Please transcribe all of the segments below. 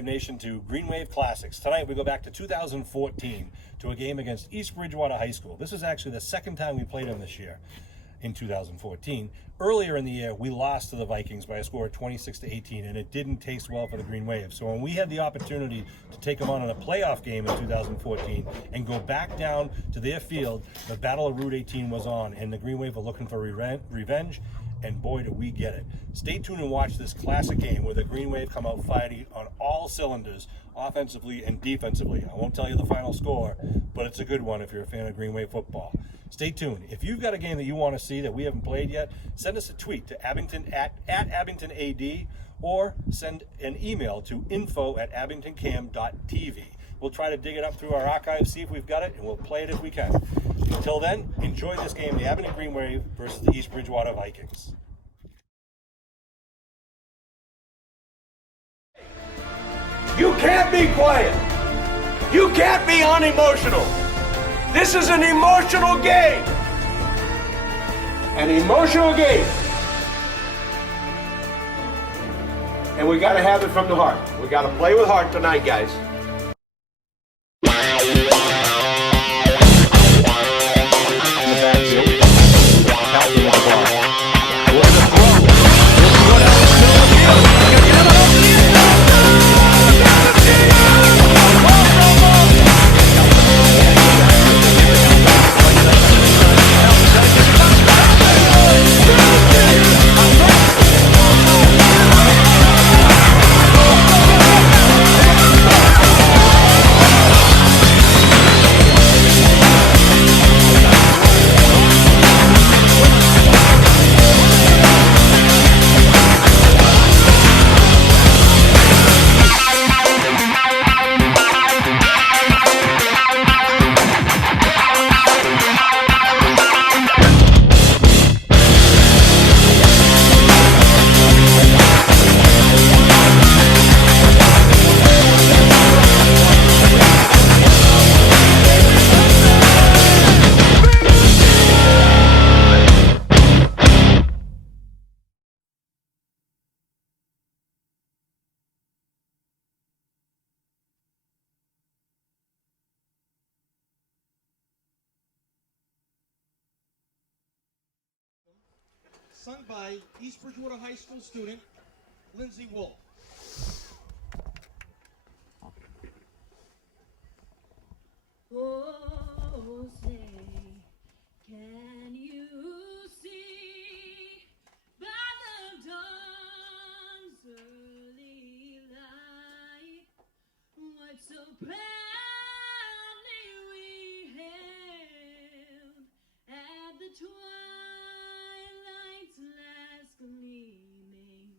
Wave Nation, to Green Wave Classics. Tonight we go back to 2014 to a game against East Bridgewater High School. This is actually the second time we played them this year in 2014. Earlier in the year, we lost to the Vikings by a score of 26-18, and it didn't taste well for the Green Wave. So when we had the opportunity to take them on in a playoff game in 2014 and go back down to their field, the Battle of Route 18 was on, and the Green Wave were looking for revenge. And boy, do we get it. Stay tuned and watch this classic game where the Green Wave come out fighting on all cylinders, offensively and defensively. I won't tell you the final score, but it's a good one if you're a fan of Green Wave football. Stay tuned. If you've got a game that you want to see that we haven't played yet, send us a tweet to Abington at AbingtonAD, or send an email to info@abingtoncam.tv. We'll try to dig it up through our archives, see if we've got it, and we'll play it if we can. Until then, enjoy this game, the Abington Green Wave versus the East Bridgewater Vikings. You can't be quiet. You can't be unemotional. This is an emotional game. An emotional game. And we got to have it from the heart. We got to play with heart tonight, guys. Sung by East Bridgewater High School student, Lindsay Wolf. Oh, say, can you see by the dawn's early light what so proudly we hailed at the twilight's last gleaming,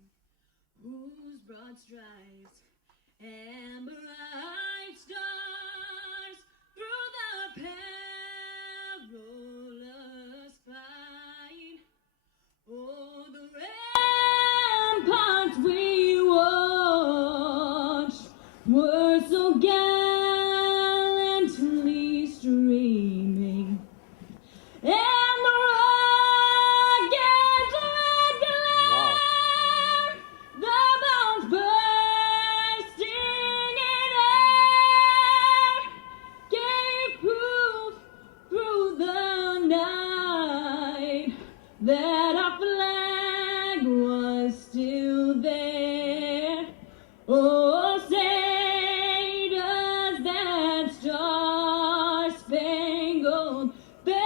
whose broad stripes and bright stars through the perilous fight, oh, the ramparts we watched were so gallantly streaming, and the rugged red glare, the bones bursting in air, gave proof through the night that our flag was still there. Oh, say does that star-spangled banner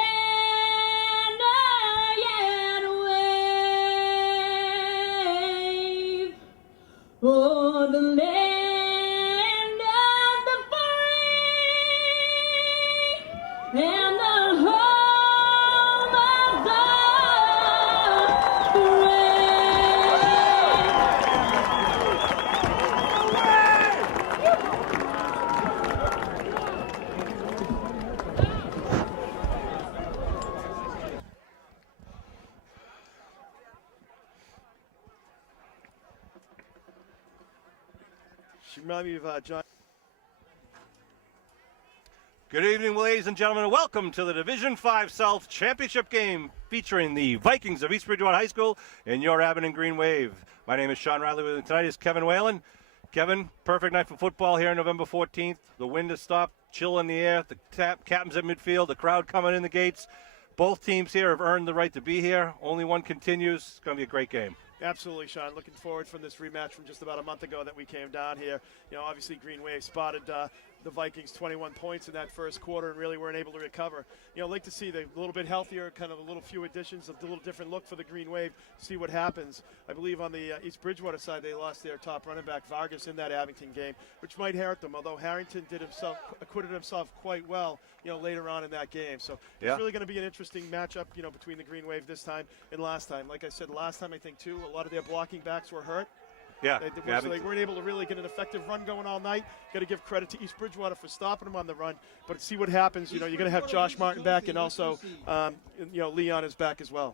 yet wave o'er the land of the free and the home of the She reminded me of John. Good evening, ladies and gentlemen, and welcome to the Division 5 South Championship game featuring the Vikings of East Bridgewater High School and your Abington Green Wave. My name is Sean Riley. With me tonight is Kevin Whalen. Kevin, perfect night for football here on November 14th. The wind has stopped, chill in the air, the captain's at midfield, the crowd coming in the gates. Both teams here have earned the right to be here. Only one continues. It's going to be a great game. Absolutely, Sean. Looking forward from this rematch from just about a month ago that we came down here. You know, obviously Green Wave spotted the Vikings 21 points in that first quarter and really weren't able to recover. You know, like to see the a little bit healthier, kind of a little few additions, a little different look for the Green Wave, see what happens. I believe on the East Bridgewater side, they lost their top running back, Vargas, in that Abington game, which might hurt them, although Harrington acquitted himself quite well, you know, later on in that game. So it's really going to be an interesting matchup, you know, between the Green Wave this time and last time. Like I said, last time I think, too, a lot of their blocking backs were hurt. Yeah. So they weren't able to really get an effective run going all night. Got to give credit to East Bridgewater for stopping them on the run. But see what happens. You know, you're going to have Josh Martin back, and also, you know, Leon is back as well.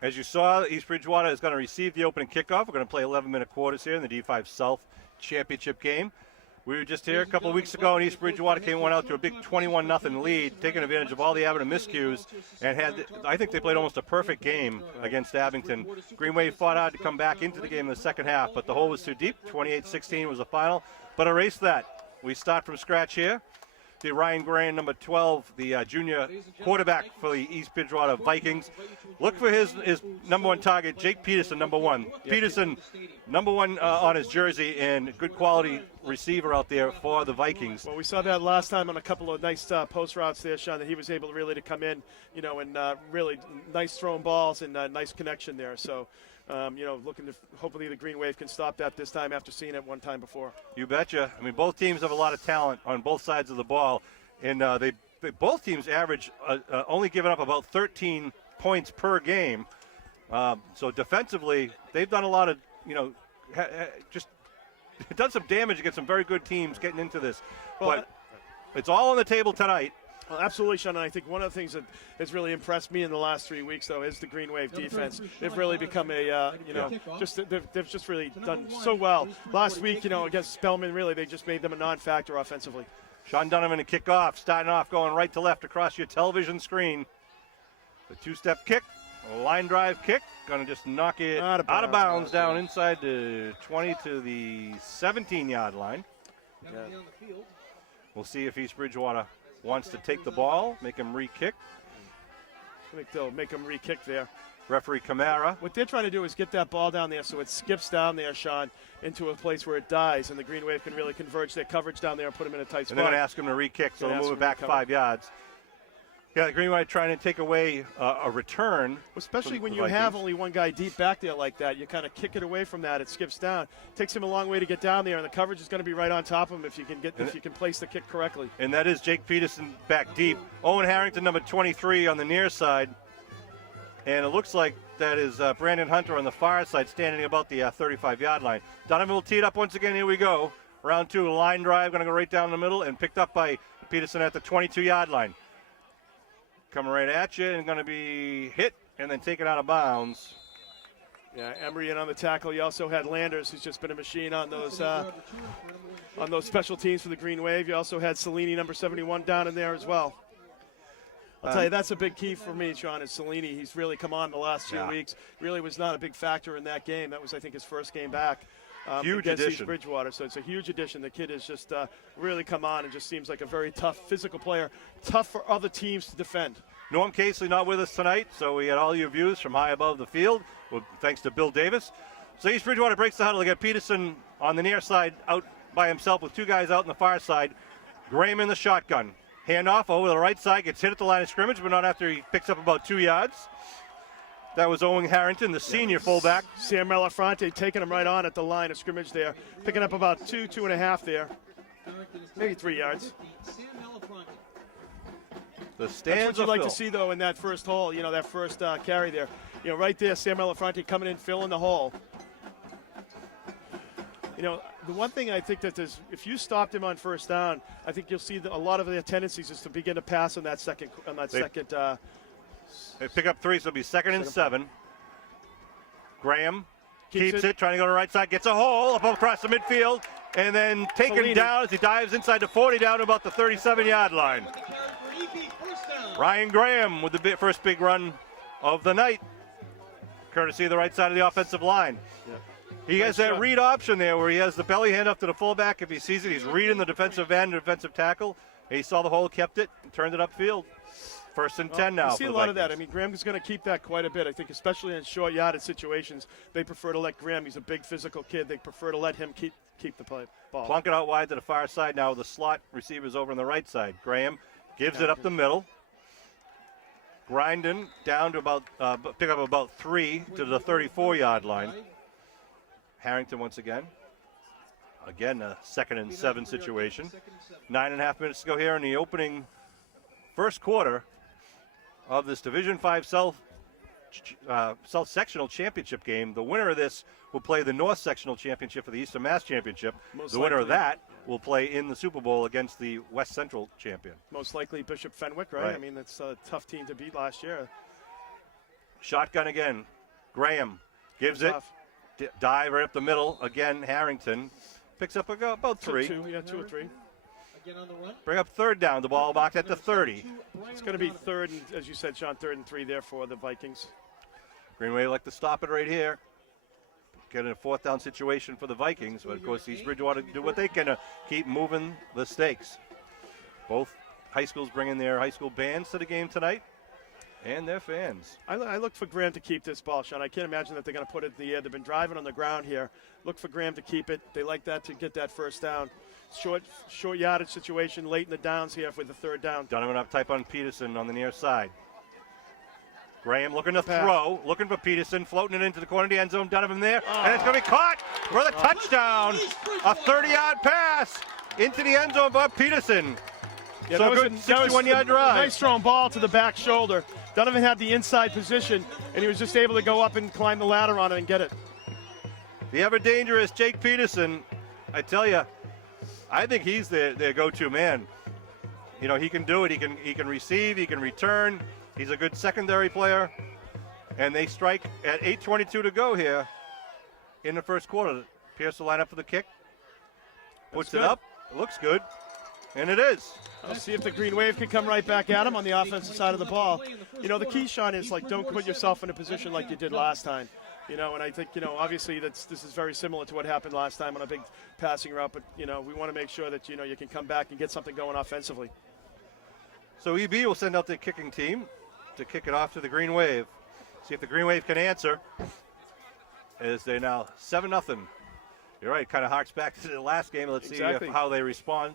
As you saw, East Bridgewater is going to receive the opening kickoff. We're going to play 11-minute quarters here in the D5 South Championship game. We were just here a couple of weeks ago, and East Bridgewater came one out to a big 21-0 lead, taking advantage of all the Abington miscues, and I think they played almost a perfect game against Abington. Green Wave fought hard to come back into the game in the second half, but the hole was too deep. 28-16 was the final, but erase that. We start from scratch here. The Ryan Graham, number 12, the junior quarterback for the East Bridgewater Vikings. Look for his number one target, Jake Peterson, number one. Peterson, number one on his jersey, and good quality receiver out there for the Vikings. Well, we saw that last time on a couple of nice post routes there, Sean, that he was able really to come in, you know, and really nice throwing balls and nice connection there. So, you know, looking to hopefully the Green Wave can stop that this time after seeing it one time before. You betcha. I mean, both teams have a lot of talent on both sides of the ball, and they both teams average only giving up about 13 points per game. So defensively, they've done a lot of, you know, just done some damage against some very good teams getting into this. But it's all on the table tonight. Well, absolutely, Sean. And I think one of the things that has really impressed me in the last 3 weeks, though, is the Green Wave defense. They've really become a, you know, they've just really done so well. Last week, you know, against Spellman, really, they just made them a non-factor offensively. Sean Donovan to kick off, starting off going right to left across your television screen. The two-step kick, a line drive kick, going to just knock it out of bounds down inside the 20 to the 17-yard line. Yeah. We'll see if East Bridgewater wants to take the ball, make him re-kick. I think they'll make him re-kick there. Referee Camara. What they're trying to do is get that ball down there so it skips down there, Sean, into a place where it dies, and the Green Wave can really converge their coverage down there and put them in a tight spot. And they're going to ask him to re-kick, so they'll move it back 5 yards. Yeah, the Green Wave trying to take away a return. Especially when you have only one guy deep back there like that. You kind of kick it away from that. It skips down. Takes him a long way to get down there, and the coverage is going to be right on top of him if you can place the kick correctly. And that is Jake Peterson back deep. Owen Harrington, number 23, on the near side. And it looks like that is Brandon Hunter on the far side, standing about the 35-yard line. Donovan will tee it up once again. Here we go. Round two, line drive, going to go right down the middle, and picked up by Peterson at the 22-yard line. Coming right at you and going to be hit and then taken out of bounds. Yeah, Emery in on the tackle. You also had Landers, who's just been a machine on those special teams for the Green Wave. You also had Cellini, number 71, down in there as well. I'll tell you, that's a big key for me, Sean, is Cellini. He's really come on the last 2 weeks. Really was not a big factor in that game. That was, I think, his first game back. Huge against addition. East Bridgewater, so it's a huge addition. The kid has just really come on and just seems like a very tough physical player, tough for other teams to defend. Norm Casely not with us tonight, so we had all your views from high above the field, thanks to Bill Davis. So East Bridgewater breaks the huddle. They got Peterson on the near side out by himself with two guys out on the far side. Graham in the shotgun. Handoff over the right side, gets hit at the line of scrimmage, but not after he picks up about 2 yards. That was Owen Harrington, the senior fullback. Sam Melafronte taking him right on at the line of scrimmage there, picking up about 2.5 there, maybe 3 yards. The stands That's what you like to see, though, in that first hole, you know, that first carry there. You know, right there, Sam Melafronte coming in, filling the hole. You know, the one thing I think that if you stopped him on first down, I think you'll see a lot of their tendencies is to begin to pass on that second. They pick up 3, so it'll be second and 7. Graham keeps it, trying to go to the right side, gets a hole up across the midfield, and then taken down as he dives inside the 40 down to about the 37-yard line. Ryan Graham with the first big run of the night, courtesy of the right side of the offensive line. Yeah. He has that shot. read option there where he has the belly hand up to the fullback. If he sees it, he's reading the defensive end, defensive tackle. He saw the hole, kept it, and turned it upfield. 1st and 10 now. You see a lot of that. I mean, Graham's going to keep that quite a bit. I think especially in short yardage situations, they prefer to let Graham, he's a big physical kid, they prefer to let him keep the ball. Plunk it out wide to the far side now. The slot receivers over on the right side. Graham gives it up the middle. Grinding down to about, pick up about 3 to the 34-yard line. Harrington once again. Again, a 2nd and 7 situation. 9.5 minutes to go here in the opening first quarter of this Division V South Sectional Championship game. The winner of this will play the North Sectional Championship for the Eastern Mass Championship. The winner of that will play in the Super Bowl against the West Central champion. Most likely Bishop Fenwick, right? I mean, that's a tough team to beat last year. Shotgun again. Graham gives it. Dive right up the middle. Again, Harrington picks up about 3. 2 or 3. Again on the run. Bring up 3rd down. The ball marked at the 30. It's going to be 3rd, and, as you said, Sean, 3rd and 3 there for the Vikings. Green Wave like to stop it right here. Get in a 4th down situation for the Vikings, but of course East Bridgewater do what they can to keep moving the stakes. Both high schools bringing their high school bands to the game tonight and their fans. I look for Graham to keep this ball, Sean. I can't imagine that they're going to put it in the air. They've been driving on the ground here. Look for Graham to keep it. They like that to get that 1st down. Short yardage situation late in the downs here with the 3rd down. Donovan up type on Peterson on the near side. Graham looking to throw, looking for Peterson, floating it into the corner of the end zone. Donovan there, and it's going to be caught for the touchdown. A 30-yard pass into the end zone by Peterson. Yeah, so good 61-yard drive. Nice thrown ball to the back shoulder. Donovan had the inside position, and he was just able to go up and climb the ladder on it and get it. The ever-dangerous Jake Peterson, I tell you, I think he's their go-to man. You know, he can do it. He can receive. He can return. He's a good secondary player. And they strike at 8:22 to go here in the first quarter. Pierce will line up for the kick. Puts it up. It looks good. And it is. Let's see if the Green Wave can come right back at him on the offensive side of the ball. You know, the key, Sean, is like don't put yourself in a position like you did last time. You know, and I think, you know, obviously this is very similar to what happened last time on a big passing route. But, you know, we want to make sure that, you know, you can come back and get something going offensively. So EB will send out their kicking team to kick it off to the Green Wave. See if the Green Wave can answer. As they're now 7-0. You're right, kind of harks back to the last game. Let's see how they respond.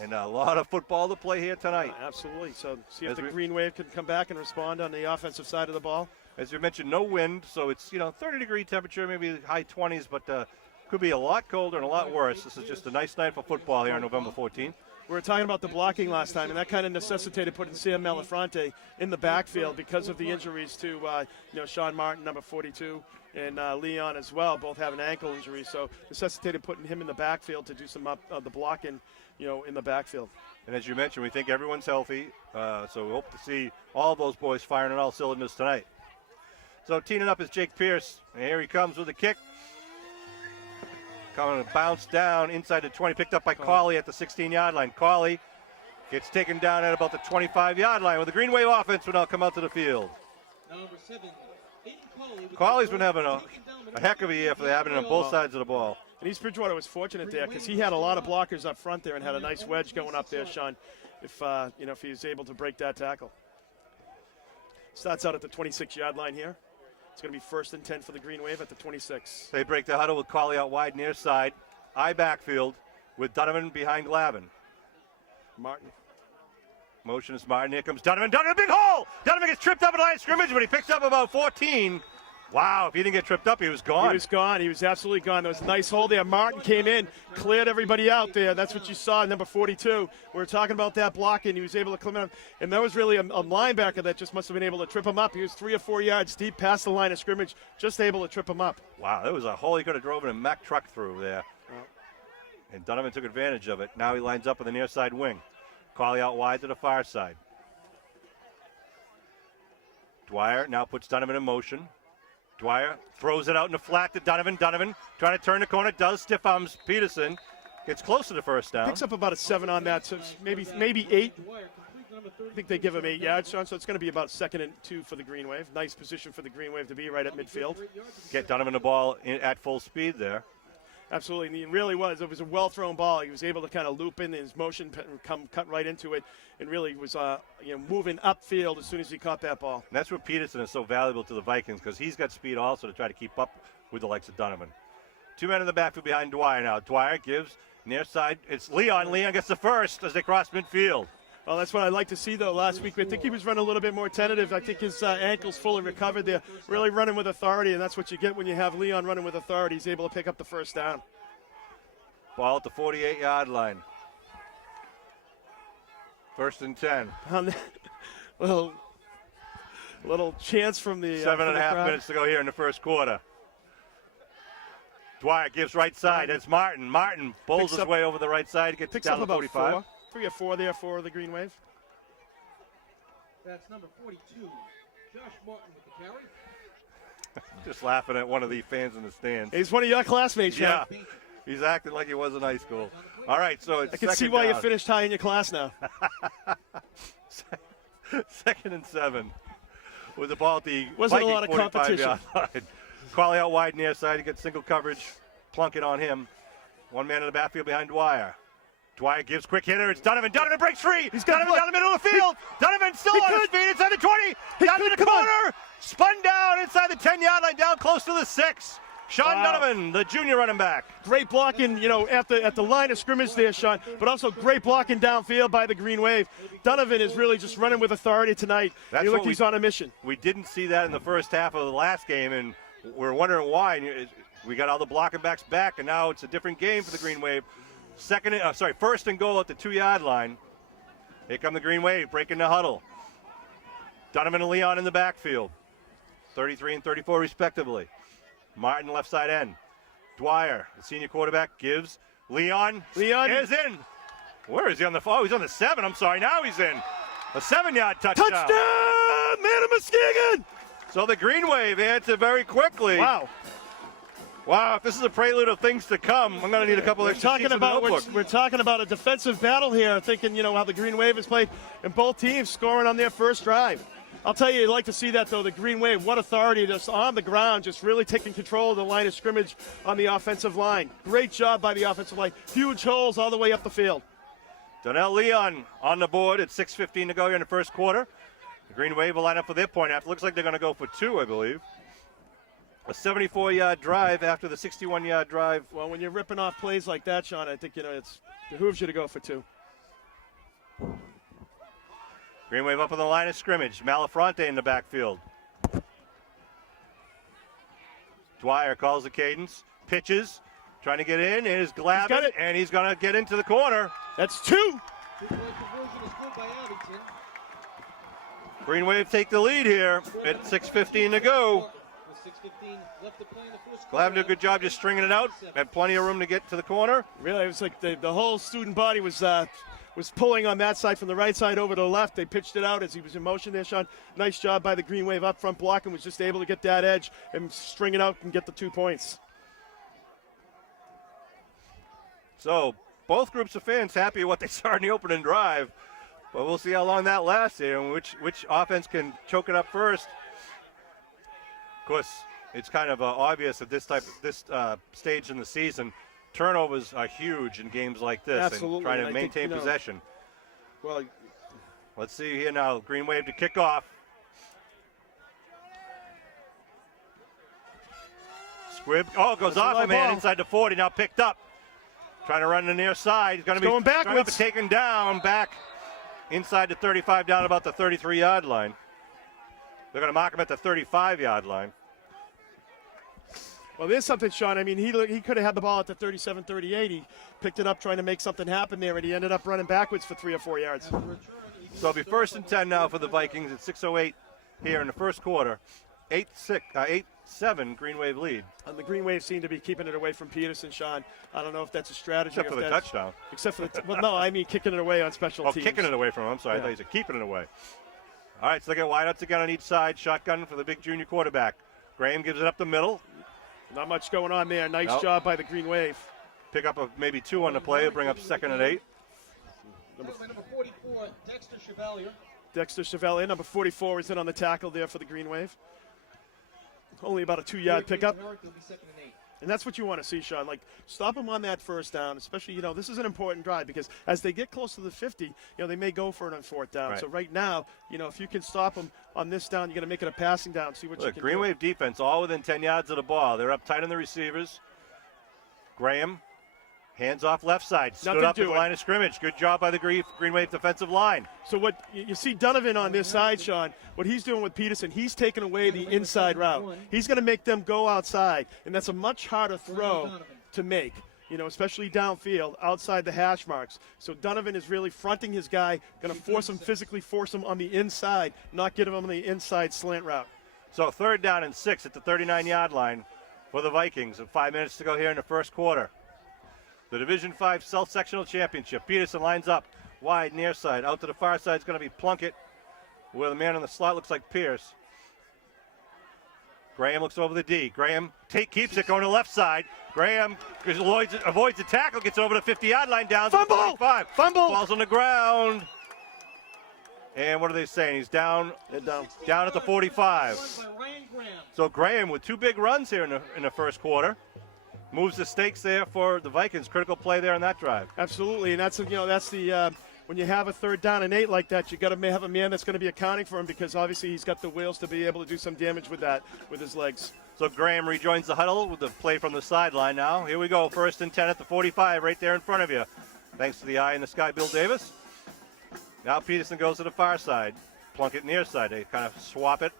And a lot of football to play here tonight. Absolutely. So see if the Green Wave can come back and respond on the offensive side of the ball. As you mentioned, no wind, so it's, 30-degree temperature, maybe high 20s, but could be a lot colder and a lot worse. This is just a nice night for football here on November 14th. We were talking about the blocking last time, and that kind of necessitated putting Sam Malafronte in the backfield because of the injuries to, Sean Martin, number 42, and Leon as well, both having ankle injuries. So necessitated putting him in the backfield to do some the blocking, in the backfield. And as you mentioned, we think everyone's healthy, so we hope to see all those boys firing on all cylinders tonight. So teeing up is Jake Pierce, and here he comes with a kick. Coming to bounce down inside the 20, picked up by Cawley at the 16-yard line. Cawley gets taken down at about the 25-yard line, where the Green Wave offense will now come out to the field. Number 7, Cawley's been having a heck of a year for the Abbott on both sides of the ball. And East Bridgewater was fortunate there because he had a lot of blockers up front there and had a nice wedge going up there, Sean, if he was able to break that tackle. Starts out at the 26-yard line here. It's going to be 1st and 10 for the Green Wave at the 26. They break the huddle with Cawley out wide near side. I backfield with Donovan behind Glavin. Martin. Motion is Martin. Here comes Donovan. Donovan, big hole! Donovan gets tripped up at the line of scrimmage, but he picks up about 14. Wow, if he didn't get tripped up, he was gone. He was gone. He was absolutely gone. There was a nice hole there. Martin came in, cleared everybody out there. That's what you saw, number 42. We were talking about that blocking. He was able to come in. And that was really a linebacker that just must have been able to trip him up. He was 3 or 4 yards deep past the line of scrimmage, just able to trip him up. Wow, there was a hole he could have driven a Mack truck through there. And Donovan took advantage of it. Now he lines up on the near side wing. Cawley out wide to the far side. Dwyer now puts Donovan in motion. Dwyer throws it out in the flat to Donovan. Donovan trying to turn the corner. Does stiff arms Peterson. Gets close to the 1st down. Picks up about a 7 on that, so maybe 8. I think they give him 8 yards, Sean, so it's going to be about 2nd and 2 for the Green Wave. Nice position for the Green Wave to be right at midfield. Get Donovan the ball at full speed there. Absolutely, and it really was. It was a well-thrown ball. He was able to kind of loop in his motion, cut right into it, and really was moving upfield as soon as he caught that ball. And that's where Peterson is so valuable to the Vikings, because he's got speed also to try to keep up with the likes of Donovan. 2 men in the backfield behind Dwyer now. Dwyer gives near side. It's Leon. Leon gets the first as they cross midfield. Well, that's what I'd like to see, though, last week. I think he was running a little bit more tentative. I think his ankle's fully recovered there. Really running with authority, and that's what you get when you have Leon running with authority. He's able to pick up the first down. Ball at the 48-yard line. 1st and 10. Little chance from the 7.5 minutes to go here in the first quarter. Dwyer gives right side. That's Martin. Martin bowls his way over the right side. Gets picks down up to about 45. 3 or 4 there for the Green Wave. That's number 42, Josh Martin with the carry. Just laughing at one of the fans in the stands. He's one of your classmates, Yeah, Sean. he's acting like he was in high school. All right, so it's I can see why you finished high in your class now. 2nd and 7. With the ball at the Wasn't a Viking lot of competition. 45-yard line. Qualley out wide near side. He gets single coverage. Plunkett on him. 1 man in the backfield behind Dwyer. Dwyer gives quick hitter. It's Donovan. Donovan breaks free. He's got Donovan down the middle of the field. Donovan still on his feet inside the 20. Down to the corner. Spun down inside the 10-yard line. Down close to the 6. Sean Donovan, the junior running back. Great blocking, at the line of scrimmage there, Sean, but also great blocking downfield by the Green Wave. Donovan is really just running with authority tonight. That's He looked what he's on a mission. We didn't see that in the first half of the last game, and we're wondering why. And we got all the blocking backs back, and now it's a different game for the Green Wave. 1st and goal at the 2-yard line. Here come the Green Wave, breaking the huddle. Donovan and Leon in the backfield. 33 and 34 respectively. Martin left side end. Dwyer, the senior quarterback, gives. Leon is in. Where is he on the fall? He's on the 7. I'm sorry. Now he's in. A 7-yard touchdown. Touchdown! Man of Muskegon! So the Green Wave answered very quickly. Wow, if this is a prelude of things to come, I'm going to need a couple extra sheets of the notebook. We're talking about a defensive battle here, thinking, how the Green Wave has played, and both teams scoring on their first drive. I'll tell you, you'd like to see that, though. The Green Wave, what authority, just on the ground, just really taking control of the line of scrimmage on the offensive line. Great job by the offensive line. Huge holes all the way up the field. Donnell Leon on the board at 6:15 to go here in the first quarter. The Green Wave will line up for their point after. Looks like they're going to go for 2, I believe. A 74-yard drive after the 61-yard drive. Well, when you're ripping off plays like that, Sean, I think, it behooves you to go for 2. Green Wave up on the line of scrimmage. Malafronte in the backfield. Dwyer calls the cadence. Pitches. Trying to get in. Is Glavin. And he's going to get into the corner. That's 2. Two-point conversion is good by Abington. Green Wave take the lead here at 6:15 to go. With 6:15 left to play in the first Glavin quarter. did a good job just stringing it out. Had plenty of room to get to the corner. Really, it was like the whole student body was pulling on that side from the right side over to the left. They pitched it out as he was in motion there, Sean. Nice job by the Green Wave up front blocking, was just able to get that edge and string it out and get the 2 points. So both groups of fans happy with what they saw in the opening drive. But we'll see how long that lasts here and which offense can choke it up first. Of course, it's kind of obvious at this stage in the season, turnovers are huge in games like this. Absolutely. And trying to And I maintain think, possession. Well, Let's see here now. Green Wave to kick off. Squibb. Oh, goes off a man inside the 40. Now picked up. Trying to run the near side. He's going to be going backwards. Taken down back inside the 35, down about the 33-yard line. They're going to mark him at the 35-yard line. Well, there's something, Sean. I mean, he could have had the ball at the 37, 38. He picked it up trying to make something happen there, and he ended up running backwards for 3 or 4 yards. So it'll be 1st and 10 now for the Vikings at 6:08 here in the first quarter. 8-7 Green Wave lead. And the Green Wave seem to be keeping it away from Peterson, Sean. I don't know if that's a strategy. Except for the touchdown. Except for the well, no, I mean kicking it away on special teams. Kicking it away from him. I'm sorry. Yeah. I thought you said keeping it away. All right, so they got wideouts again on each side. Shotgun for the big junior quarterback. Graham gives it up the middle. Not much going on there. Nice job by the Green Wave. Pick up maybe 2 on the play. Bring up 2nd and 8. Tackle by number 44, Dexter Chevalier. Dexter Chevalier, number 44, is in on the tackle there for the Green Wave. Only about a 2-yard pickup. Herrick, they'll be 2nd and 8. And that's what you want to see, Sean. Like, stop them on that first down, especially, you know, this is an important drive because as they get close to the 50, you know, they may go for it on 4th down. Right. So right now, you know, if you can stop them on this down, you're going to make it a passing down, see what you Look, can Green do. Wave defense all within 10 yards of the ball. They're up tight on the receivers. Graham, hands off left side, stood Nothing up at the doing. line of scrimmage. Good job by the Green Wave defensive line. So what you see Donovan on this side, Sean, what he's doing with Peterson, he's taking away the inside route. He's going to make them go outside, and that's a much harder throw to make, you know, especially downfield, outside the hash marks. So Donovan is really fronting his guy, going to physically force him on the inside, not get him on the inside slant route. So 3rd down and 6 at the 39-yard line for the Vikings, and 5 minutes to go here in the first quarter. The Division 5 South Sectional Championship. Peterson lines up wide near side. Out to the far side is going to be Plunkett, where the man in the slot looks like Pierce. Graham looks over the D. Graham keeps it going to the left side. Graham avoids the tackle, gets over the 50-yard line, down to the 45. Fumble! Falls on the ground. And what are they saying? He's down at the 45. By Ryan Graham. So Graham with 2 big runs here in the first quarter. Moves the stakes there for the Vikings. Critical play there on that drive. Absolutely, and that's the when you have a 3rd down and 8 like that, you got to have a man that's going to be accounting for him because obviously he's got the wheels to be able to do some damage with that with his legs. So Graham rejoins the huddle with the play from the sideline now. Here we go, 1st and 10 at the 45, right there in front of you. Thanks to the eye in the sky, Bill Davis. Now Peterson goes to the far side. Plunkett near side. They kind of swap it.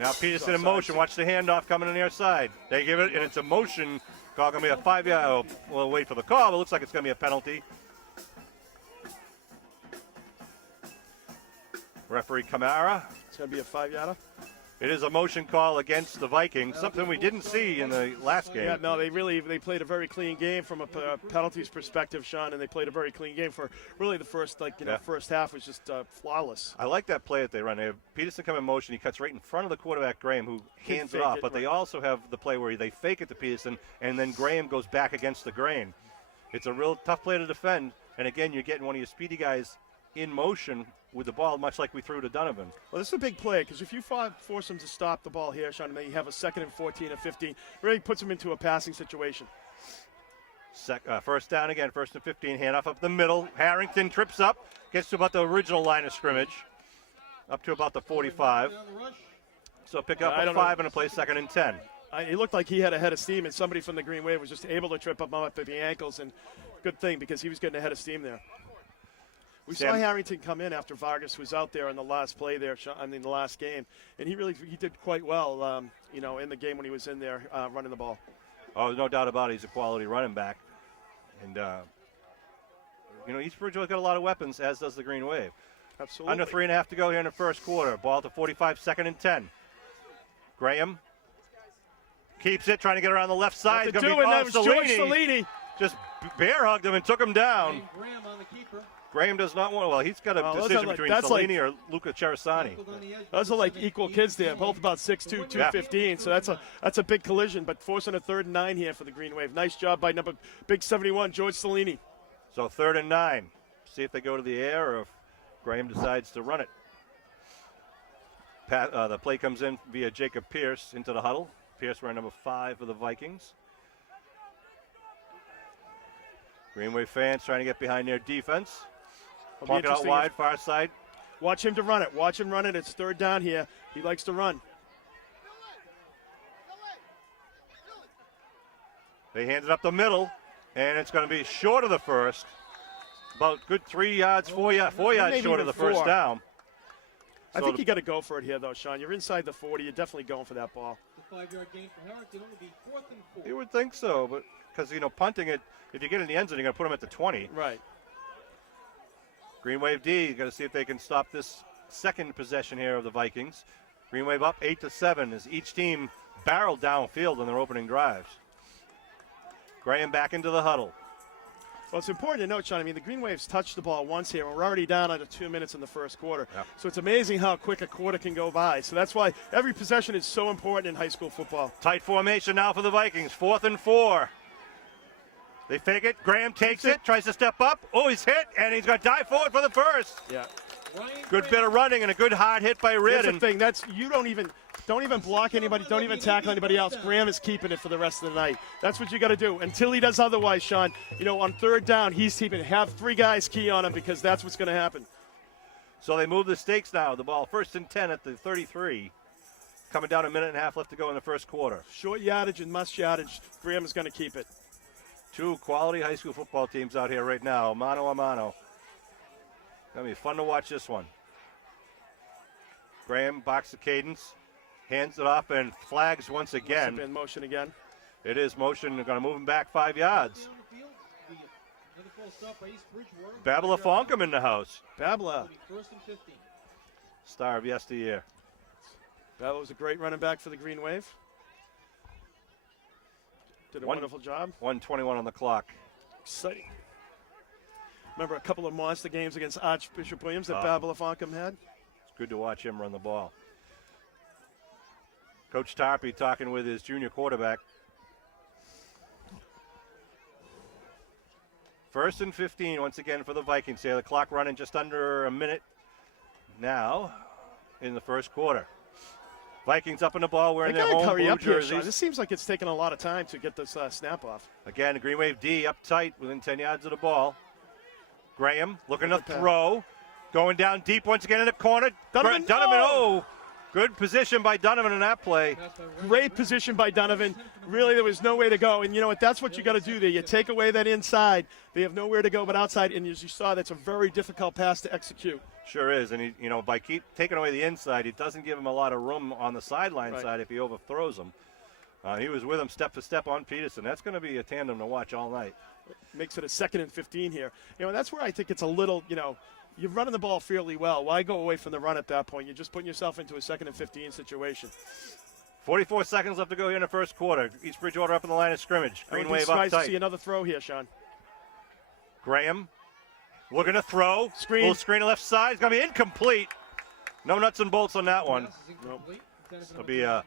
Now Peterson in motion. Watch the handoff coming on the near side. They give it, and it's a motion call. Going to be a 5-yard. We'll wait for the call, but it looks like it's going to be a penalty. Referee Kamara. It's going to be a 5-yarder. It is a motion call against the Vikings, something we didn't see in the last game. Yeah, no, they played a very clean game from a penalties perspective, Sean, and they played a very clean game for really the first first half was just flawless. I like that play that they run. They have Peterson come in motion. He cuts right in front of the quarterback, Graham, who hands it off. But they also have the play where they fake it to Peterson, and then Graham goes back against the grain. It's a real tough play to defend. And again, you're getting one of your speedy guys in motion with the ball, much like we threw to Donovan. Well, this is a big play because if you force him to stop the ball here, Sean, and then you have a 2nd and 14 or 15, really puts him into a passing situation. First down again, 1st and 15, handoff up the middle. Harrington trips up, gets to about the original line of scrimmage, up to about the 45. So pick up a 5 and a play 2nd and 10. It looked like he had a head of steam, and somebody from the Green Wave was just able to trip up at the ankles, and good thing because he was getting a head of steam there. We saw Harrington come in after Vargas was out there in the last play there, the last game, and he did quite well, in the game when he was in there running the ball. Oh, no doubt about it. He's a quality running back. And, East Bridgewater's got a lot of weapons, as does the Green Wave. Absolutely. Under 3.5 to go here in the first quarter. Ball to 45, 2nd and 10. Graham keeps it, trying to get around the left side. George Salini just bear hugged him and took him down. Graham on the keeper. Graham does not want. Well, he's got a decision between Salini or Luca Cerasani. Those are like equal kids there, both about 6'2", 215. So that's a big collision. But forcing a 3rd and 9 here for the Green Wave. Nice job by big 71, George Salini. So 3rd and 9. See if they go to the air or if Graham decides to run it. The play comes in via Jacob Pierce into the huddle. Pierce wearing number 5 for the Vikings. Green Wave fans trying to get behind their defense. Plunk it out wide, far side. Watch him to run it. Watch him run it. It's 3rd down here. He likes to run. They hand it up the middle, and it's going to be short of the first. About good 3 yards, 4 yards short of the first down. I think you got to go for it here, though, Sean. You're inside the 40. You're definitely going for that ball. The 5-yard gain for Herrick. It'll only be 4th and 4. You would think so, but because, punting it, if you get in the end zone, you're going to put them at the 20. Right. Green Wave D, got to see if they can stop this second possession here of the Vikings. Green Wave up 8-7 as each team barreled downfield on their opening drives. Graham back into the huddle. Well, it's important to note, Sean, the Green Waves touched the ball once here, and we're already down under 2 minutes in the first quarter. Yeah. So it's amazing how quick a quarter can go by. So that's why every possession is so important in high school football. Tight formation now for the Vikings, 4th and 4. They fake it. Graham takes it, tries to step up. Oh, he's hit, and he's going to dive forward for the first. Yeah. Good bit of running and a good hard hit by Ridd. That's the thing. That's you don't even block anybody. Don't even tackle anybody else. Graham is keeping it for the rest of the night. That's what you got to do. Until he does otherwise, Sean. You know, on third down, he's keeping. Have 3 guys key on him because that's what's going to happen. So they move the stakes now. The ball 1st and 10 at the 33. Coming down a minute and a half left to go in the first quarter. Short yardage and must yardage. Graham is going to keep it. 2 quality high school football teams out here right now. Mano a mano. Gonna be fun to watch this one. Graham box the cadence, hands it off and flags once again. In motion again. It is motion. They're gonna move him back 5 yards. Babla Fonkum in the house. Babla. First and 15. Star of yesteryear. Babla was a great running back for the Green Wave. Did a wonderful job. 1:21 on the clock. Exciting. Remember a couple of monster games against Archbishop Williams that Babla Fonkum had? It's good to watch him run the ball. Coach Tarpey talking with his junior quarterback. 1st and 15 once again for the Vikings here. The clock running just under a minute now in the first quarter. Vikings up in the ball wearing their home blue jerseys. This seems like it's taking a lot of time to get this snap off. Again, the Green Wave D up tight within 10 yards of the ball. Graham looking to throw. Going down deep once again in the corner. Donovan, good position by Donovan in that play. Great position by Donovan. Really, there was no way to go. And you know what? That's what you got to do there. You take away that inside. They have nowhere to go but outside. And as you saw, that's a very difficult pass to execute. Sure is. And, by taking away the inside, he doesn't give him a lot of room on the sideline side if he overthrows him. He was with him step for step on Peterson. That's going to be a tandem to watch all night. Makes it a 2nd and 15 here. That's where I think it's a little, you're running the ball fairly well. Why go away from the run at that point? You're just putting yourself into a 2nd and 15 situation. 44 seconds left to go here in the first quarter. East Bridgewater up in the line of scrimmage. Green Wave up nice tight. To see another throw here, Sean. Graham looking to throw. Screen. Little screen left side. It's going to be incomplete. No nuts and bolts on that one. Nope. It'll be a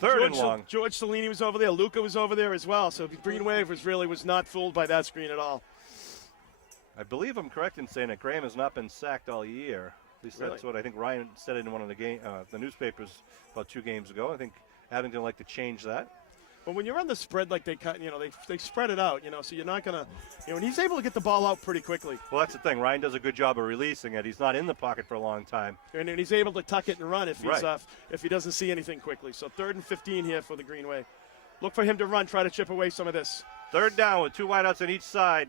3rd and long. George Cellini was over there. Luca was over there as well. So the Green Wave was not fooled by that screen at all. I believe I'm correct in saying that Graham has not been sacked all year. At least that's what I think Ryan said in one of the newspapers about 2 games ago. I think Abington would like to change that. But when you're on the spread like they cut, they spread it out, so you're not going to, and he's able to get the ball out pretty quickly. Well, that's the thing. Ryan does a good job of releasing it. He's not in the pocket for a long time. And he's able to tuck it and run if he doesn't see anything quickly. So 3rd and 15 here for the Green Wave. Look for him to run, try to chip away some of this. 3rd down with 2 wideouts on each side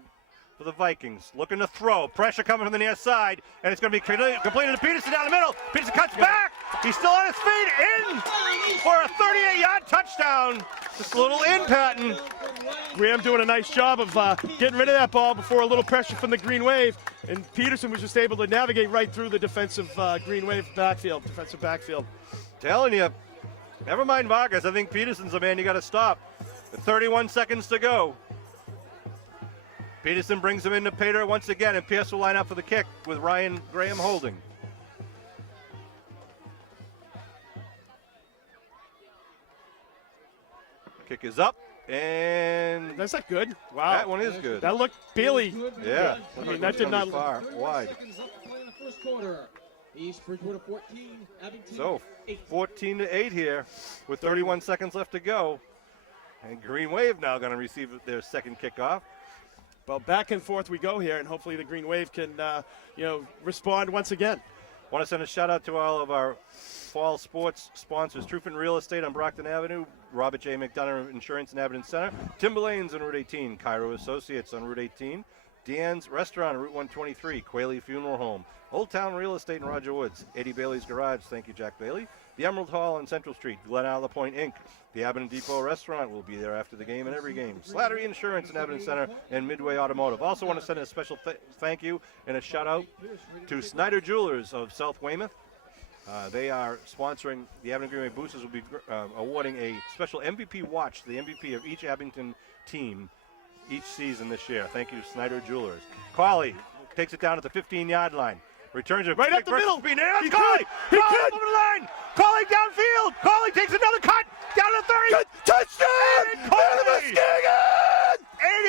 for the Vikings. Looking to throw. Pressure coming from the near side, and it's going to be completed to Peterson down the middle. Peterson cuts back. He's still on his feet. In for a 38-yard touchdown. Just a little in, Patton. Graham doing a nice job of getting rid of that ball before a little pressure from the Green Wave. And Peterson was just able to navigate right through the defensive Green Wave backfield. Telling you, never mind Vargas. I think Peterson's the man you got to stop. With 31 seconds to go. Peterson brings him into Pater once again, and Pierce will line up for the kick with Ryan Graham holding. Kick is up, and that's not good. Wow, that one is good. That looked Bailey. Yeah, I mean that did not far wide. East Bridgewater 14, Abington So 8. 14-8 here, with 31 seconds left to go, and Green Wave now going to receive their second kickoff. Well, back and forth we go here, and hopefully the Green Wave can, respond once again. Want to send a shout out to all of our fall sports sponsors: Trufen Real Estate on Brockton Avenue, Robert J. McDonough Insurance in Abington Center, Timberlanes on Route 18, Cairo Associates on Route 18, Deanne's Restaurant on Route 123, Quayle Funeral Home, Old Town Real Estate in Roger Woods, Eddie Bailey's Garage, thank you Jack Bailey, the Emerald Hall on Central Street, Glen Isle Point Inc., the Abington Depot Restaurant will be there after the game and every game, Slattery Insurance in Abington Center, and Midway Automotive. Also want to send a special thank you and a shout out to Snyder Jewelers of South Weymouth. They are sponsoring the Abington Green Wave Boosters. Will be awarding a special MVP watch to the MVP of each Abington team each season this year. Thank you, Snyder Jewelers. Cauley takes it down at the 15-yard line. Returns it right up the middle. He Cauley over the line. Cauley downfield. Cauley takes another cut down to 30. Touchdown!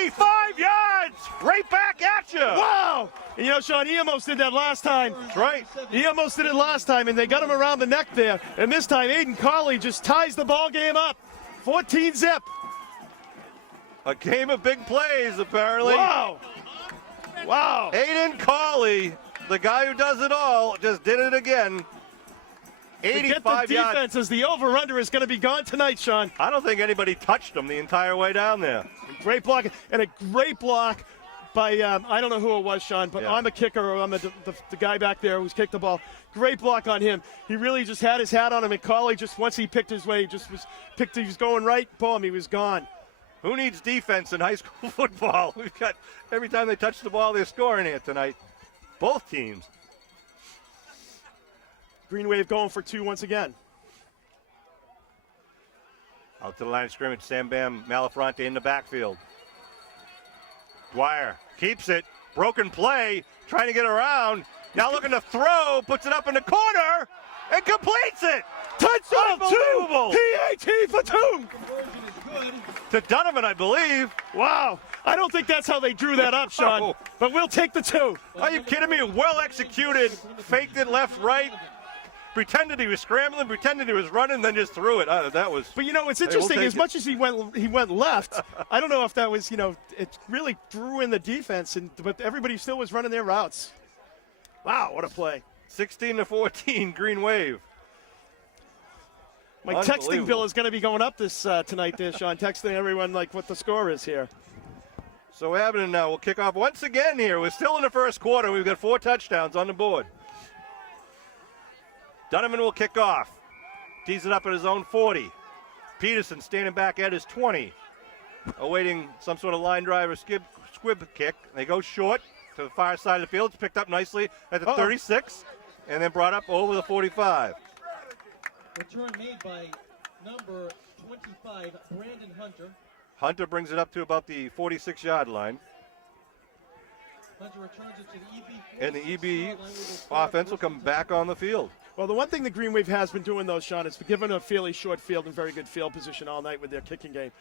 85 yards! Right back at you! Wow! And you know, Sean, he almost did that last time. That's right. He almost did it last time, and they got him around the neck there. And this time, Aiden Carley just ties the ball game up. 14-zip. A game of big plays, apparently. Wow! Wow! Aiden Carley, the guy who does it all, just did it again. Forget the 85 yards. defense as the over-under is going to be gone tonight, Sean. I don't think anybody touched him the entire way down there. Great block, and a great block by, I don't know who it was, Sean, but Yeah. I'm the kicker, or I'm the guy back there who's kicked the ball. Great block on him. He really just had his hat on him, and Carley just, once he picked his way, he was going right, boom, he was gone. Who needs defense in high school football? We've got, every time they touch the ball, they're scoring here tonight. Both teams. Green Wave going for 2 once again. Out to the line of scrimmage, Sam Bam Malafronte in the backfield. Dwyer keeps it, broken play, trying to get around. Now looking to throw, puts it up in the corner, and completes it. Touchdown, Unbelievable. 2! PAT for 2! Conversion is good. To Donovan, I believe. Wow. I don't think that's how they drew that up, Sean, No. but we'll take the 2. Are you kidding me? Well executed, faked it left, right, pretended he was scrambling, pretended he was running, then just threw it. That was. But you know, it's Hey, we'll interesting. take As it. much as he went left, I don't know if that was, it really drew in the defense, but everybody still was running their routes. Wow, what a play! 16-14, Green Wave. My texting Unbelievable. bill is going to be going up this tonight, there, Sean. Texting everyone like what the score is here. So Abington now will kick off once again here. We're still in the first quarter. We've got 4 touchdowns on the board. Donovan will kick off. Tees it up at his own 40. Peterson standing back at his 20. Awaiting some sort of line drive or squib kick. They go short to the far side of the field. It's picked up nicely at the 36 and then brought up over the 45. Return made by number 25, Brandon Hunter. Hunter brings it up to about the 46-yard line. Hunter returns it to the EB. And the EB offense will come back on the field. Well, the one thing the Green Wave has been doing, though, Sean, is given a fairly short field and very good field position all night with their kicking game.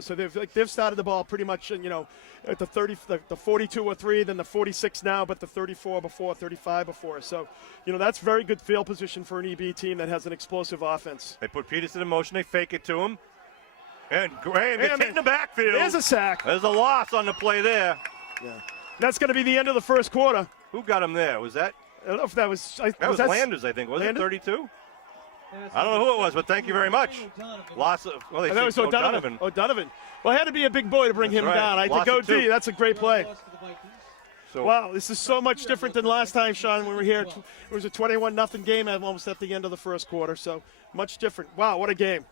So they've started the ball pretty much, at the 30, the 42 or 3, then the 46 now, but the 34 before, 35 before. So, that's very good field position for an EB team that has an explosive offense. They put Peterson in motion. They fake it to him. And Graham gets hit in the backfield. There's a sack. There's a loss on the play there. Yeah. That's going to be the end of the first quarter. Who got him there? Was that? I don't know if that was. That was Landers, I think. Was Landers? it 32? I don't know who it was, but thank you very much. Loss of. Well, they That was say O'Donovan. O'Donovan. Well, it had to be a big boy to bring him right. down. I think Loss of OD, 2. that's a great play. Loss to the Vikings. So, Wow, this is so much different than last time, Sean, when we were here. It was a 21-0 game almost at the end of the first quarter, so much different. Wow, what a game.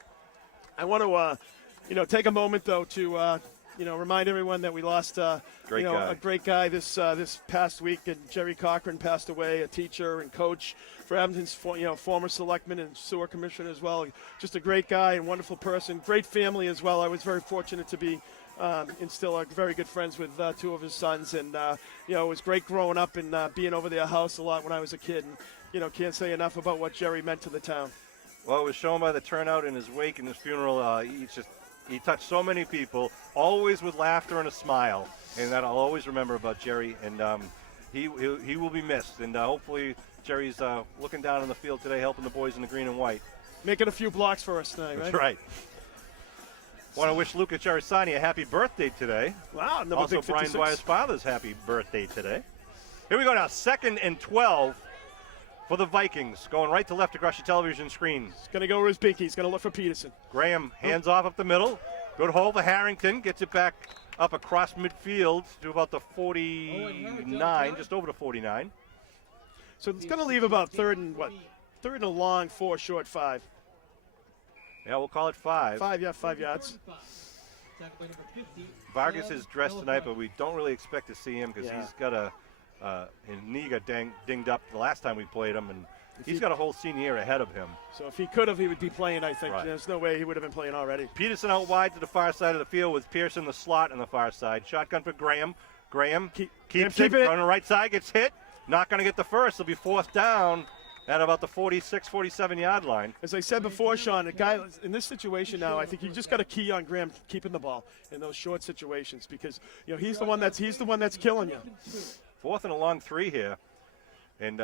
I want to, take a moment, though, to, remind everyone that we lost, Great guy. a great guy this past week. And Jerry Cochran passed away, a teacher and coach for Abington's, former selectman and sewer commissioner as well. Just a great guy and wonderful person. Great family as well. I was very fortunate to be and still are very good friends with 2 of his sons. And, it was great growing up and being over their house a lot when I was a kid. And, can't say enough about what Jerry meant to the town. well, it was shown by the turnout in his wake and his funeral. He touched so many people, always with laughter and a smile. And that I'll always remember about Jerry. And he will be missed. And hopefully Jerry's looking down on the field today, helping the boys in the green and white. Making a few blocks for us tonight, right? That's right. Want to wish Luca Charisani a happy birthday today. Wow, number Also, big Brian 56. Dwyer's father's happy birthday today. Here we go now, 2nd and 12 for the Vikings. Going right to left across your television screen. He's going to go with his binky. He's going to look for Peterson. Graham hands off up the middle. Good hole for Harrington. Gets it back up across midfield to about the 49, just over the 49. So it's going to leave about third and a long, 4 short, 5. Yeah, we'll call it 5. 5 yards. Tackled by number 50. Vargas is dressed tonight, but we don't really expect to see him because Yeah. he's got his knee got dinged up the last time we played him, and he's got a whole senior year ahead of him. So if he could have, he would be playing, I think. Right. There's no way he would have been playing already. Peterson out wide to the far side of the field with Pearson in the slot on the far side. Shotgun for Graham. Graham keeps keep it it. on the right side, gets hit. Not going to get the first. It'll be 4th down. at about the 46, 47-yard line. As I said before, Sean, a guy in this situation now, I think you just got to key on Graham keeping the ball in those short situations because he's the one that's killing you. 4th and a long 3 here, and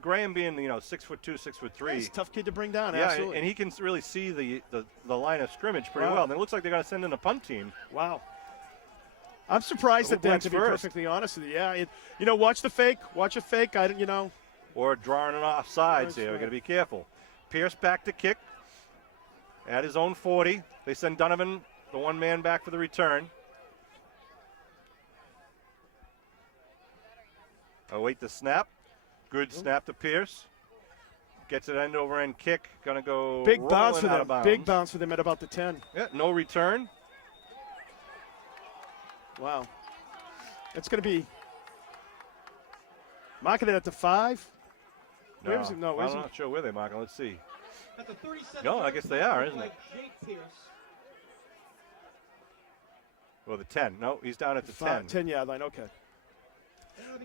Graham being 6'2", 6'3". He's a tough kid to bring down. Yeah, Absolutely. and he can really see the line of scrimmage pretty well. And it looks like they're going to send in a punt team. Wow. I'm surprised at that, to be perfectly honest with you. Yeah, watch the fake. Watch a fake. Or drawing an offsides here. We're going to be careful. Pierce back to kick at his own 40. They send Donovan, the one man, back for the return. Await the snap. Good snap to Pierce. Gets it end over end kick. Going to go big bounce for them. Bounds. Big bounce for them at about the 10. Yeah, no return. Wow. It's going to be marking it at the 5. No, I'm not sure where they're marking. Let's see. At the 37. No, I guess they are, isn't it? Jake Pierce. Well, the 10. No, he's down at the 10. 10-yard line, okay.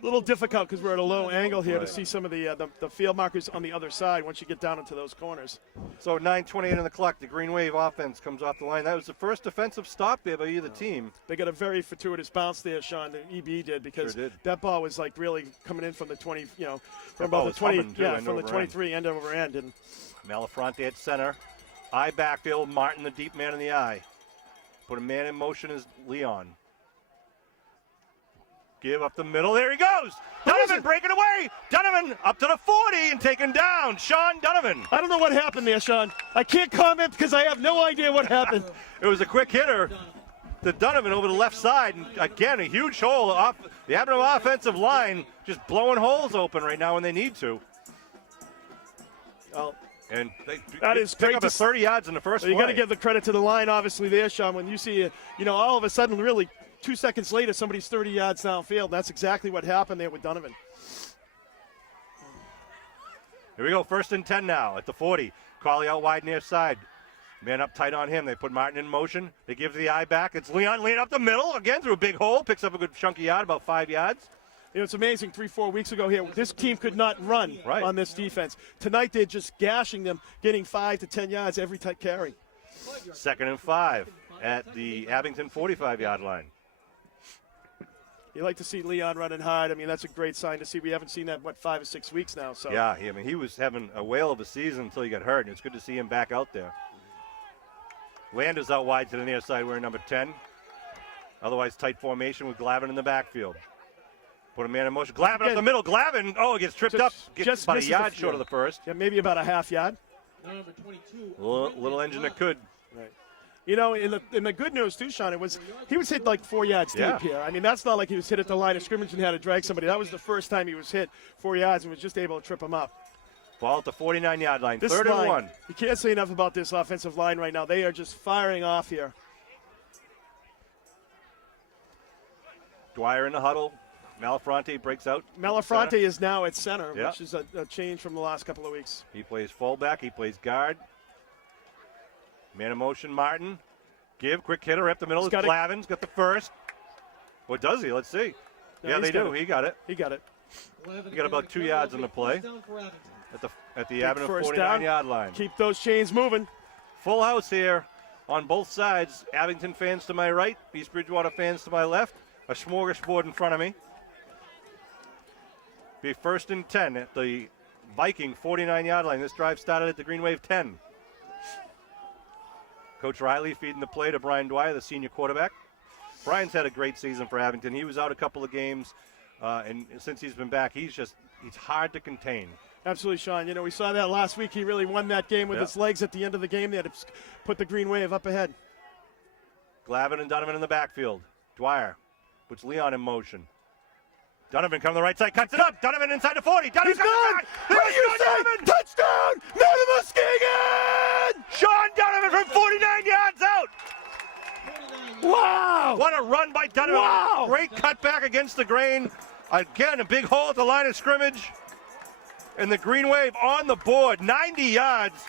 A little difficult because we're at a low angle here to see some of the field markers on the other side once you get down into those corners. So 9:28 on the clock. The Green Wave offense comes off the line. That was the first defensive stop there by either team. They got a very fortuitous bounce there, Sean. The EB did because that ball was like really coming in from the 20, from about the 20, from the 23 end over end. And Malafronte at center, eye backfield. Martin, the deep man in the eye. Put a man in motion is Leon. Give up the middle. There he goes. Donovan breaking away. Donovan up to the 40 and taken down. Sean Donovan. I don't know what happened there, Sean. I can't comment because I have no idea what happened. It was a quick hitter to Donovan over the left side. And again, a huge hole off the Aberdeen offensive line, just blowing holes open right now when they need to. Well, and they pick great up to 30 yards in the first play. You got to give the credit to the line, obviously, there, Sean. When you see, all of a sudden, really, 2 seconds later, somebody's 30 yards downfield. That's exactly what happened there with Donovan. Here we go, 1st and 10 now at the 40. Cawley out wide near side. Man up tight on him. They put Martin in motion. They give the eye back. It's Leon up the middle, again through a big hole. Picks up a good chunky yard, about 5 yards. It's amazing, 3-4 weeks ago here, this team could not run on this defense. Tonight, they're just gashing them, getting 5 to 10 yards every carry. 2nd and 5 at the Abington 45-yard line. You like to see Leon running hard. I mean, that's a great sign to see. We haven't seen that, 5 or 6 weeks now. So yeah, he was having a whale of a season until he got hurt, and it's good to see him back out there. Landers out wide to the near side wearing number 10. Otherwise, tight formation with Glavin in the backfield. Put a man in motion. Glavin up the middle. Glavin, gets tripped up. Gets about a yard short of the first. Yeah, maybe about a half yard. Number 22. Little engine that could. Right. In the good news too, Sean, he was hit like 4 yards deep here. I mean, that's not like he was hit at the line of scrimmage and had to drag somebody. That was the first time he was hit 4 yards and was just able to trip him up. Ball at the 49-yard line. This 3rd and 1. You can't say enough about this offensive line right now. They are just firing off here. Dwyer in the huddle. Malafronte breaks out. Malafronte is now at center, which is a change from the last couple of weeks. He plays fullback. He plays guard. Man in motion, Martin. Quick hitter up the middle. Glavin's got the first. What does he? Let's see. Yeah, they do. He got it. He got it. He got about 2 yards on the play. At the Abington 49-yard line. Keep those chains moving. Full house here on both sides. Abington fans to my right. East Bridgewater fans to my left. A smorgasbord in front of me. Be 1st and 10 at the Viking 49-yard line. This drive started at the Green Wave 10. Coach Riley feeding the play to Brian Dwyer, the senior quarterback. Brian's had a great season for Abington. He was out a couple of games, and since he's been back, he's hard to contain. Absolutely, Sean. We saw that last week. He really won that game with his legs at the end of the game. They had to put the Green Wave up ahead. Glavin and Donovan in the backfield. Dwyer puts Leon in motion. Donovan coming to the right side, cuts it up. Donovan inside the 40. Donovan's gone! What do you say? Touchdown! Northern Muskegon! Sean Donovan from 49 yards out. Wow! What a run by Donovan. Wow! Great cutback against the grain. Again, a big hole at the line of scrimmage. And the Green Wave on the board, 90 yards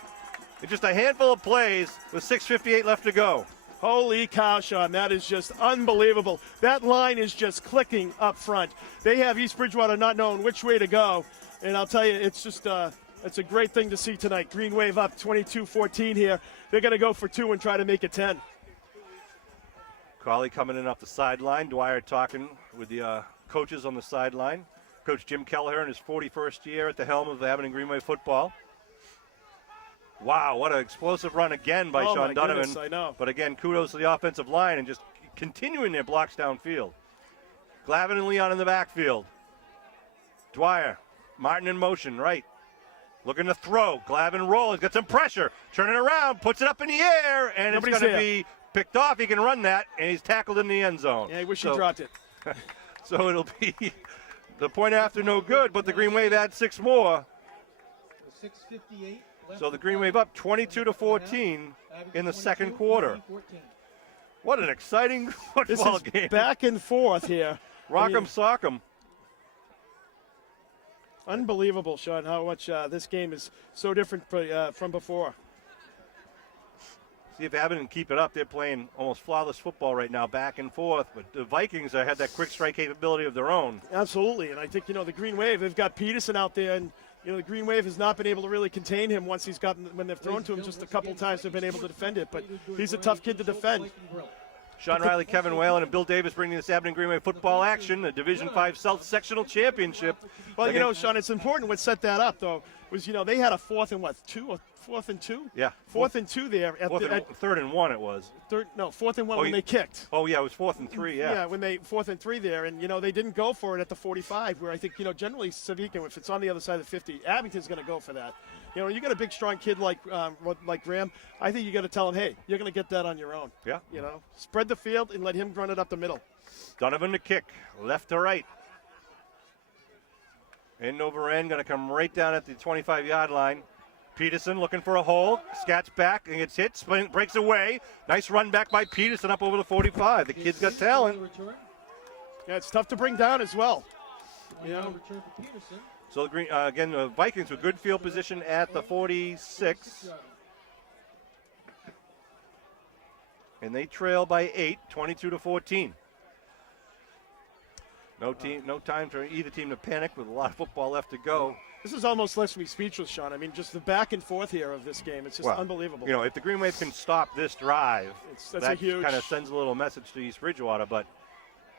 in just a handful of plays with 6:58 left to go. Holy cow, Sean, that is just unbelievable. That line is just clicking up front. They have East Bridgewater not knowing which way to go. And I'll tell you, it's just it's a great thing to see tonight. Green Wave up 22-14 here. They're going to go for 2 and try to make it 10. Cawley coming in off the sideline. Dwyer talking with the coaches on the sideline. Coach Jim Kelleher in his 41st year at the helm of the Abington Green Wave football. Wow, what an explosive run again by Sean Donovan. Goodness, I know. But again, kudos to the offensive line and just continuing their blocks downfield. Glavin and Leon in the backfield. Dwyer, Martin in motion, right. Looking to throw. Glavin rolls, got some pressure. Turning around, puts it up in the air, and Nobody's it's going to there. be picked off. He can run that, and he's tackled in the end zone. Yeah, I wish he dropped it. So it'll be the point after no good, but the Green Wave adds 6 more. 6:58 left. So the Green Wave up 22-14 in the second quarter. What an exciting This football is game. back and forth here. Rock'em sock'em. Unbelievable, Sean, how much this game is so different from before. See if Abington can keep it up. They're playing almost flawless football right now, back and forth. But the Vikings had that quick strike capability of their own. Absolutely, and I think, the Green Wave, they've got Peterson out there, and, the Green Wave has not been able to really contain him once he's gotten, when they've thrown to him just a couple times, they've been able to defend it, but he's a tough kid to defend. Sean Riley, Kevin Whalen, and Bill Davis bringing this Abington Green Wave football action, the Division 5 South Sectional Championship. Well, Sean, it's important what set that up, though, was, they had a 4th and 2 or 4th and 2? Yeah. 4th and 2 there. Third and 1 it was. 4th and 1 when they kicked. Oh, yeah, it was 4th and 3, yeah. Yeah, when they 4th and 3 there, and, they didn't go for it at the 45, where I think, generally Savika, if it's on the other side of the 50, Abington's going to go for that. You got a big, strong kid like Graham, I think you got to tell him, hey, you're going to get that on your own. Yeah. Spread the field and let him run it up the middle. Donovan to kick, left to right. End over end, going to come right down at the 25-yard line. Peterson looking for a hole, scats back and gets hit, breaks away. Nice run back by Peterson up over the 45. The kid's got talent. Yeah, it's tough to bring down as well. Return for Peterson. So again, the Vikings with good field position at the 46. And they trail by 8, 22-14. No time for either team to panic with a lot of football left to go. This is almost left me speechless, Sean. I mean, just the back and forth here of this game, it's just unbelievable. If the Green Wave can stop this drive, that's that a huge kind of sends a little message to East Bridgewater, but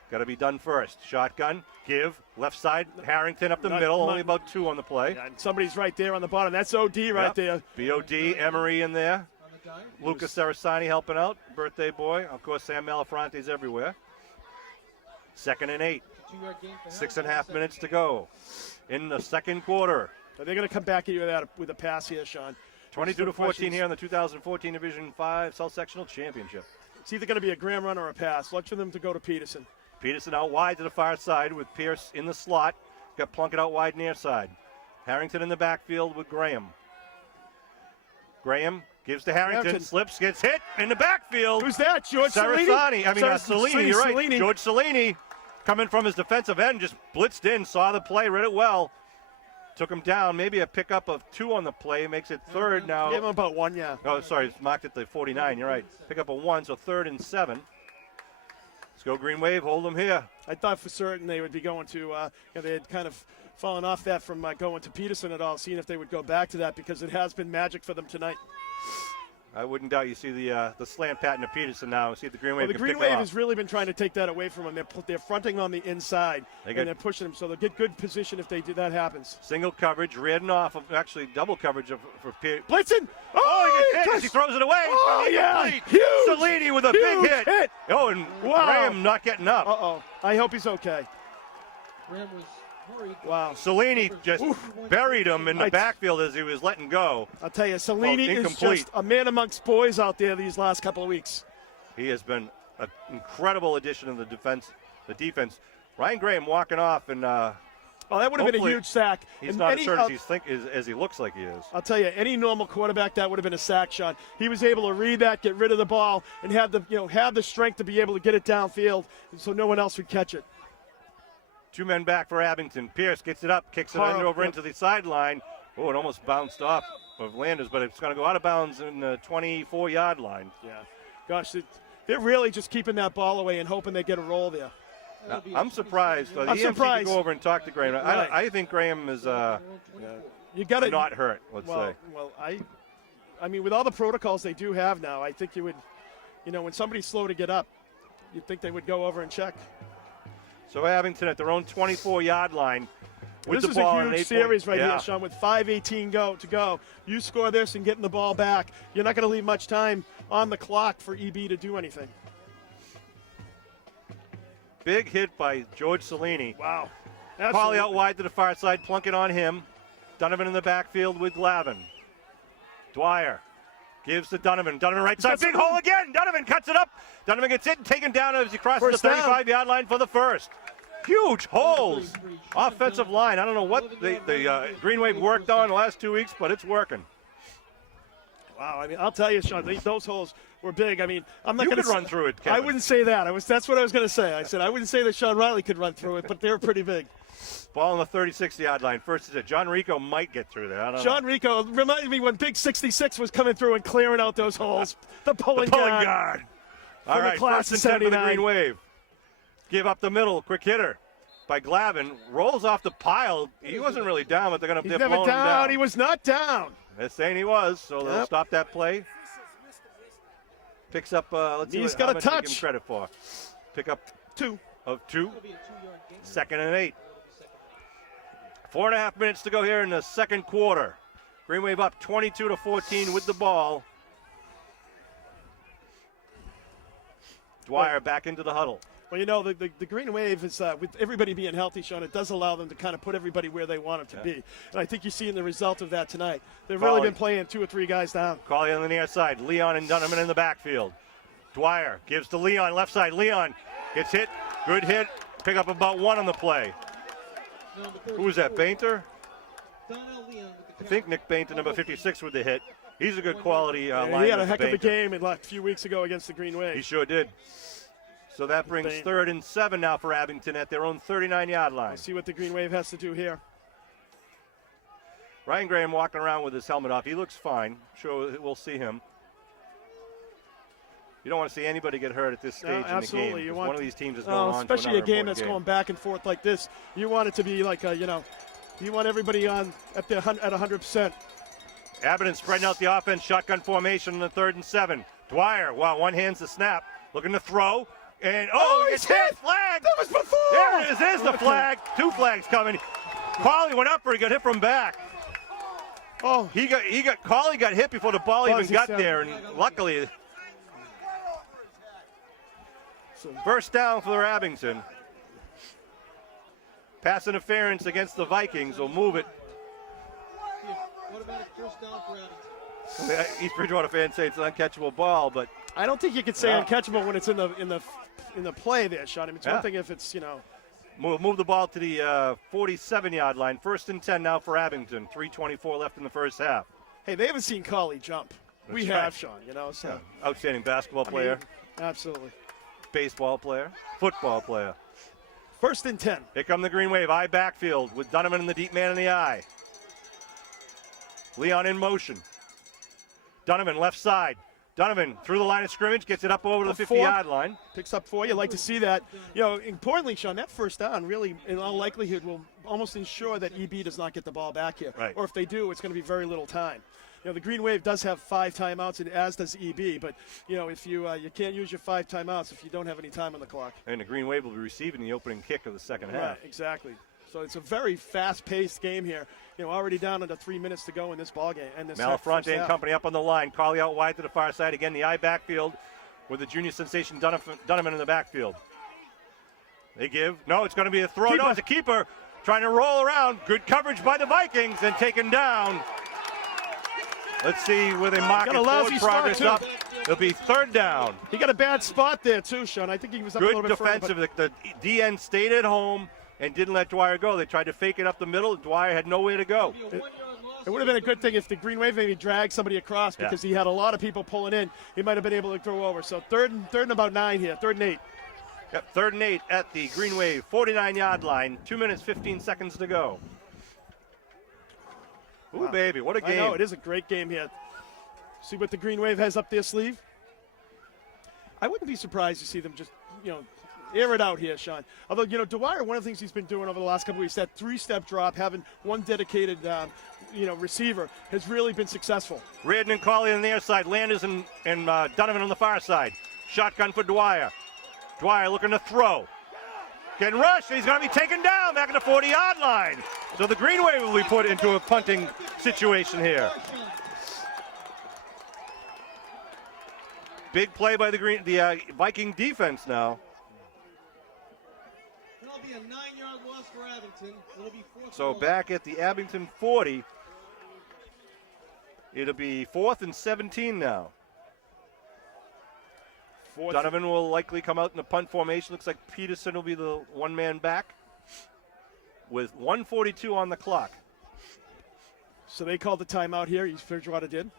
got to be done first. Shotgun, give, left side, Harrington up the middle, only about 2 on the play. Yeah, and somebody's right there on the bottom. That's OD right there. BOD, Emery in there. Lucas Sarasani helping out, birthday boy. Of course, Sam Malafronte's everywhere. 2nd and 8. 6.5 minutes to go in the second quarter. Are they going to come back at you with a pass here, Sean? 22-14 here in the 2014 Division 5 South Sectional Championship. It's either going to be a Graham run or a pass. Look for them to go to Peterson. Peterson out wide to the far side with Pierce in the slot. Got Plunkett out wide near side. Harrington in the backfield with Graham. Graham gives to Harrington, slips, gets hit in the backfield. Who's that? George Sarasani. Salini? Salini, you're right. Salini. George Salini coming from his defensive end, just blitzed in, saw the play, read it well. Took him down, maybe a pickup of 2 on the play, makes it 3rd now. Give him about 1, yeah. Oh, sorry, it's marked at the 49, you're right. Pick up a 1, so 3rd and 7. Let's go Green Wave, hold them here. I thought for certain they would be going to, they had kind of fallen off that from going to Peterson at all, seeing if they would go back to that because it has been magic for them tonight. I wouldn't doubt you see the slant pattern of Peterson now. See if the Green Wave the can Green pick Wave it off. has really been trying to take that away from them. They're fronting on the inside, and they're pushing them, so they'll get good position if that happens. Single coverage, Reardon off of actually double coverage for Peterson. Blitzen! Oh, he gets hit as he throws it away. Oh, yeah! Huge! Salini with a big hit. Oh, and Graham not getting up. Uh-oh. I hope he's okay. Graham was worried. Wow. Salini just buried him in the backfield as he was letting go. I'll tell you, Salini is just a man amongst boys out there these last couple of weeks. He has been an incredible addition of the defense. Ryan Graham walking off, and that would have been a huge sack. He's not as hurt as he looks like he is. I'll tell you, any normal quarterback, that would have been a sack, Sean. He was able to read that, get rid of the ball, and have the strength to be able to get it downfield so no one else would catch it. 2 men back for Abington. Pierce gets it up, kicks it over into the sideline. Oh, it almost bounced off of Landers, but it's going to go out of bounds in the 24-yard line. Yeah. Gosh, they're really just keeping that ball away and hoping they get a roll there. I'm surprised. The I'm EMC surprised. could go over and talk to Graham. Right. I think Graham is You got to not hurt, let's say. Well, I mean, with all the protocols they do have now, I think you would, when somebody's slow to get up, you'd think they would go over and check. So Abington at their own 24-yard line with This the is ball. a huge series right here, Sean, with 5:18 to go. You score this and getting the ball back, you're not going to leave much time on the clock for EB to do anything. Big hit by George Cellini. Wow. Pauly out wide to the far side, plunking on him. Donovan in the backfield with Glavin. Dwyer gives to Donovan. Donovan right side, big hole again. Donovan cuts it up. Donovan gets it and taken down as he crosses First the down. 35-yard line for the first. Huge holes. Offensive line. I don't know what the Green Wave worked on the last 2 weeks, but it's working. Wow, I mean, I'll tell you, Sean, those holes were big. I mean, I'm not You going could run through it, Kevin. I wouldn't say that. That's what I was going to say. I said I wouldn't say that Sean Riley could run through it, but they were pretty big. Ball on the 36-yard line. First is it. John Rico might get through there. I don't know. John Rico reminded me when Big 66 was coming through and clearing out those holes. The pulling guard. All the right, class first and 10 for the 79. Green Wave. Give up the middle. Quick hitter by Glavin. Rolls off the pile. He wasn't really down, but they're He's blowing never him down. down. He was not down. They're saying he was, so they'll Yep. stop that play. Picks up, let's see He's how got a much they give touch. him credit for. Pick up 2. of 2. Second and 8. 4.5 minutes to go here in the second quarter. Green Wave up 22-14 with the ball. Dwyer back into the huddle. Well, the Green Wave is, with everybody being healthy, Sean, it does allow them to kind of put everybody where they want them to be. And I think you're seeing the result of that tonight. They've really been playing 2 or 3 guys down. Cawley on the near side. Leon and Donovan in the backfield. Dwyer gives to Leon, left side. Leon gets hit. Good hit. Pick up about 1 on the play. Who was that, Bainter? I think Nick Bainter, number 56, with the hit. He's a good quality lineman. He had a heck of a Bainter. game a few weeks ago against the Green Wave. He sure did. So that brings Bainter. 3rd and 7 now for Abington at their own 39-yard line. Let's see what the Green Wave has to do here. Ryan Graham walking around with his helmet off. He looks fine. Sure, we'll see him. You don't want to see anybody get hurt at this stage in the absolutely. game. You 'Cause want one of these teams is going on to especially a another game important that's going back and forth like this. You want it to be like you want everybody on at 100%. Abington spreading out the offense, shotgun formation in the 3rd and 7. Dwyer, one hands the snap, looking to throw, and he's it's hit! hit! Flag! That was before! There it is, there's the flag. 2 flags coming. Cawley went up, or he got hit from back. Oh, Cawley got hit before the ball even he got said- there, and luckily, first down for Abington. Pass interference against the Vikings will move it. Automatic first down for Abington. East Bridgewater fans say it's an uncatchable ball, but I don't think you could say No. uncatchable when it's in the play there, Sean. I mean, it's Yeah. one thing if it's move the ball to the 47-yard line. 1st and 10 now for Abington. 3:24 left in the first half. Hey, they haven't seen Cawley jump. We That's right. have, Sean. So Outstanding basketball player, absolutely. baseball player, football player. 1st and 10. Here come the Green Wave. I backfield with Donovan and the deep man in the eye. Leon in motion. Donovan left side. Donovan through the line of scrimmage, gets it up over the 50-yard line. Picks up 4. You like to see that. Importantly, Sean, that first down really, in all likelihood, will almost ensure that EB does not get the ball back here. Right. Or if they do, it's going to be very little time. The Green Wave does have 5 timeouts, and as does EB. But if you can't use your 5 timeouts if you don't have any time on the clock. And the Green Wave will be receiving the opening kick of the second half. Right, exactly. So it's a very fast-paced game here. Already down under 3 minutes to go in this ball game. And this Malafronte first and half. company up on the line. Cawley out wide to the far side. Again, the I backfield with the junior sensation Donovan in the backfield. They give. No, it's going to be a throw. Keeper. No, it's a keeper trying to roll around. Good coverage by the Vikings and taken down. Let's see where they mark Got it. a lousy Forward progress spot, up. It'll be 3rd down. He got a bad spot there, too, Sean. I think he was up a Good little bit further, defensive. The DN stayed at home and didn't let Dwyer go. They tried to fake it up the middle. Dwyer had nowhere to go. It would have been a good thing if the Green Wave maybe dragged somebody across because he had a lot of people pulling in. He might have been able to throw over. So third and about 9 here. 3rd and 8. Yep, 3rd and 8 at the Green Wave 49-yard line. 2 minutes, 15 seconds to go. Ooh, baby, what a game. I know, it is a great game here. See what the Green Wave has up their sleeve? I wouldn't be surprised to see them just, Air it out here, Sean. Although, Dwyer, one of the things he's been doing over the last couple of weeks, that 3-step drop, having one dedicated, receiver, has really been successful. Reardon and Colley on the near side. Landers and Donovan on the far side. Shotgun for Dwyer. Dwyer looking to throw. Getting rushed. He's going to be taken down back at the 40-yard line. So the Green Wave will be put into a punting situation here. Big play by the Viking defense now. That'll be a 9-yard loss for Abington. It'll be 4th So and goal. back at the Abington 40. It'll be 4th and 17 now. Donovan will likely come out in the punt formation. Looks like Peterson will be the one-man back with 1:42 on the clock. So they called the timeout here. East Bridgewater did.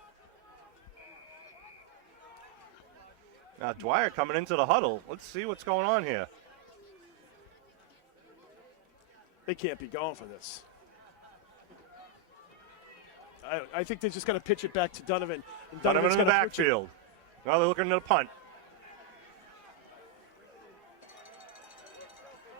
Now Dwyer coming into the huddle. Let's see what's going on here. They can't be going for this. I think they're just going to pitch it back to Donovan. And Donovan in the gonna pitch it. backfield. Now they're looking at the punt.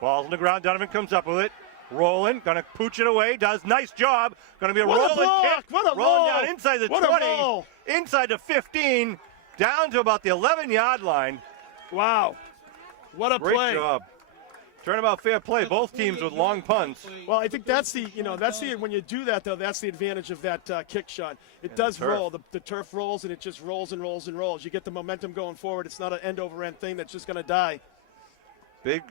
Ball's on the ground. Donovan comes up with it. Rolling. Going to pooch it away. Does. Nice job. Going to be a What a rolling block! kick. What a rolling roll! down inside the What a 20. roll! Inside the 15. Down to about the 11-yard line. Wow. What a Great play. job. Turnabout fair play. Both teams with long punts. Well, I think that's the when you do that, though, that's the advantage of that kick shot. It does turf. roll. The turf rolls, and it just rolls and rolls and rolls. You get the momentum going forward. It's not an end-over-end thing that's just going to die. Big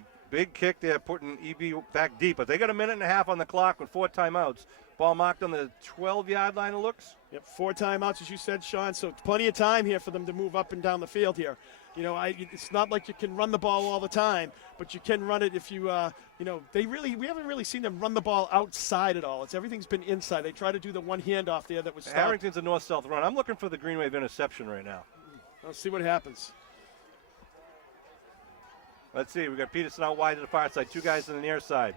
kick there, putting EB back deep. But they got a minute and a half on the clock with 4 timeouts. Ball marked on the 12-yard line, it looks. Yep, 4 timeouts, as you said, Sean. So plenty of time here for them to move up and down the field here. It's not like you can run the ball all the time, but you can run it if you, we haven't really seen them run the ball outside at all. Everything's been inside. They try to do the one handoff there that was stopped. Harrington's a north-south run. I'm looking for the Green Wave interception right now. Let's see what happens. Let's see. We got Peterson out wide to the far side. 2 guys on the near side.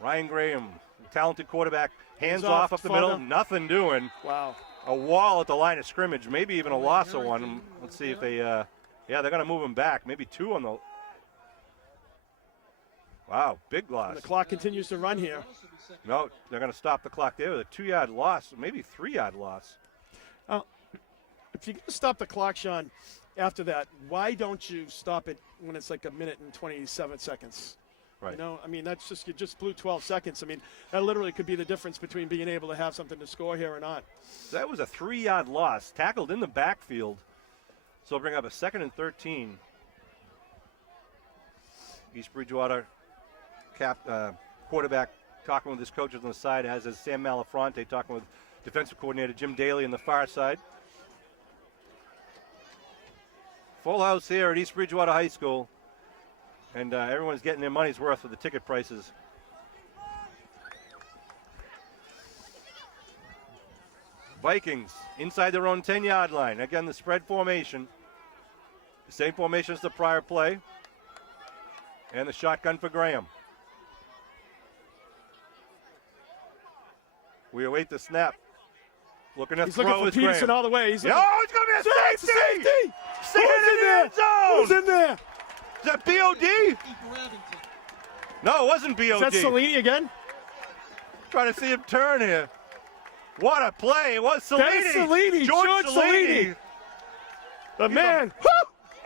Ryan Graham, talented quarterback, hands off up the middle, nothing doing. Wow. A wall at the line of scrimmage, maybe even a loss of one. Let's see if they, they're going to move him back. Maybe 2 on the. Wow, big loss. And the clock continues to run here. No, they're going to stop the clock there with a 2-yard loss, maybe 3-yard loss. If you're going to stop the clock, Sean, after that, why don't you stop it when it's like 1 minute and 27 seconds? Right. That's just, you just blew 12 seconds. That literally could be the difference between being able to have something to score here or not. That was a 3-yard loss, tackled in the backfield. So we'll bring up a 2nd and 13. East Bridgewater quarterback talking with his coaches on the side, as is Sam Malafronte talking with defensive coordinator Jim Daly on the far side. Full house here at East Bridgewater High School. And everyone's getting their money's worth with the ticket prices. Vikings inside their own 10-yard line. Again, the spread formation. The same formation as the prior play. And the shotgun for Graham. We await the snap. Looking to He's throw looking for is Peterson Graham. all the way. It's going to be a safety! Standing in the end zone! Who's in there? Is that B.O.D.? No, it wasn't B.O.D. Is that Cellini again? Trying to see him turn here. What a play. It was Cellini. That is Cellini. George Cellini. The man.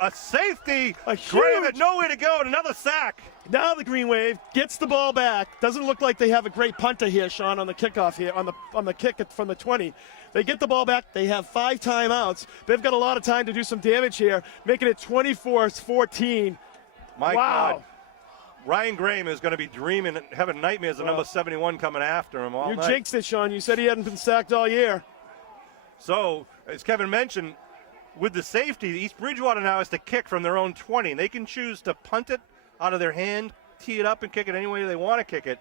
A safety. A Graham huge. had nowhere to go and another sack. Now the Green Wave gets the ball back. Doesn't look like they have a great punter here, Sean, on the kickoff here, on the kick from the 20. They get the ball back. They have 5 timeouts. They've got a lot of time to do some damage here, making it 24-14. My wow. God. Ryan Graham is going to be dreaming, having nightmares of number 71 coming after him all You night. jinxed it, Sean. You said he hadn't been sacked all year. So, as Kevin mentioned, with the safety, East Bridgewater now has to kick from their own 20. They can choose to punt it out of their hand, tee it up, and kick it any way they want to kick it.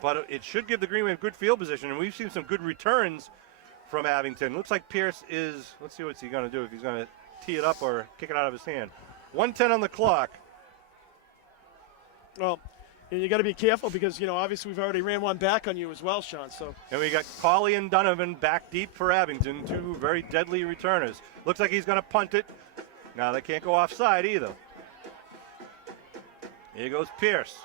But it should give the Green Wave good field position, and we've seen some good returns from Abington. Looks like Pierce is, let's see what's he going to do, if he's going to tee it up or kick it out of his hand. 1:10 on the clock. Well, you got to be careful because, obviously we've already ran one back on you as well, Sean. So. And we got Colley and Donovan back deep for Abington, 2 very deadly returners. Looks like he's going to punt it. Now they can't go offside either. Here goes Pierce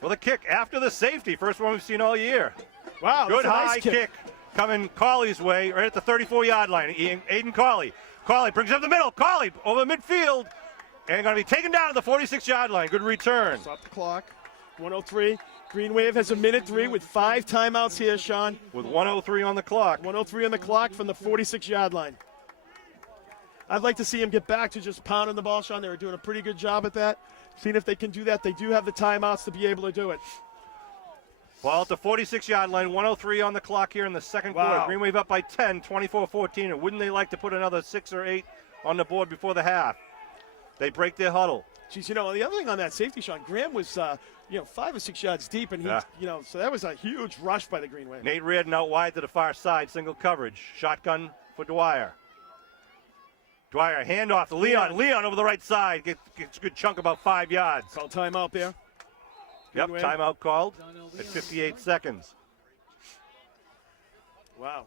for the kick after the safety. First one we've seen all year. Wow, Good that's a nice high kick coming Cauley's way right at the 34-yard line. Aiden Cauley. Cauley brings it up the middle. Cauley over midfield and going to be taken down to the 46-yard line. Good return. Stop the clock. 103. Green Wave has a minute 3 with 5 timeouts here, Sean. With 103 on the clock. 103 on the clock from the 46-yard line. I'd like to see him get back to just pounding the ball, Sean. They were doing a pretty good job at that. Seeing if they can do that. They do have the timeouts to be able to do it. Ball at the 46-yard line, 103 on the clock here in the second quarter. Green Wave up by 10, 24-14. And wouldn't they like to put another 6 or 8 on the board before the half? They break their huddle. Geez, the other thing on that safety, Sean, Graham was, 5 or 6 yards deep, and he, so that was a huge rush by the Green Wave. Nate Reardon out wide to the far side, single coverage. Shotgun for Dwyer. Dwyer, handoff to Leon. Leon over the right side. Gets a good chunk, about 5 yards. Call timeout there. Yep, timeout called at 58 seconds. Wow.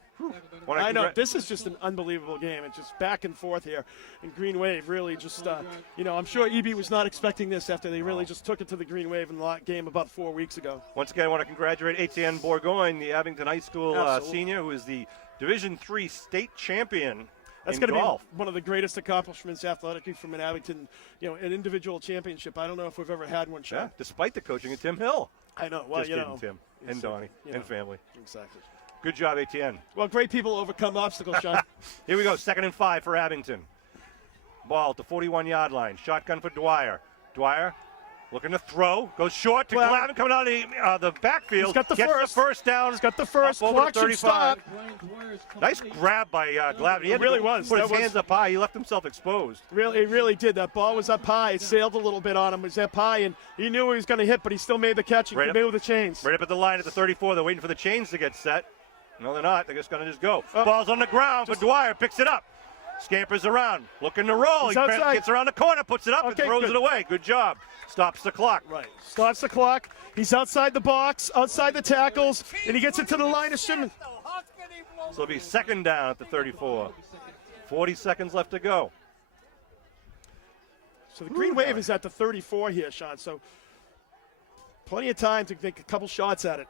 I know, this is just an unbelievable game. It's just back and forth here. And Green Wave really just, I'm sure EB was not expecting this after they really just took it to the Green Wave in the game about 4 weeks ago. Once again, I want to congratulate Etienne Bourgogne, the Abington High School senior, who is the Division III state champion. That's going to be one of the greatest accomplishments athletically from an Abington, an individual championship. I don't know if we've ever had one, Sean. Yeah, despite the coaching of Tim Hill. I know. Well, just kidding, Tim and Donnie and family. Exactly. Good job, Etienne. Well, great people overcome obstacles, Sean. Here we go, 2nd and 5 for Abington. Ball at the 41-yard line. Shotgun for Dwyer. Dwyer looking to throw. Goes short to Glavin coming out of the backfield. He's got the Gets the first down. He's got the first. Clock should stop. Nice grab by Glavin. He had really to put his hands up high. He left himself exposed. Really, he really did. That ball was up high. It sailed a little bit on him. It was up high, and he knew he was going to hit, but he still made the catch and came in with the chains. Right up at the line at the 34. They're waiting for the chains to get set. No, they're not. They're just going to go. Ball's on the ground, but Dwyer picks it up. Scampers around, looking to roll. He gets around the corner, puts it up, and throws it away. Good job. Stops the clock. Right. Stops the clock. He's outside the box, outside the tackles, and he gets it to the line of scrimmage. So it'll be 2nd down at the 34. 40 seconds left to go. So the Green Wave is at the 34 here, Sean. So plenty of time to take a couple shots at it.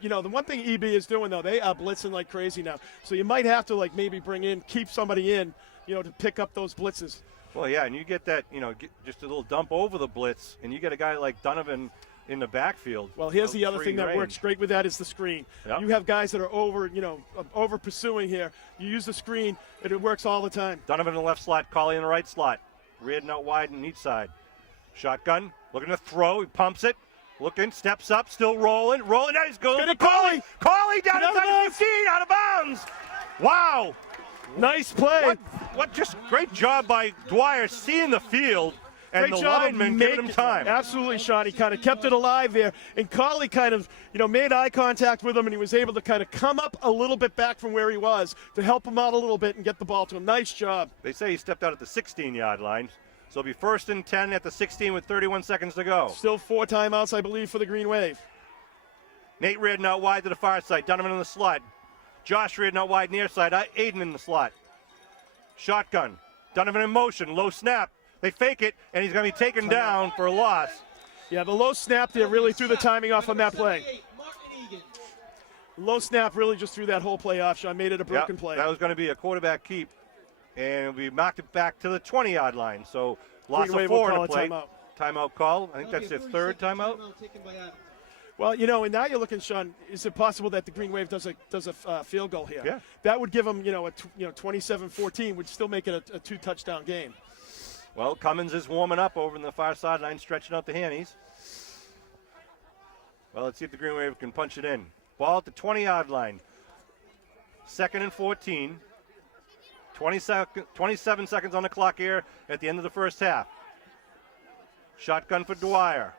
The one thing EB is doing, though, they are blitzing like crazy now. So you might have to, maybe keep somebody in, to pick up those blitzes. Well, yeah, and you get that, just a little dump over the blitz, and you get a guy like Donovan in the backfield. Well, here's the other thing that works great with that is the screen. Yep. You have guys that are over pursuing here. You use the screen, and it works all the time. Donovan in the left slot, Cauley in the right slot. Reardon out wide on each side. Shotgun, looking to throw, he pumps it. Looking, steps up, still rolling. Now he's going to Cauley. Cauley down inside the 15, out of bounds. Wow. Nice play. What just great job by Dwyer seeing the field and the lineman giving him time. Absolutely, Sean. He kind of kept it alive there. And Cauley kind of, made eye contact with him, and he was able to kind of come up a little bit back from where he was to help him out a little bit and get the ball to him. Nice job. They say he stepped out at the 16-yard line. So it'll be 1st and 10 at the 16 with 31 seconds to go. Still 4 timeouts, I believe, for the Green Wave. Nate Reardon out wide to the far side. Donovan in the slot. Josh Reardon out wide near side. Aiden in the slot. Shotgun. Donovan in motion. Low snap. They fake it, and he's going to be taken down for a loss. Yeah, the low snap there really threw the timing off on that play. Low snap really just threw that whole play off, Sean. Made it a broken play. That was going to be a quarterback keep. And we knocked it back to the 20-yard line. So loss of 4 in the play. Timeout call. I think that's their 3rd timeout. Well, and now you're looking, Sean, is it possible that the Green Wave does a field goal here? Yeah. That would give them, a 27-14, would still make it a 2-touchdown game. Well, Cummins is warming up over in the far sideline, stretching out the handies. Well, let's see if the Green Wave can punch it in. Ball at the 20-yard line. 2nd and 14. 27 seconds on the clock here at the end of the first half. Shotgun for Dwyer.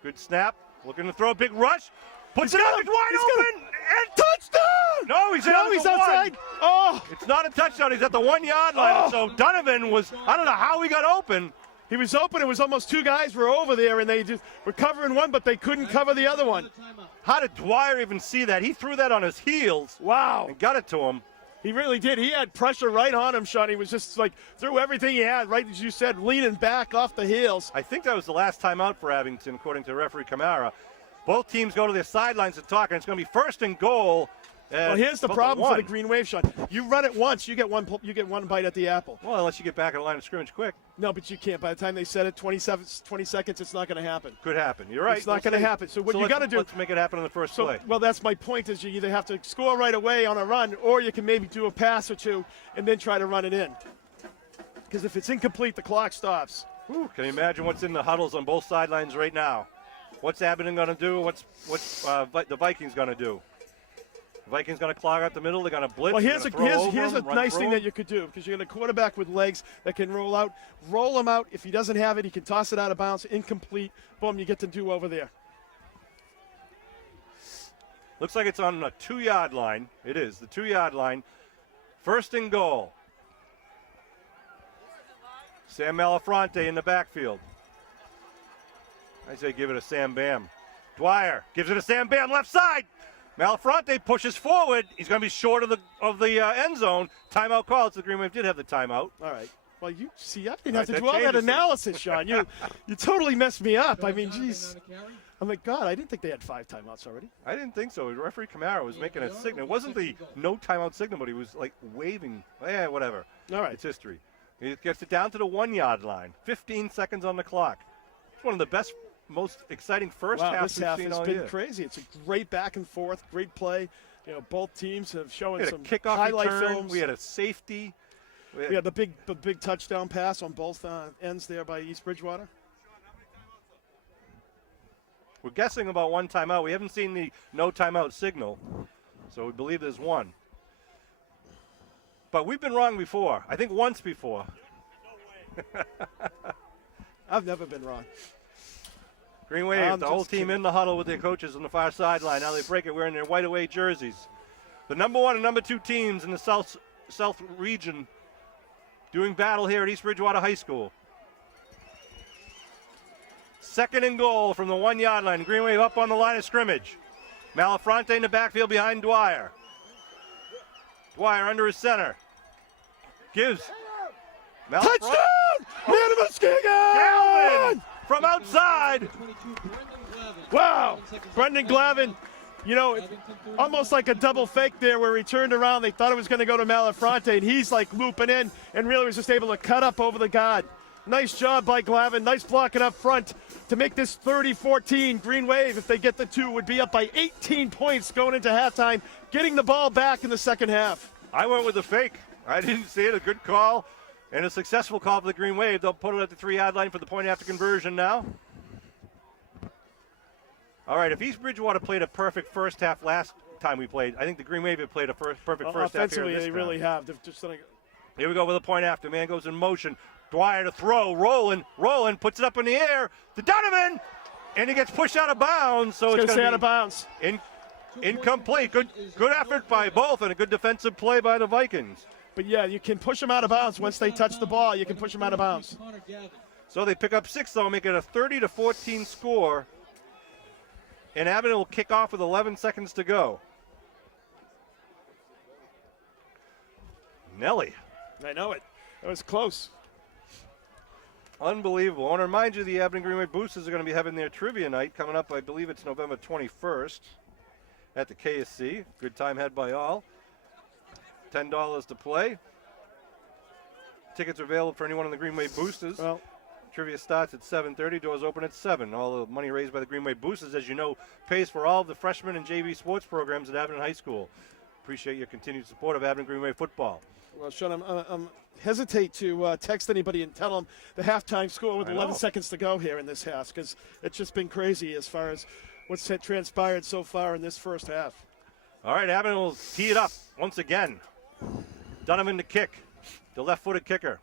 Good snap. Looking to throw a big rush. Puts it up. It's wide open. And touchdown! No, he's outside. Oh! It's not a touchdown. He's at the 1-yard line. So Donovan was, I don't know how he got open. He was open. It was almost 2 guys were over there, and they just were covering one, but they couldn't cover the other one. How did Dwyer even see that? He threw that on his heels. Wow. And got it to him. He really did. He had pressure right on him, Sean. He was just like threw everything he had, right as you said, leaning back off the heels. I think that was the last time out for Abington, according to referee Camara. Both teams go to their sidelines to talk, and it's going to be first and goal. Well, here's the problem for the Green Wave, Sean. You run it once, you get one bite at the apple. Well, unless you get back at the line of scrimmage quick. No, but you can't. By the time they set it, 20 seconds, it's not going to happen. Could happen. You're right. It's not going to happen. So what you got to do? Let's make it happen on the first play. Well, that's my point. Is you either have to score right away on a run, or you can maybe do a pass or two and then try to run it in. Because if it's incomplete, the clock stops. Ooh, can you imagine what's in the huddles on both sidelines right now? What's Abington going to do? What's the Vikings going to do? Vikings going to clog out the middle. They're going to blitz. Well, here's a nice thing that you. you could do, because you're going to quarterback with legs that can roll out. Roll him out. If he doesn't have it, he can toss it out of bounds. Incomplete. Boom, you get to do over there. Looks like it's on a 2-yard line. It is, the 2-yard line. First and goal. Sam Malafronte in the backfield. I say give it a Sam Bam. Dwyer gives it a Sam Bam, left side. Malafronte pushes forward. He's going to be short of the end zone. Timeout call. So the Green Wave did have the timeout. All right. Well, you see, I didn't have to that do all that changes analysis, Sean. You totally messed me up. I mean, geez. I'm like, God, I didn't think they had 5 timeouts already. I didn't think so. Referee Camara was making a signal. It wasn't the no timeout signal, but he was like waving. Yeah, whatever. All right. It's history. He gets it down to the 1-yard line. 15 seconds on the clock. It's one of the best, most exciting first halves this we've half seen has all been year. crazy. It's a great back and forth, great play. You know, both teams have shown We had some a kickoff highlight return. films. We had a safety. We had the big touchdown pass on both ends there by East Bridgewater. We're guessing about 1 timeout. We haven't seen the no timeout signal, so we believe there's 1. But we've been wrong before. I think once before. I've never been wrong. Green Wave, I'm the whole just team kidding. in the huddle with their coaches on the far sideline. Now they break it wearing their white away jerseys. The number 1 and number 2 teams in the South region doing battle here at East Bridgewater High School. Second and goal from the 1-yard line. Green Wave up on the line of scrimmage. Malafronte in the backfield behind Dwyer. Dwyer under his center. Gives. Touchdown! Man of Muskegon! Galvin from outside. Wow. Brendan Glavin, you know, almost like a double fake there where he turned around. They thought it was going to go to Malafronte, and he's like looping in and really was just able to cut up over the guard. Nice job by Glavin. Nice blocking up front to make this 30-14. Green Wave, if they get the 2, would be up by 18 points going into halftime, getting the ball back in the second half. I went with the fake. I didn't see it. A good call and a successful call for the Green Wave. They'll put it at the 3-yard line for the point after conversion now. All right, if East Bridgewater played a perfect first half last time we played, I think the Green Wave had played a perfect first half here Offensively, this they time. really have. They've just done Here we go with a point after. Man goes in motion. Dwyer to throw. Rolling, puts it up in the air to Donovan, and he gets pushed out of bounds. So it's going to be out of bounds. Incomplete. Good effort by both, and a good defensive play by the Vikings. But yeah, you can push them out of bounds. Once they touch the ball, you can push them out of bounds. So they pick up 6, though, make it a 30-14 score. And Abington will kick off with 11 seconds to go. Nelly. I know it. That was close. Unbelievable. I want to remind you the Abington Green Wave Boosters are going to be having their trivia night coming up. I believe it's November 21st at the KSC. Good time had by all. $10 to play. Tickets are available for anyone in the Green Wave Boosters. Well, trivia starts at 7:30. Doors open at 7. All the money raised by the Green Wave Boosters, as you know, pays for all of the freshman and JV sports programs at Abington High School. Appreciate your continued support of Abington Green Wave football. Well, Sean, I'm hesitate to text anybody and tell them the halftime score with 11 seconds to go here in this half, because it's just been crazy as far as what's transpired so far in this first half. All right, Abington will tee it up once again. Donovan to kick, the left-footed kicker.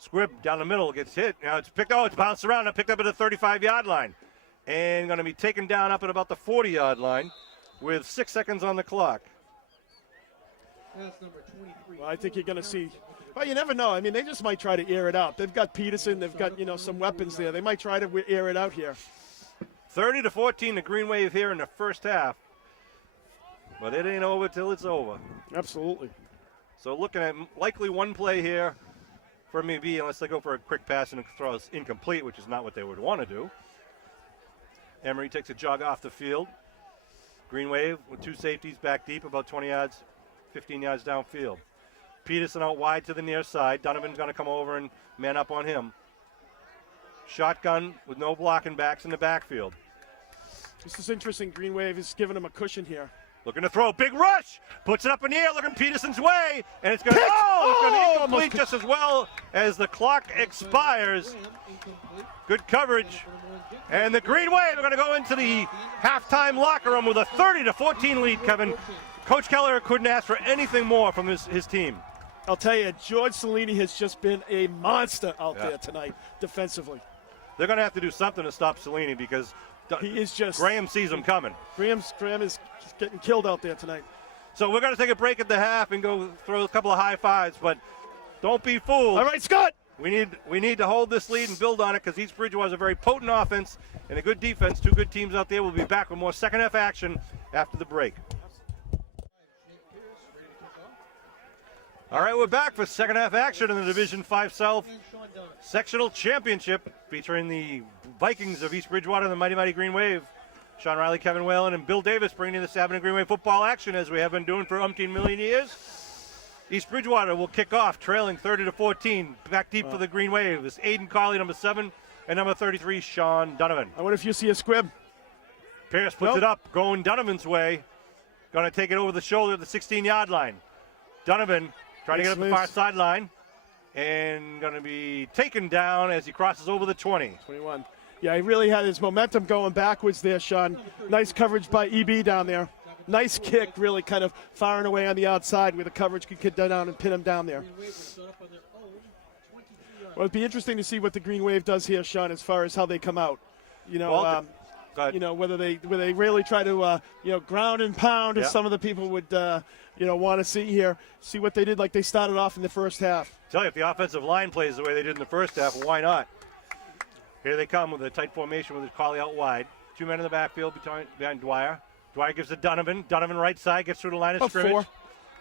Squibb down the middle gets hit. Now it's picked. Oh, it's bounced around and picked up at the 35-yard line, and going to be taken down up at about the 40-yard line with 6 seconds on the clock. Well, I think you're going to see. Well, you never know. I mean, they just might try to air it out. They've got Peterson. They've got some weapons there. They might try to air it out here. 30-14, the Green Wave here in the first half. But it ain't over till it's over. Absolutely. So looking at likely one play here for MB, unless they go for a quick pass and it throws incomplete, which is not what they would want to do. Emery takes a jog off the field. Green Wave with two safeties back deep, about 20 yards, 15 yards downfield. Peterson out wide to the near side. Donovan's going to come over and man up on him. Shotgun with no blocking backs in the backfield. This is interesting. Green Wave is giving him a cushion here. Looking to throw, big rush, puts it up in the air, looking Peterson's way, and it's going to incomplete just as well as the clock expires. Good coverage, and the Green Wave are going to go into the halftime locker room with a 30-14 lead, Kevin. Coach Keller couldn't ask for anything more from his team. I'll tell you, George Cellini has just been a monster out there tonight defensively. They're going to have to do something to stop Cellini because he is just Graham sees him coming. Graham is just getting killed out there tonight. So we're going to take a break at the half and go throw a couple of high fives, but don't be fooled. All right, Scott. We need to hold this lead and build on it because East Bridgewater is a very potent offense and a good defense. Two good teams out there. We'll be back with more second half action after the break. All right, we're back for second half action in the Division 5 South Sectional Championship featuring the Vikings of East Bridgewater and the Mighty Green Wave. Sean Riley, Kevin Whalen, and Bill Davis bringing in the Avenue Green Wave football action as we have been doing for umpteen million years. East Bridgewater will kick off, trailing 30-14. Back deep for the Green Wave is Aiden Carley, number 7, and number 33, Sean Donovan. I wonder if you see a squib. Pierce puts it up, going Donovan's way. Going to take it over the shoulder at the 16-yard line. Donovan trying to get up the far sideline and going to be taken down as he crosses over the 20. 21. Yeah, he really had his momentum going backwards there, Sean. Nice coverage by EB down there. Nice kick, really kind of firing away on the outside where the coverage could get down and pin him down there. Well, it'd be interesting to see what the Green Wave does here, Sean, as far as how they come out. You know, whether they really try to ground and pound, as some of the people would want to see here. See what they did, like they started off in the first half. Tell you, if the offensive line plays the way they did in the first half, well, why not? Here they come with a tight formation with Carley out wide. Two men in the backfield behind Dwyer. Dwyer gives to Donovan. Donovan right side, gets through the line of scrimmage. 4.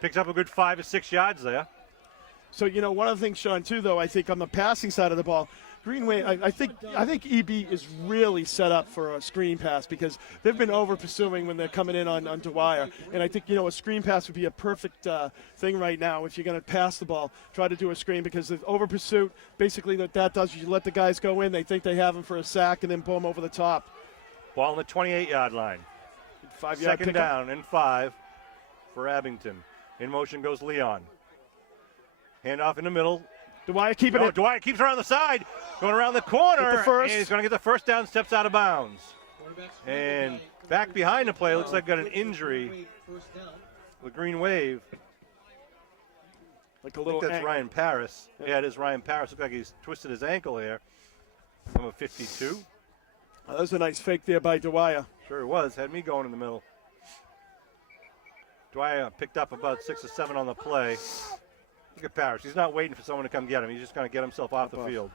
Picks up a good 5 or 6 yards there. So, one of the things, Sean, too, though, I think on the passing side of the ball, Green Wave, I think EB is really set up for a screen pass because they've been over pursuing when they're coming in on Dwyer. And I think, a screen pass would be a perfect thing right now if you're going to pass the ball. Try to do a screen because the over pursuit, basically what that does is you let the guys go in, they think they have him for a sack, and then boom, over the top. Ball on the 28-yard line. 5-yard Second down and 5 for Abington. In motion goes Leon. Handoff in the middle. Dwyer keeping it. Dwyer keeps around the side, going around the corner. And he's going to get the first down, steps out of bounds. And back behind the play, looks like got an injury with Green Wave. Like a little. I think that's Ryan Paris. Yeah, it is Ryan Paris. Looks like he's twisted his ankle there. Number 52. That was a nice fake there by Dwyer. Sure it was. Had me going in the middle. Dwyer picked up about 6 or 7 on the play. Look at Parrish. He's not waiting for someone to come get him. He's just going to get himself off the field.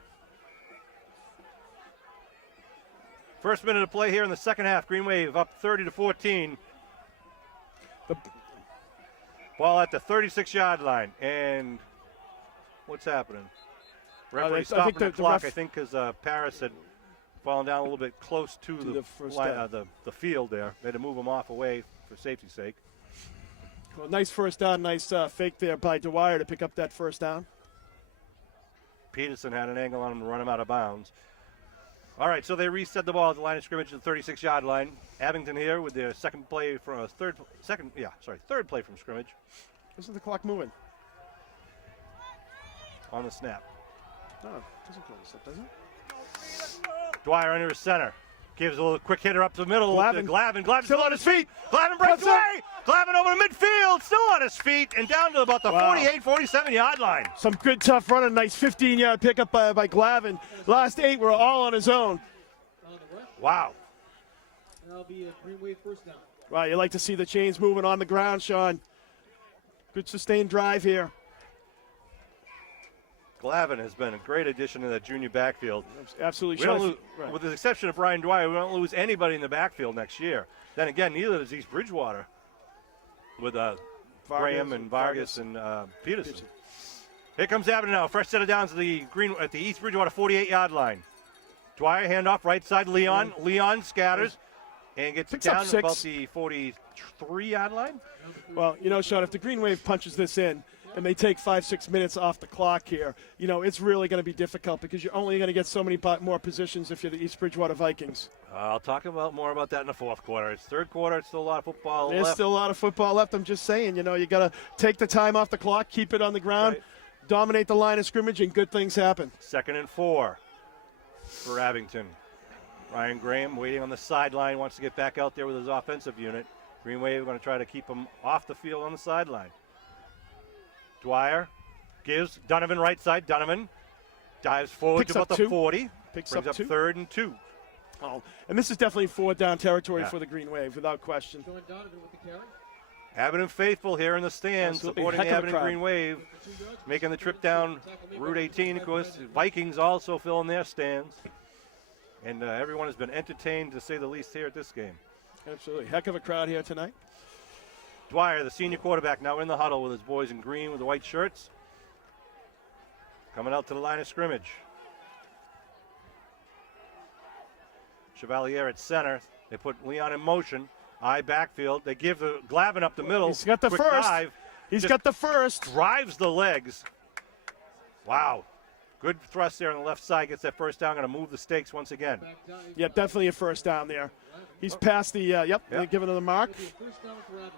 First minute of play here in the second half. Green Wave up 30-14. Ball at the 36-yard line. And what's happening? Referee stopping the clock, I think, because Paris had fallen down a little bit close to the field there. They had to move him off away for safety's sake. Well, nice first down, nice fake there by Dwyer to pick up that first down. Peterson had an angle on him to run him out of bounds. All right, so they reset the ball at the line of scrimmage at the 36-yard line. Abington here with their third play from scrimmage. Isn't the clock moving? On the snap. No, it doesn't go on the snap, does it? Dwyer under his center. Gives a little quick hitter up the middle. Glavin. Glavin's still on his feet. Glavin breaks away. Glavin over the midfield. Still on his feet and down to about the 48, 47-yard line. Some good tough running. Nice 15-yard pickup by Glavin. Last 8 were all on his own. Wow. That'll be a Green Wave first down. Right, you like to see the chains moving on the ground, Sean. Good sustained drive here. Glavin has been a great addition to that junior backfield. Absolutely. We don't lose, with the exception of Brian Dwyer, we don't lose anybody in the backfield next year. Then again, neither does East Bridgewater. with Graham and Vargas and Peterson. Here comes Abbott now. Fresh set of downs at the East Bridgewater 48-yard line. Dwyer handoff right side. Leon. Leon scatters and gets Picks down up 6. about the 43-yard line. Well, Sean, if the Green Wave punches this in and they take 5-6 minutes off the clock here, it's really going to be difficult because you're only going to get so many more positions if you're the East Bridgewater Vikings. I'll talk more about that in the fourth quarter. It's third quarter. It's still a lot of football There's left. still a lot of football left. I'm just saying, you got to take the time off the clock, keep it on the ground, Right. dominate the line of scrimmage, and good things happen. 2nd and 4 for Abington. Ryan Graham waiting on the sideline, wants to get back out there with his offensive unit. Green Wave going to try to keep him off the field on the sideline. Dwyer gives Donovan right side. Donovan dives forward Picks to up about 2. the 40. Picks Brings up up 2. 3rd and 2. Oh, and this is definitely 4th down territory Yeah. for the Green Wave, without question. Sean Donovan with the carry. Abbott and Faithful here in the stands, Absolutely. supporting Heck the of a Abbott and crowd. Green Wave, making the trip down Route 18. Of course, Vikings also filling their stands. And everyone has been entertained, to say the least, here at this game. Absolutely. Heck of a crowd here tonight. Dwyer, the senior quarterback, now in the huddle with his boys in green with the white shirts. Coming out to the line of scrimmage. Chevalier at center. They put Leon in motion. Eye backfield. They give the Glavin up the middle. He's got the Quick first. dive. He's Just got the first. drives the legs. Wow. Good thrust there on the left side. Gets that first down. Going to move the stakes once again. Yeah, definitely a first down there. He's past the, they're giving him the mark. First down for Abington.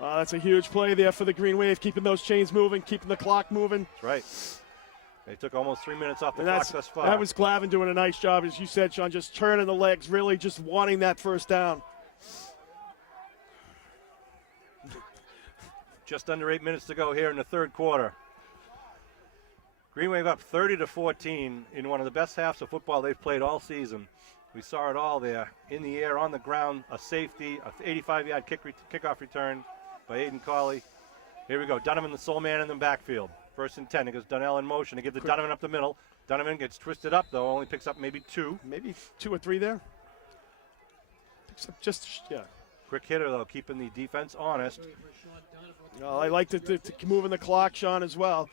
That's a huge play there for the Green Wave, keeping those chains moving, keeping the clock moving. That's right. They took almost 3 minutes off the And clock thus far. that was Glavin doing a nice job, as you said, Sean, just turning the legs, really just wanting that first down. Just under 8 minutes to go here in the third quarter. Green Wave up 30-14 in one of the best halves of football they've played all season. We saw it all there, in the air, on the ground, a safety, a 85-yard kickoff return by Aiden Cawley. Here we go, Donovan the sole man in the backfield. 1st and 10, it goes Donnell in motion to give the Donovan up the middle. Donovan gets twisted up, though, only picks up maybe 2. Maybe 2 or 3 there. Picks up just, yeah. Quick hitter, though, keeping the defense honest. I like to move in the clock, Sean, as well.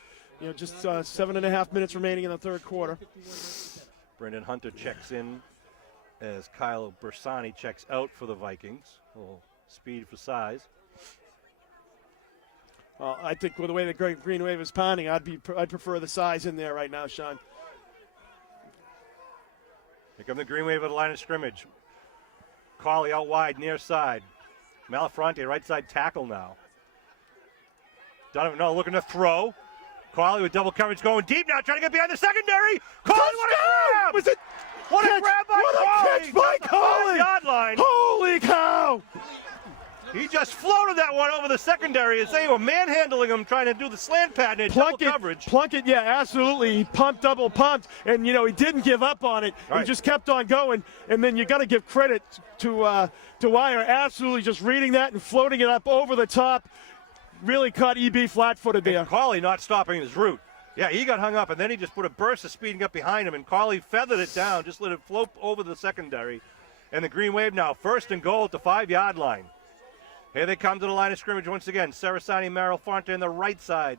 Just 7.5 minutes remaining in the third quarter. Brendan Hunter checks in as Kyle Bersani checks out for the Vikings. A little speed for size. Well, I think with the way the Green Wave is pounding, I'd prefer the size in there right now, Sean. Here come the Green Wave at the line of scrimmage. Cawley out wide, near side. Malafronte, right side tackle now. Donovan, looking to throw. Cawley with double coverage going deep now, trying to get behind the secondary. Cawley, what a grab! Was it? What a Catch! grab by What a Cawley! catch by Cawley! 5-yard line. Holy cow! He just floated that one over the secondary as they were manhandling him, trying to do the slant pattern in double coverage. Plunkett, yeah, absolutely. He pumped, double pumped, and he didn't give up on it. Right. He just kept on going. And then you got to give credit to Dwyer, absolutely just reading that and floating it up over the top. Really caught EB flat-footed there. And Cawley not stopping his route. Yeah, he got hung up, and then he just put a burst of speed and got behind him, and Cawley feathered it down, just let it float over the secondary. And the Green Wave now 1st and goal at the 5-yard line. Here they come to the line of scrimmage once again. Sarasani, Malafronte on the right side.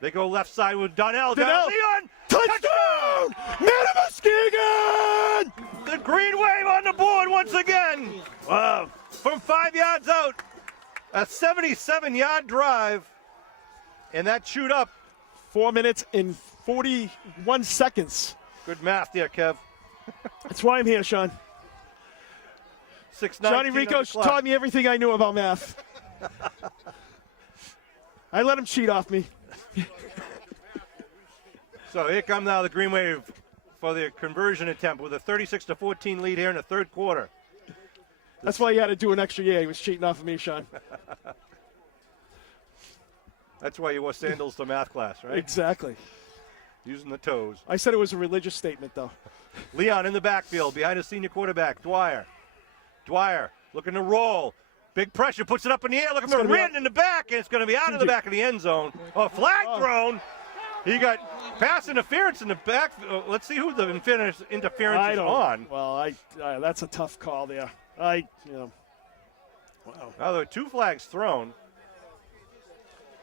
They go left side with Donnell. Leon! Touchdown! Muskegon! The Green Wave on the board once again. Wow. From 5 yards out. A 77-yard drive. And that chewed up. 4 minutes and 41 seconds. Good math there, Kev. That's why I'm here, Sean. 6:19 Johnny on the Rico clock. taught me everything I knew about math. I let him cheat off me. So here come now the Green Wave for the conversion attempt with a 36-14 lead here in the third quarter. That's why he had to do an extra year. He was cheating off of me, Sean. That's why you wore sandals to math class, right? Exactly. Using the toes. I said it was a religious statement, though. Leon in the backfield behind his senior quarterback, Dwyer. Dwyer looking to roll. Big pressure, puts it up in the air, looking for Rin in the back, and it's going to be out of the back of the end zone. Oh, flag thrown. He got pass interference in the back. Let's see who the interference is on. Well, that's a tough call there. Wow. Now there are 2 flags thrown.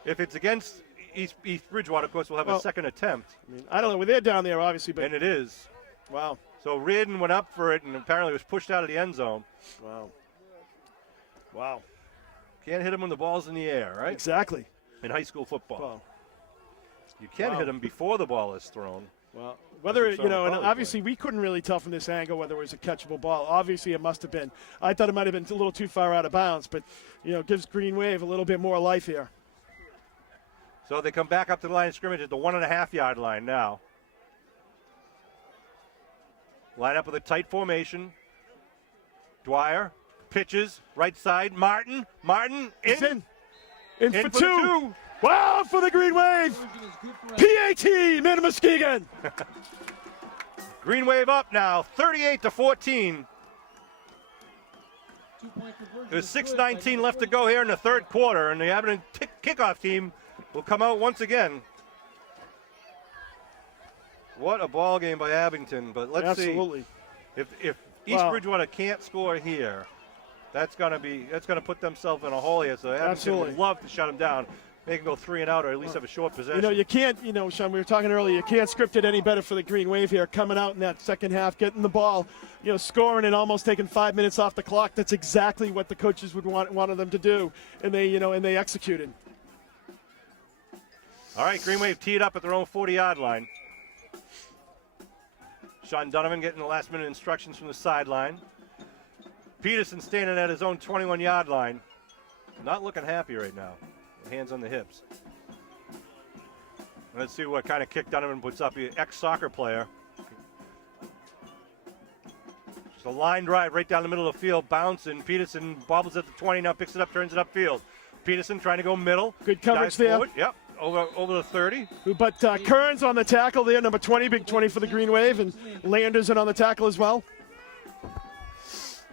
If it's against East Bridgewater, of course, we'll have a second attempt. I mean, I don't know. Well, they're down there, obviously, but And it is. wow. So Reardon went up for it and apparently was pushed out of the end zone. Wow. Wow. Can't hit him when the ball's in the air, right? Exactly. In high school football. Wow. You can hit him before the ball is thrown. Well, whether, That's what you know, some and of the college obviously we couldn't really tell from this angle whether it was a catchable ball. Obviously it must have been. I thought it might have been a little too far out of bounds, but, you know, gives Green Wave a little bit more life here. So they come back up to the line of scrimmage at the 1.5-yard line now. Line up with a tight formation. Dwyer pitches right side. Martin He's in. In for the two. 2. Wow, for the Green Wave. PAT, Minimuskegon. Green Wave up now, 38-14. There's 6:19 left to go here in the third quarter, and the Abington kickoff team will come out once again. What a ball game by Abington! But let's Absolutely. see if East Bridgewater can't score here, that's gonna put themselves in a hole here. So Abington Absolutely. would love to shut them down. They can go 3 and out, or at least have a short possession. You know, you can't, you know, Sean, we were talking earlier, you can't script it any better for the Green Wave here, coming out in that second half, getting the ball, you know, scoring and almost taking 5 minutes off the clock. That's exactly what the coaches would wanted them to do, and they, you know, and they executed. All right, Green Wave teed up at their own 40-yard line. Sean Donovan getting the last-minute instructions from the sideline. Peterson standing at his own 21-yard line. Not looking happy right now. Hands on the hips. Let's see what kind of kick Donovan puts up. Ex-soccer player. Just a line drive right down the middle of the field, bouncing. Peterson bobbles at the 20, now picks it up, turns it upfield. Peterson trying to go middle. Good coverage dives there. Forward. Yep, over the 30. But Kearns on the tackle there, number 20, big 20 for the Green Wave, and Landers in on the tackle as well.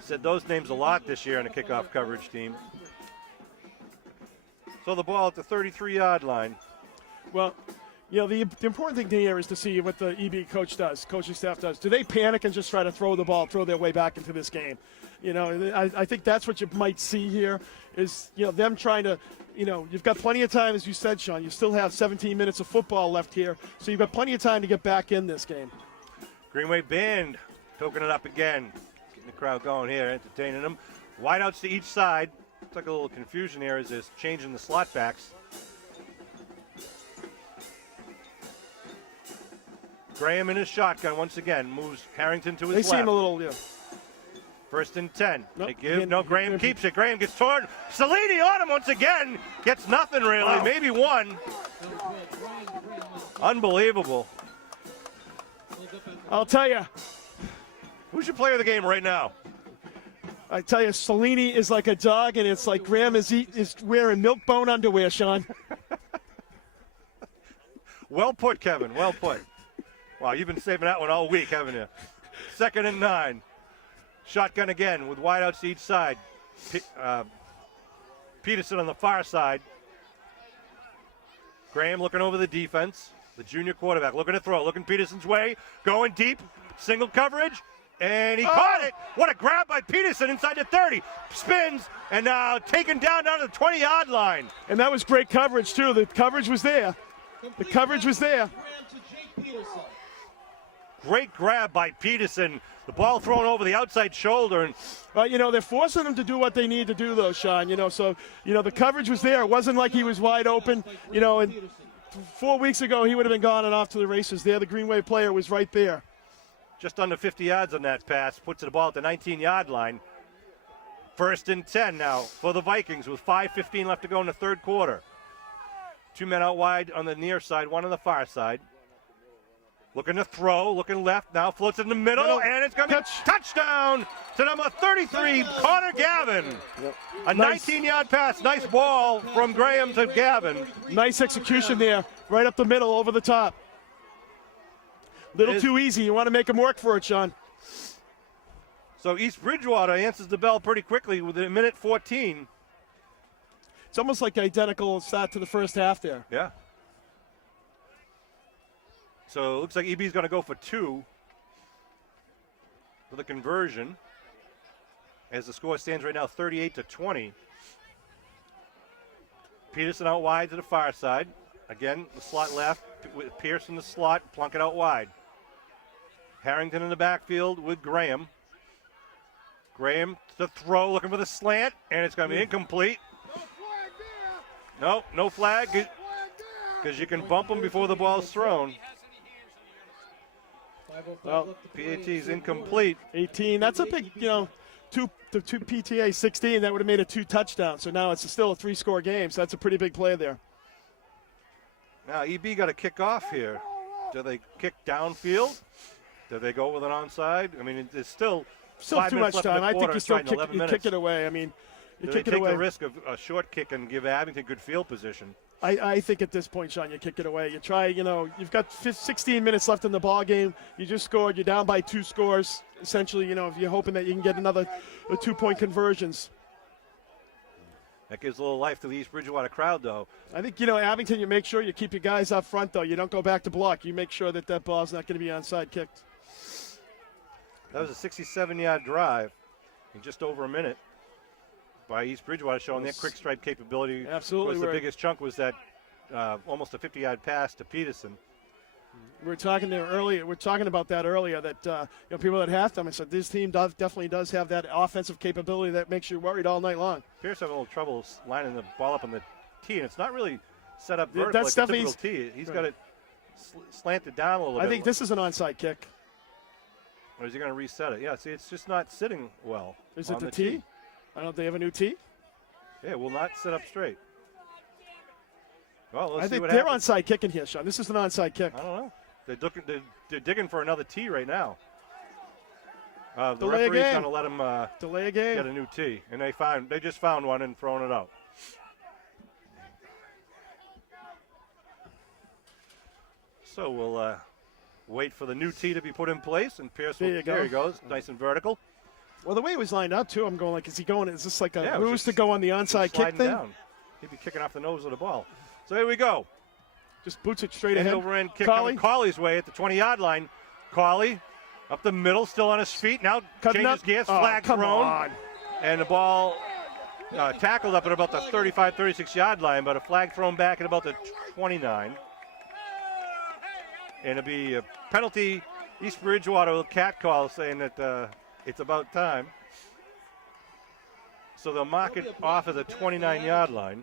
Said those names a lot this year on the kickoff coverage team. So the ball at the 33-yard line. Well, you know, the important thing here is to see what the EB coaching staff does. Do they panic and just try to throw the ball, throw their way back into this game? You know, I think that's what you might see here is, you know, them trying to, you know, you've got plenty of time, as you said, Sean. You still have 17 minutes of football left here, so you've got plenty of time to get back in this game. Green Wave Band toking it up again. Getting the crowd going here, entertaining them. Wideouts to each side. Looks like a little confusion here as they're changing the slot backs. Graham in his shotgun once again moves Harrington to his left. They seem a little, yeah. First and 10. Nope. They give. No, Graham keeps it. Graham gets toward. Salini on him once again. Gets nothing really. Wow. Maybe one. Unbelievable. I'll tell you. Who's your player of the game right now? I tell you, Salini is like a dog, and it's like Graham is wearing milk bone underwear, Sean. Well put, Kevin. Well put. Wow, you've been saving that one all week, haven't you? 2nd and 9. Shotgun again with wideouts to each side. Peterson on the far side. Graham looking over the defense. The junior quarterback looking to throw. Looking Peterson's way. Going deep. Single coverage. And he caught it. What a grab by Peterson inside the 30. Spins and now taken down to the 20-yard line. And that was great coverage, too. The coverage was there. The coverage was there. Great grab by Peterson. The ball thrown over the outside shoulder. And You know, they're forcing him to do what they need to do, though, Sean. You know, so, you know, the coverage was there. It wasn't like he was wide open. You know, and 4 weeks ago, he would have been gone and off to the races there. The Green Wave player was right there. just under 50 yards on that pass, puts the ball at the 19-yard line. 1st and 10 now for the Vikings with 5:15 left to go in the third quarter. 2 men out wide on the near side, 1 on the far side. Looking to throw, looking left, now floats in the middle, and it's going to be touchdown to number 33, Connor Gavin. Yep. A 19-yard pass, nice ball from Graham to Gavin. Nice execution there, right up the middle, over the top. Little too easy. You want to make him work for it, Sean. So East Bridgewater answers the bell pretty quickly with a minute 14. It's almost like identical start to the first half there. Yeah. So it looks like EB's going to go for 2 for the conversion. as the score stands right now, 38-20. Peterson out wide to the far side. Again, the slot left with Pierce in the slot, plunk it out wide. Harrington in the backfield with Graham. Graham to throw, looking for the slant, and it's going to be incomplete. No flag, because you can bump him before the ball's thrown. Well, PAT's incomplete. 18. That's a big, two PTA 16. That would have made it 2 touchdowns. So now it's still a 3-score game. So that's a pretty big play there. Now EB got to kick off here. Do they kick downfield? Do they go with an onside? I mean, it's still 5 too minutes much left in time. the I quarter. think you It's still tied in 11 kick it away. I mean, you Do they kick it take away. the risk of a short kick and give Abington good field position? I think at this point, Sean, you kick it away. You try, you've got 16 minutes left in the ball game. You just scored. You're down by 2 scores. Essentially, if you're hoping that you can get another 2-point conversions. That gives a little life to the East Bridgewater crowd, though. I think, Abington, you make sure you keep your guys up front, though. You don't go back to block. You make sure that ball's not going to be onside kicked. That was a 67-yard drive in just over a minute by East Bridgewater, showing their quick strike capability. Absolutely. Of course, the biggest chunk was that almost a 50-yard pass to Peterson. We were talking about that earlier. That people at halftime, I said this team definitely does have that offensive capability that makes you worried all night long. Pierce having a little trouble lining the ball up on the tee, and it's not really set up Yeah, vertical that's like a definitely- typical tee. He's got it slanted down a little bit. I think this is an onside kick. Or is he going to reset it? Yeah, see, it's just not sitting well. Is it on the tee? I don't know if they have a new tee. Yeah, it will not sit up straight. Well, let's I see think what they're happens. onside kicking here, Sean. This is an onside kick. I don't know. They're digging for another tee right now. The Delay a referee's game. going to let him Delay a game. get a new tee, and they just found one and thrown it out. So we'll wait for the new tee to be put in place, and Pierce will. There you go. There he goes, nice and vertical. Well, the way it was lined up, too, I'm going like, is he going? Is this like a Yeah, it was ruse just to go on the onside kick sliding thing? down. He'd be kicking off the nose of the ball. So here we go. Just boots it straight End ahead. over end kick Colley. coming Colley's way at the 20-yard line. Colley up the middle, still on his feet. Now Cutting changes up. gears, Oh, flag come thrown. on. And the ball tackled up at about the 35, 36-yard line, but a flag thrown back at about the 29. And it'll be a penalty. East Bridgewater with cat call saying that it's about time. So they'll mark it off of the 29-yard line.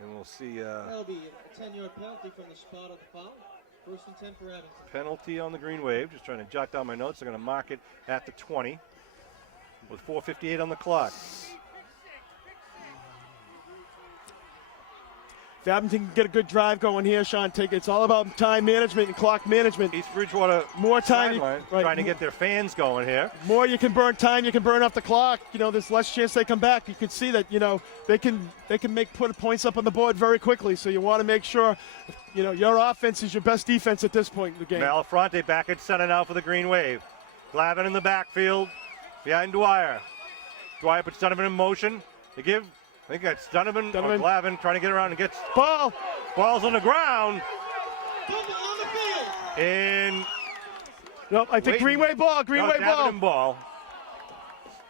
And we'll see That'll be a 10-yard penalty from the spot of the foul. First and 10 for Abington. penalty on the green wave. Just trying to jot down my notes. They're going to mark it at the 20 with 4:58 on the clock. If Abington can get a good drive going here, Sean, it's all about time management and clock management. East Bridgewater More time, sideline, right. trying to get their fans going here. More you can burn time, you can burn off the clock. There's less chance they come back. You can see that, they can put points up on the board very quickly. So you want to make sure, your offense is your best defense at this point in the game. Malafronte back at center now for the green wave. Glavin in the backfield behind Dwyer. Dwyer puts Donovan in motion. They give. I think that's Donovan. Or Glavin trying to get around and gets Ball. balls on the ground. Fumble on the field. And Nope, I think Waiting. Greenway ball. Greenway ball. Davenham ball.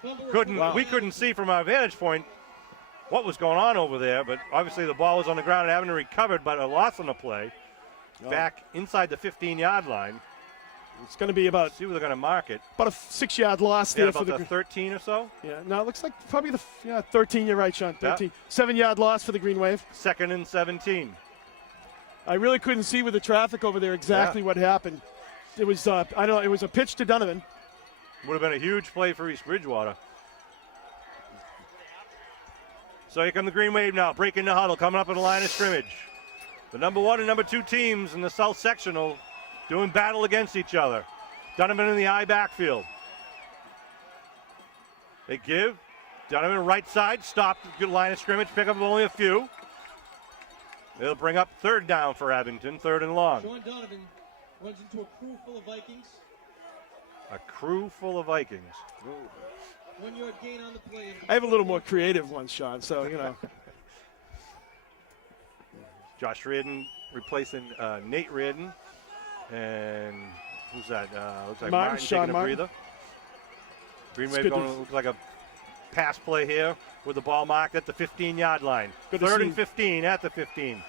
Fumble We couldn't see from our vantage point what was going on over there, but obviously the ball was on the ground and Abington recovered, but a loss on the play. Back inside the 15-yard line. It's going to be about See where they're going to mark it. a 6-yard loss Yeah, there for about the. the 13 or so. Yeah, no, it looks like probably 13. You're right, Sean. 13. 7-yard loss for the Green Wave. 2nd and 17. I really couldn't see with the traffic over there exactly what happened. It was it was a pitch to Donovan. Would have been a huge play for East Bridgewater. So here come the Green Wave now, breaking the huddle, coming up in the line of scrimmage. The number 1 and number 2 teams in the South Sectional doing battle against each other. Donovan in the I backfield. They give. Donovan right side, stopped, good line of scrimmage, pick up only a few. They'll bring up 3rd down for Abington, 3rd and long. Sean Donovan runs into a crew full of Vikings. A crew full of Vikings. 1 yard gain on the play. I have a little more creative ones, Sean. So Josh Reardon replacing Nate Reardon. And Who's that? Looks like Martin, Martin Sean taking a Martin. breather. Green It's Wave good to- going looks like a pass play here with the ball marked at the 15-yard line. Good to Third see. and 15 at the 15.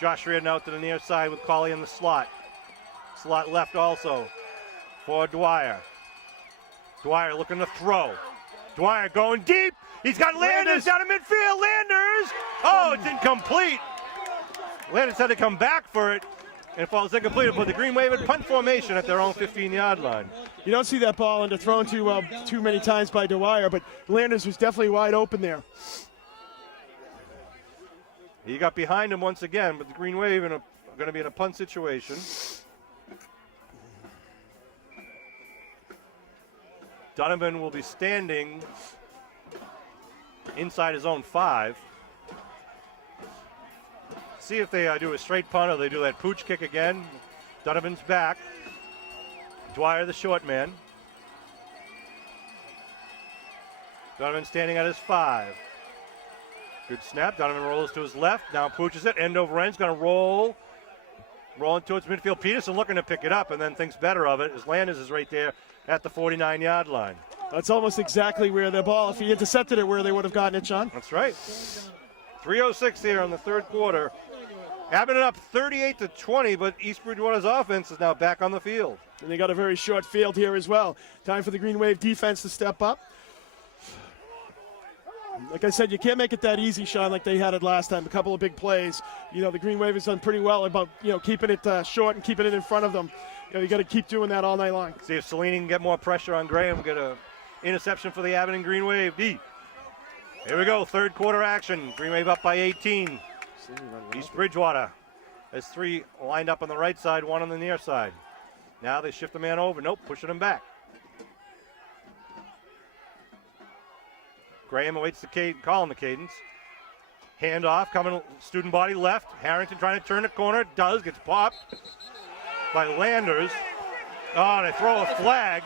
Josh Reardon out to the near side with Colley in the slot. Slot left also for Dwyer. Dwyer looking to throw. Dwyer going deep. He's got Landers down in midfield. Landers! Oh, it's incomplete. Landers had to come back for it. And it falls incomplete, but the Green Wave in punt formation at their own 15-yard line. You don't see that ball underthrown too many times by Dwyer, but Landers was definitely wide open there. He got behind him once again, but the Green Wave going to be in a punt situation. Donovan will be standing inside his own 5. See if they do a straight punt or they do that pooch kick again. Donovan's back. Dwyer, the short man. Donovan standing at his 5. Good snap. Donovan rolls to his left. Now pooches it. End over end. Going to roll. Rolling towards midfield. Peterson looking to pick it up and then thinks better of it as Landers is right there at the 49-yard line. That's almost exactly where the ball, if he intercepted it, where they would have gotten it, Sean. That's right. 3:06 here in the third quarter. Abington up 38-20, but East Bridgewater's offense is now back on the field. And they got a very short field here as well. Time for the Green Wave defense to step up. Like I said, you can't make it that easy, Sean, like they had it last time. A couple of big plays. You know, the Green Wave has done pretty well about, keeping it short and keeping it in front of them. You got to keep doing that all night long. See if Cellini can get more pressure on Graham. Get a interception for the Abington Green Wave. Here we go, third quarter action. Green Wave up by 18. East Bridgewater has 3 lined up on the right side, 1 on the near side. Now they shift the man over. Nope, pushing him back. Graham awaits the calling the cadence. Hand off, coming student body left. Harrington trying to turn the corner. Does, gets popped by Landers. Oh, they throw a flag.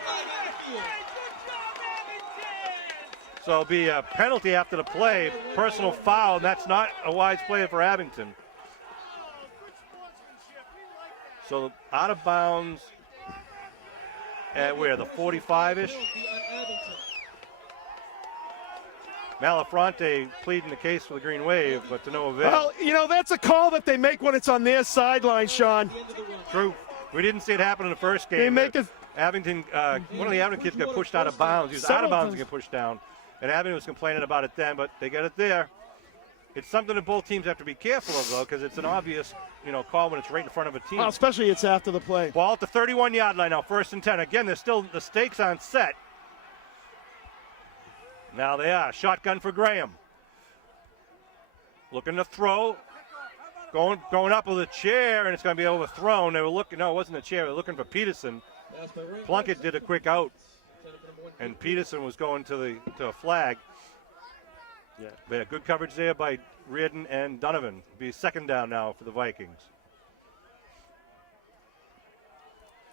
So it'll be a penalty after the play. Personal foul, and that's not a wise play for Abington. So out of bounds at where, the 45-ish? Malafronte pleading the case for the Green Wave, but to no avail. Well, that's a call that they make when it's on their sideline, Sean. True. We didn't see it happen in the first game. They make it. Abington, one of the Abington kids got pushed out of bounds. He was out of bounds and get pushed down. And Abington was complaining about it then, but they got it there. It's something that both teams have to be careful of, though, because it's an obvious, call when it's right in front of a team. Well, especially it's after the play. Ball at the 31-yard line now, 1st and 10. Again, there's still the stakes on set. Now they are. Shotgun for Graham. Looking to throw. Going up with a chair, and it's going to be overthrown. They were looking, no, it wasn't a chair. They were looking for Peterson. Plunkett did a quick out, and Peterson was going to a flag. Yeah, but good coverage there by Reardon and Donovan. Be 2nd down now for the Vikings.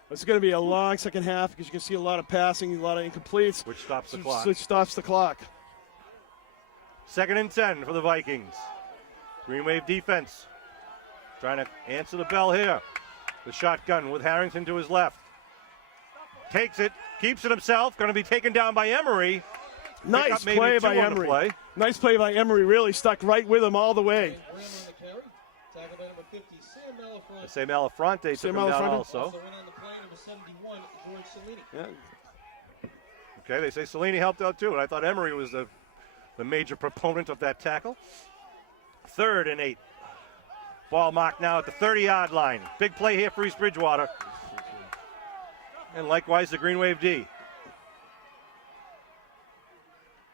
It's going to be a long second half because you can see a lot of passing, a lot of incompletes. Which stops the clock. Which stops the clock. 2nd and 10 for the Vikings. Green Wave defense trying to answer the bell here. The shotgun with Harrington to his left. Takes it, keeps it himself. Going to be taken down by Emery. Nice play by Emery. Nice play by Emery. Really stuck right with him all the way. I say Malafronte took him down also. Yeah. Okay, they say Cellini helped out too, and I thought Emery was the major proponent of that tackle. 3rd and 8. Ball marked now at the 30-yard line. Big play here for East Bridgewater. And likewise the Green Wave D.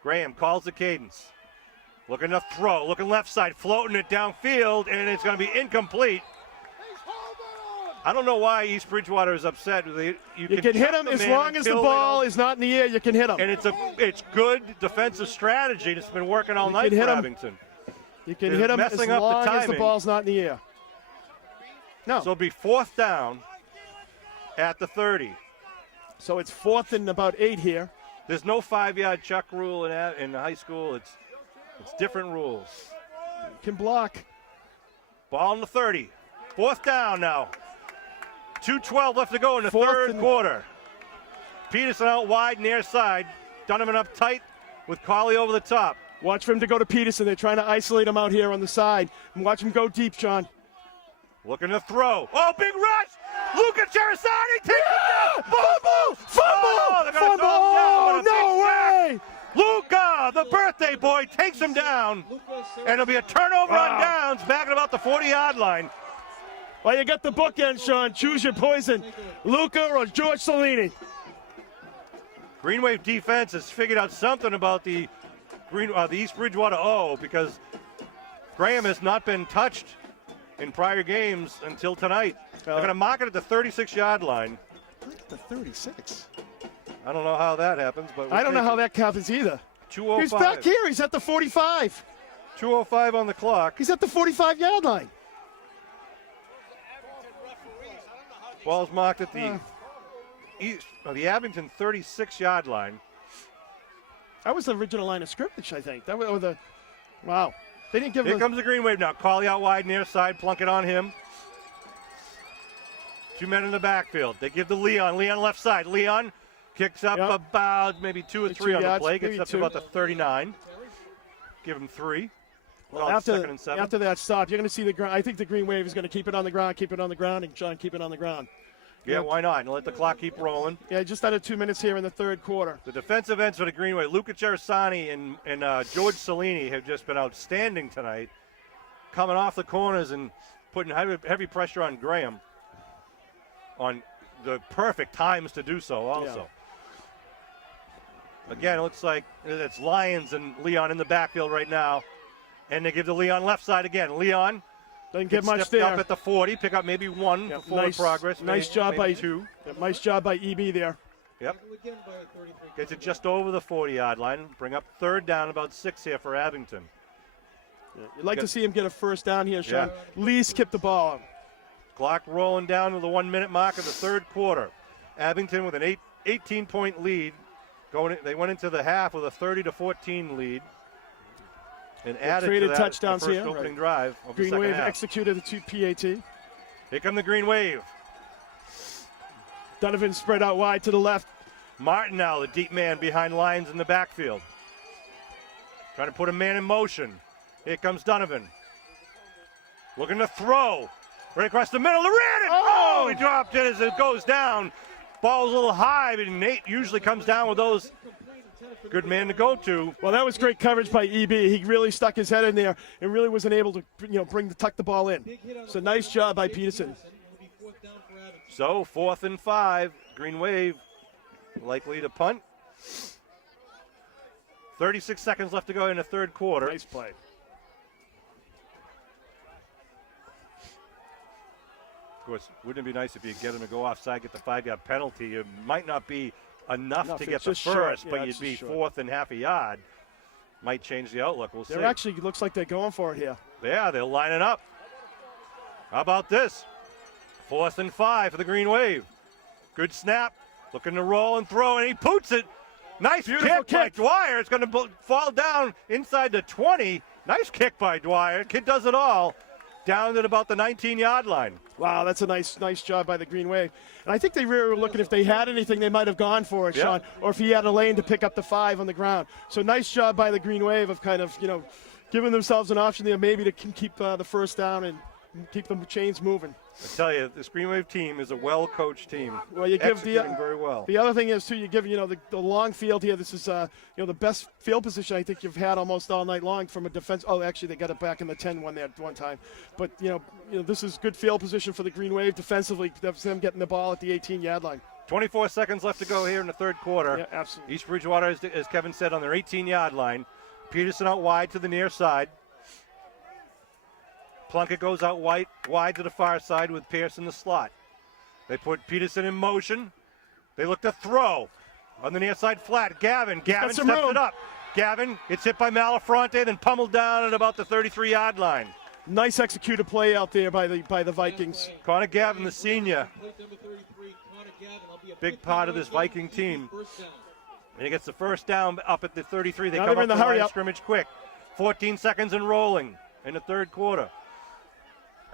Graham calls the cadence. Looking to throw, looking left side, floating it downfield, and it's going to be incomplete. I don't know why East Bridgewater is upset. You can hit him as long as the ball is not in the air. You can hit him. And it's good defensive strategy that's been working all night for Abington. You can hit him as long as the ball's not in the air. No. So it'll be 4th down at the 30. So it's 4th and about 8 here. There's no 5-yard chuck rule in high school. It's different rules. Can block. Ball on the 30. 4th down now. 2:12 left to go in the Fourth third and- quarter. Peterson out wide, near side. Donovan up tight with Colley over the top. Watch for him to go to Peterson. They're trying to isolate him out here on the side. And watch him go deep, Sean. Looking to throw. Oh, big rush! Luca Cherisani takes it down! Fumble! Oh, they're gonna Fumble! throw him down. What a No big sack. way! Luca, the birthday boy, takes him down. And it'll be a turnover on downs back at about the 40-yard line. Well, you got the bookend, Sean. Choose your poison. Luca or George Salini. Green Wave defense has figured out something about the East Bridgewater O, because Graham has not been touched in prior games until tonight. They're going to mark it at the 36-yard line. Look at the 36. I don't know how that happens, but I don't know how that happens either. 2:05. He's back here. He's at the 45. 2:05 on the clock. He's at the 45-yard line. Ball's marked at the the Abington 36-yard line. That was the original line of scrimmage, I think. That was or the wow. They didn't give Here him. comes the Green Wave now. Colley out wide, near side, Plunkett on him. 2 men in the backfield. They give to Leon. Leon left side. Leon kicks up about maybe 2 or 3 on the yards, play. Gets maybe up to 2. about the 39. Give him 3. Well, Call it second and 7. after that stop, you're going to see the ground. I think the Green Wave is going to keep it on the ground, and Sean keep it on the ground. Yeah, why not? And let the clock keep rolling. Yeah, just under 2 minutes here in the third quarter. The defensive ends for the Green Wave, Luca Cherisani and George Salini have just been outstanding tonight, coming off the corners and putting heavy pressure on Graham on the perfect times to do so also. Yeah. Again, it looks like it's Lyons and Leon in the backfield right now. And they give to Leon left side again. Leon doesn't get much stepped there. up at the 40, pick up maybe 1 for forward progress. Nice job by 2. Nice job by EB there. Yep. Gets it just over the 40-yard line. Bring up third down, about 6 here for Abington. You'd like to see him get a first down here, Sean. Yeah. Lee skipped the ball. Clock rolling down to the 1-minute mark of the third quarter. Abington with an 18-point lead. They went into the half with a 30-14 lead. And added to that touchdowns the first here. opening drive of the Green second Wave half. executed the 2 PAT. Here come the Green Wave. Donovan spread out wide to the left. Martin now, the deep man behind Lyons in the backfield. Trying to put a man in motion. Here comes Donovan. Looking to throw. Right across the middle. Ran it. Oh, he dropped it as it goes down. Ball's a little high, but Nate usually comes down with those. Good man to go to. Well, that was great coverage by EB. He really stuck his head in there and really wasn't able to, tuck the ball in. So nice job by Peterson. So 4th and 5. Green Wave likely to punt. 36 seconds left to go in the third quarter. Nice play. Of course, wouldn't it be nice if you get him to go offside, get the 5-yard penalty? It might not be enough to get it's the just short. first, Yeah, but it's you'd be just short. 4th and half a yard. Might change the outlook. We'll see. They're actually looks like they're going for it here. Yeah, they're lining up. How about this? 4th and 5 for the Green Wave. Good snap. Looking to roll and throw, and he poots it. Nice Beautiful kick by kick. Dwyer. It's going to fall down inside the 20. Nice kick by Dwyer. Kid does it all. Down at about the 19-yard line. Wow, that's a nice job by the Green Wave. And I think they really were looking if they had anything, they might have gone for it, Sean, or if he had a lane to pick up the 5 on the ground. So nice job by the Green Wave of kind of, giving themselves an option there maybe to keep the first down and keep the chains moving. I tell you, this Green Wave team is a well-coached team. Well, you give executing very well. The other thing is too, you give the long field here. This is the best field position I think you've had almost all night long from a defense. Oh, actually, they got it back in the 10-1 there at one time. But this is good field position for the Green Wave defensively. That's them getting the ball at the 18-yard line. 24 seconds left to go here in the third quarter. Yeah, absolutely. East Bridgewater, as Kevin said, on their 18-yard line. Peterson out wide to the near side. Plunkett goes out wide to the far side with Pierce in the slot. They put Peterson in motion. They look to throw on the near side flat. Gavin steps it up. Gavin gets hit by Malafronte, then pummeled down at about the 33-yard line. Nice executed play out there by the Vikings. Connor Gavin, the senior, big part of this Viking team. And he gets the first down up at the 33. They Now come they're up in the the hurry line of up. scrimmage quick. 14 seconds and rolling in the third quarter.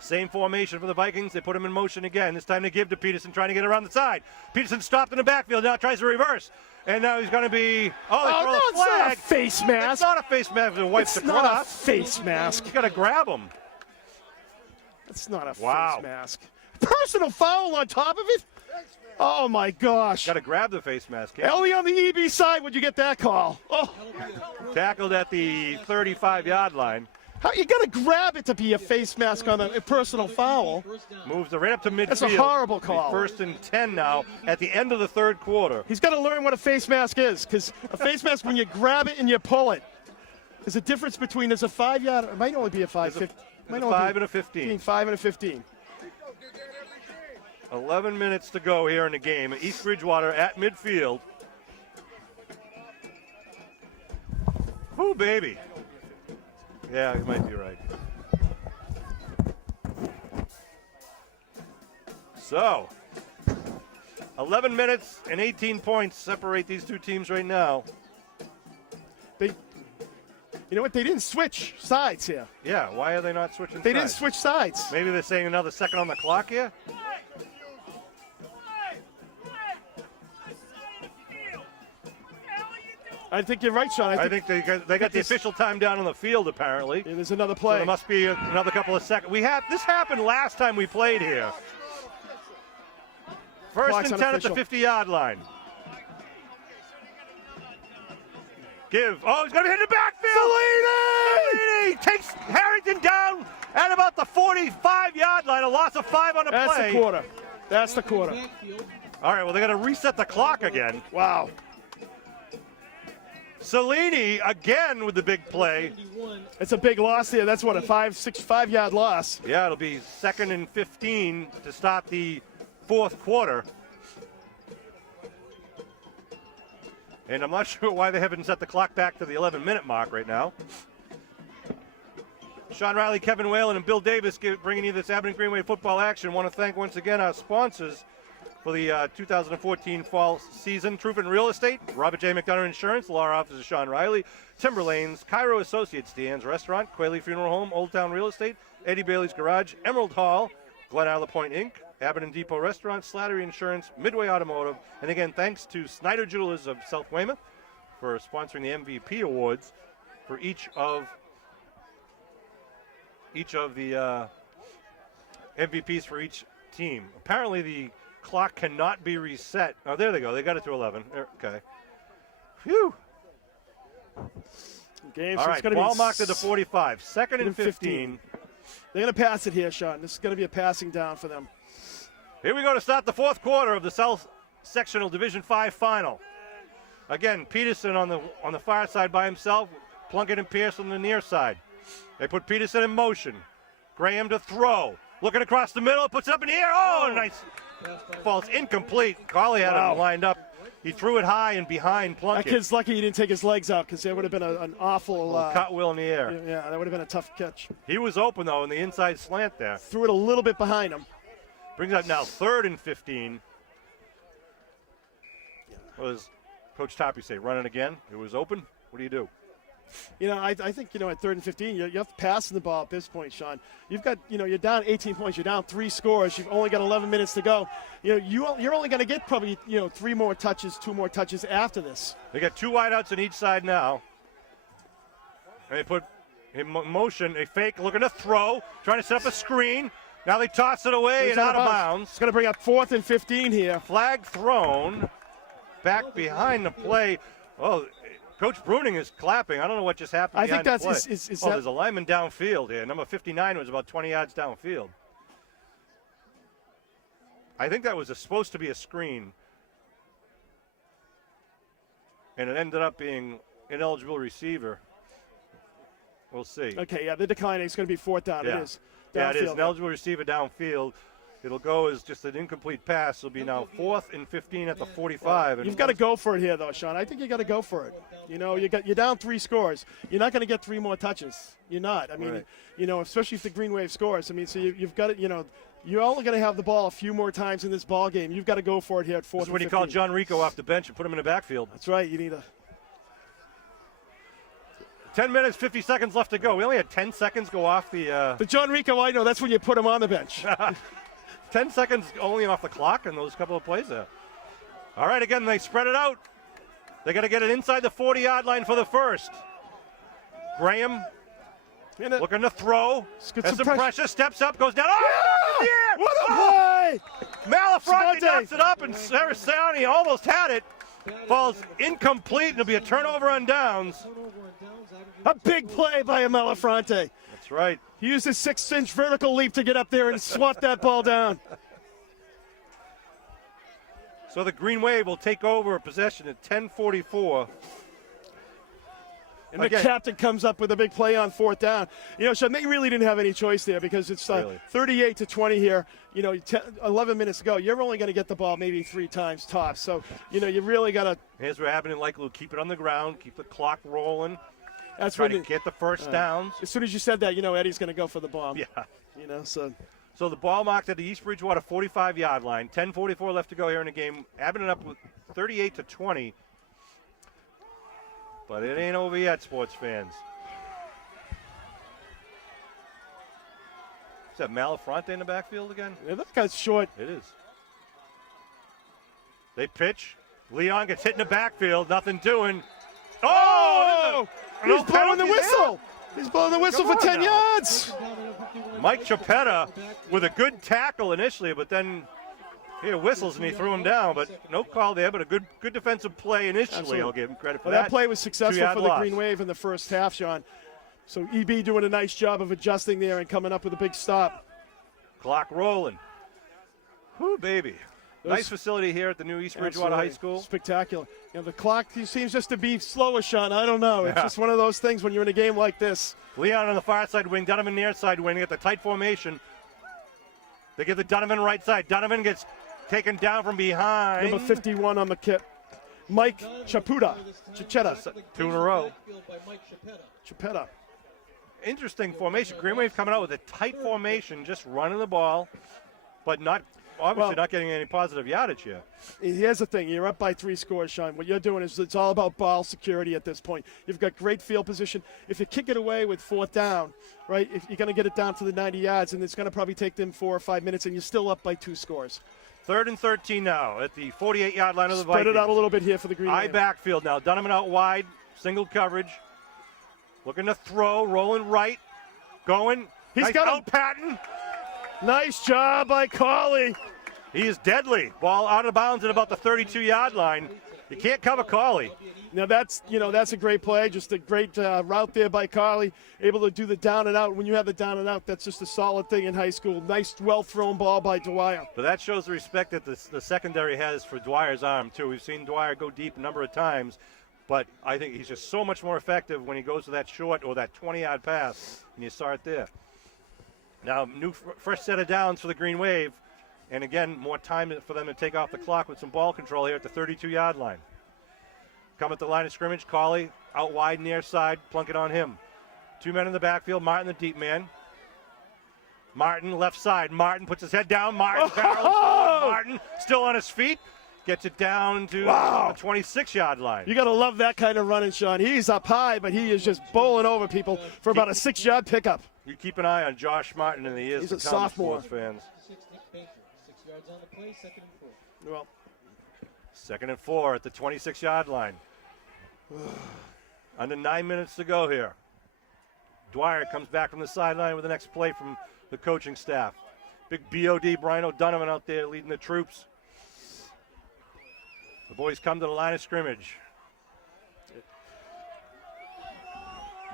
Same formation for the Vikings. They put him in motion again. This time they give to Peterson, trying to get around the side. Peterson stopped in the backfield. Now tries to reverse. And now he's going to be. Oh, they throw no, a it's not flag. a face mask. It's not a face mask. It wipes It's the not a cross. face mask. You got to grab him. It's not a Wow. face mask. Personal foul on top of it? Oh, my gosh. Got to grab the face mask. Can't Only on the EB side would you get that call. Oh, you? Tackled at the 35-yard line. you got to grab it to be a face mask on a personal foul. Moves it right up to midfield. That's a horrible call. First and 10 now at the end of the third quarter. He's got to learn what a face mask is, because a face mask, when you grab it and you pull it, there's a difference between, there's a 5-yard, it might only be a 5. There's might a only 5 be and a 15. 5 and a 15. 11 minutes to go here in the game. East Bridgewater at midfield. Ooh, baby. Yeah, you might be right. So, 11 minutes and 18 points separate these two teams right now. You know what? They didn't switch sides here. Yeah, why are they not switching They didn't sides? switch sides. Maybe they're saying another second on the clock here? I think you're right, Sean. I think they got the this- official time down on the field, apparently. And there's another So play. there must be another couple of seconds. This happened last time we played here. First Clock's and 10 at the unofficial. 50-yard line. Give. Oh, he's going to hit the backfield. Salini takes Harrington down at about the 45-yard line. A loss of 5 on the That's play. the quarter. That's the quarter. All right, well, they're going to reset the clock again. Wow. Salini again with the big play. It's a big loss there. That's what, a 5-yard loss. Yeah, it'll be 2nd and 15 to start the fourth quarter. And I'm not sure why they haven't set the clock back to the 11-minute mark right now. Sean Riley, Kevin Whalen, and Bill Davis bringing you this Aberdeen Greenway football action. Want to thank once again our sponsors for the 2014 fall season. Trufen Real Estate, Robert J. McDonough Insurance, Law Office of Sean Riley, Timber Lanes, Cairo Associates, Dan's Restaurant, Quayle Funeral Home, Old Town Real Estate, Eddie Bailey's Garage, Emerald Hall, Glen Isle Point Inc., Aberdeen Depot Restaurant, Slattery Insurance, Midway Automotive, and again, thanks to Snyder Jewelers of South Weymouth for sponsoring the MVP awards for each of the MVPs for each team. Apparently, the clock cannot be reset. Oh, there they go. They got it to 11. Okay. Phew. Game, All so right, it's gonna ball be marked at the 45. 2nd and 15. They're going to pass it here, Sean. This is going to be a passing down for them. Here we go to start the fourth quarter of the South Sectional Division 5 final. Again, Peterson on the far side by himself, Plunkett and Pierce on the near side. They put Peterson in motion. Graham to throw. Looking across the middle, puts it up in the air. Oh, nice. Falls incomplete. Carly had him lined up. He threw it high and behind That Plunkett. kid's lucky he didn't take his legs out, because there would have been an awful Cutwheel in the air. Yeah, that would have been a tough catch. He was open, though, in the inside slant there. Threw it a little bit behind him. Brings up now 3rd and 15. What does Coach Toppy say? Run it again? It was open? What do you do? You know, I think, at 3rd and 15, you have to pass the ball at this point, Sean. You've got, you're down 18 points. You're down 3 scores. You've only got 11 minutes to go. You're only going to get probably, 3 more touches, 2 more touches after this. They got 2 wideouts on each side now. And they put in motion a fake, looking to throw, trying to set up a screen. Now they toss it away and out of bounds. It's going to bring up 4th and 15 here. Flag thrown. Back behind the play. Oh, Coach Bruning is clapping. I don't know what just happened. I think behind that's the play. is there's a lineman downfield here. Number 59 was about 20 yards downfield. I think that was supposed to be a screen, and it ended up being ineligible receiver. We'll see. Okay, yeah, they're declining. It's going to be 4th down. Yeah. It is. Yeah, it is. Downfield. An eligible receiver downfield. It'll go as just an incomplete pass. It'll be now 4th and 15 at the 45. You've got to go for it here, though, Sean. I think you got to go for it. You're down 3 scores. You're not going to get 3 more touches. You're not. I mean, Right. Especially if the Green Wave scores. I mean, so you've got it. You're only going to have the ball a few more times in this ball game. You've got to go for it here at 4th. This is when you call John Rico off the bench and put him in the backfield. That's right. You need a 10 minutes, 50 seconds left to go. We only had 10 seconds go off the The John Rico, I know, that's when you put him on the bench. 10 seconds only off the clock in those couple of plays there. All right, again, they spread it out. They got to get it inside the 40-yard line for the first. Graham looking to throw. Has some pressure, steps up, goes down. Oh, yeah! What a play! Malafronte Sponte. knocks it up, and Sarasani almost had it. Falls incomplete, and it'll be a turnover on downs. A big play by Malafronte. That's right. He used his 6-inch vertical leap to get up there and swat that ball down. So the Green Wave will take over possession at 10:44. And the captain comes up with a big play on 4th down. You know, Sean, they really didn't have any choice there because it's 38-20 here. You know, 11 minutes ago, you're only going to get the ball maybe 3 times tops. So, you know, you really got to. Here's what happened in Lake keep it on the ground, keep the clock rolling. That's try to get the first downs. As soon as you said that, you know, Eddie's going to go for the bomb. Yeah. You know, so. So the ball marked at the East Bridgewater 45-yard line. 10:44 left to go here in the game. Abbott up with 38-20. But it ain't over yet, sports fans. Is that Malafronte in the backfield again? Yeah, that guy's short. It is. They pitch. Leon gets hit in the backfield. Nothing doing. Oh! He's blowing the whistle. He's blowing the whistle for 10 yards. Mike Chapetta with a good tackle initially, but then he whistles and he threw him down. But no call there, but a good defensive play initially. Absolutely. I'll give him credit for Well, that. that play was successful for the loss. Green Wave in the first half, Sean. So EB doing a nice job of adjusting there and coming up with a big stop. Clock rolling. Whoo, baby. Nice facility here at the new East Bridgewater High School. Spectacular. You know, the clock seems just to be slower, Sean. I don't know. It's just one of those things when you're in a game like this. Leon on the far side wing, Donovan near side wing. They get the tight formation. They give the Donovan right side. Donovan gets taken down from behind. Number 51 on the kit. Mike Chapetta. 2 in a row. Chapetta. Interesting formation. Green Wave coming out with a tight formation, just running the ball, but not getting any positive yardage here. Here's the thing. You're up by 3 scores, Sean. What you're doing is it's all about ball security at this point. You've got great field position. If you kick it away with 4th down, right, if you're going to get it down to the 90 yards, and it's going to probably take them 4 or 5 minutes, and you're still up by 2 scores. 3rd and 13 now at the 48-yard line of the Vikings. Spread it out a little bit here for the Green Wave. Backfield now. Donovan out wide, single coverage. Looking to throw, rolling right, going. He's got out Patton. Nice job by Cauley. He is deadly. Ball out of bounds at about the 32-yard line. You can't cover Cauley. Now that's a great play, just a great route there by Cauley, able to do the down and out. When you have the down and out, that's just a solid thing in high school. Nice, well-thrown ball by Dwyer. But that shows the respect that the secondary has for Dwyer's arm, too. We've seen Dwyer go deep a number of times, but I think he's just so much more effective when he goes to that short or that 20-yard pass, and you saw it there. Now, fresh set of downs for the Green Wave, and again, more time for them to take off the clock with some ball control here at the 32-yard line. Come at the line of scrimmage, Cauley out wide near side, plunk it on him. 2 men in the backfield, Martin the deep man. Martin left side, Martin puts his head down, Martin barrels forward. Martin still on his feet, gets it down to the 26-yard line. You got to love that kind of running, Sean. He's up high, but he is just bowling over people for about a 6-yard pickup. You keep an eye on Josh Martin in the years He's to a come, sophomore. sports fans. 6 yards on the play, 2nd and 4. Well, 2nd and 4 at the 26-yard line. Under 9 minutes to go here. Dwyer comes back from the sideline with the next play from the coaching staff. Big BOD Brian O'Donovan out there leading the troops. The boys come to the line of scrimmage.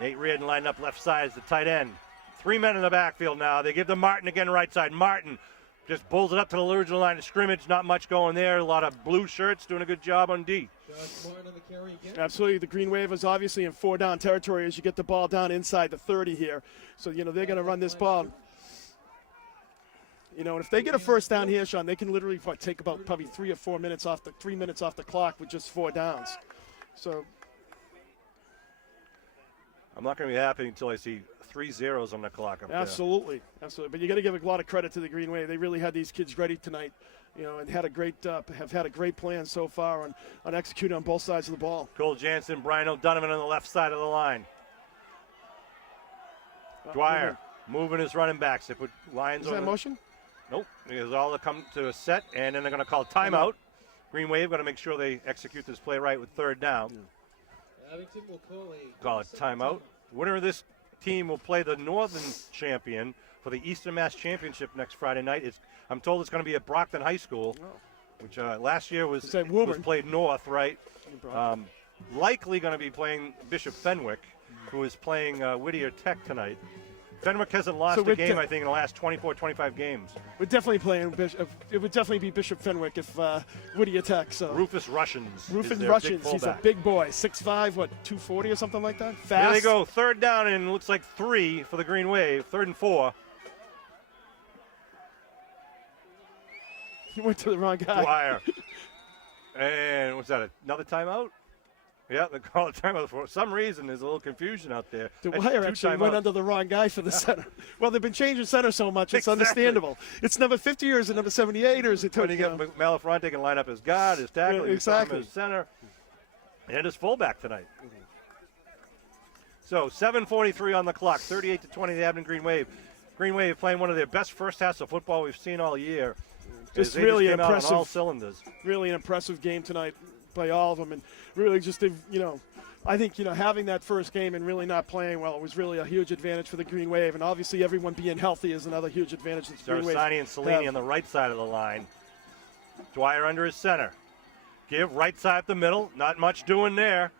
Nate Reardon lined up left side as the tight end. 3 men in the backfield now. They give to Martin again right side. Martin just pulls it up to the original line of scrimmage. Not much going there. A lot of blue shirts doing a good job on D. Absolutely. The Green Wave is obviously in 4-down territory as you get the ball down inside the 30 here. So, they're going to run this ball. And if they get a first down here, Sean, they can literally take about probably 3 or 4 minutes off the 3 minutes off the clock with just 4 downs. So I'm not going to be happy until I see 3 zeros on the clock up there. Absolutely. But you got to give a lot of credit to the Green Wave. They really had these kids ready tonight, and have had a great plan so far on executing on both sides of the ball. Cole Jansen, Brian O'Donovan on the left side of the line. Dwyer moving his running backs. They put lines Is on that motion? Nope. It's all to come to a set, and then they're going to call timeout. Green Wave going to make sure they execute this play right with third down. Abington will Call it timeout. Winner of this team will play the Northern champion for the Eastern Mass Championship next Friday night. I'm told it's going to be at Brockton High School, which last year was played north, right? Likely going to be playing Bishop Fenwick, who is playing Whittier Tech tonight. Fenwick hasn't lost a game, I think, in the last 24, 25 games. We're definitely playing Bishop. It would definitely be Bishop Fenwick if Whittier Tech. So Rufus Russians. Rufus Russians. He's a big boy, 6'5", 240 or something like that. Fast. Here they go. Third down, and it looks like 3 for the Green Wave. 3rd and 4. He went to the wrong guy. Dwyer. And what's that? Another timeout? Yeah, they call it timeout. For some reason, there's a little confusion out there. Dwyer actually went under the wrong guy for the center. Well, they've been changing center so much, it's understandable. It's number 50 or is it number 78 or is it Tony? When you get Malafronte can line up his guard, his tackle, exactly. His center, and his fullback tonight. So 7:43 on the clock, 38-20, the Abington Green Wave. Green Wave playing one of their best first halves of football we've seen all year. Just really impressive. On all cylinders. Really an impressive game tonight by all of them, and really just I think having that first game and really not playing well, it was really a huge advantage for the Green Wave, and obviously everyone being healthy is another huge advantage. Sarasani and Cellini on the right side of the line. Dwyer under his center. Give right side up the middle. Not much doing there.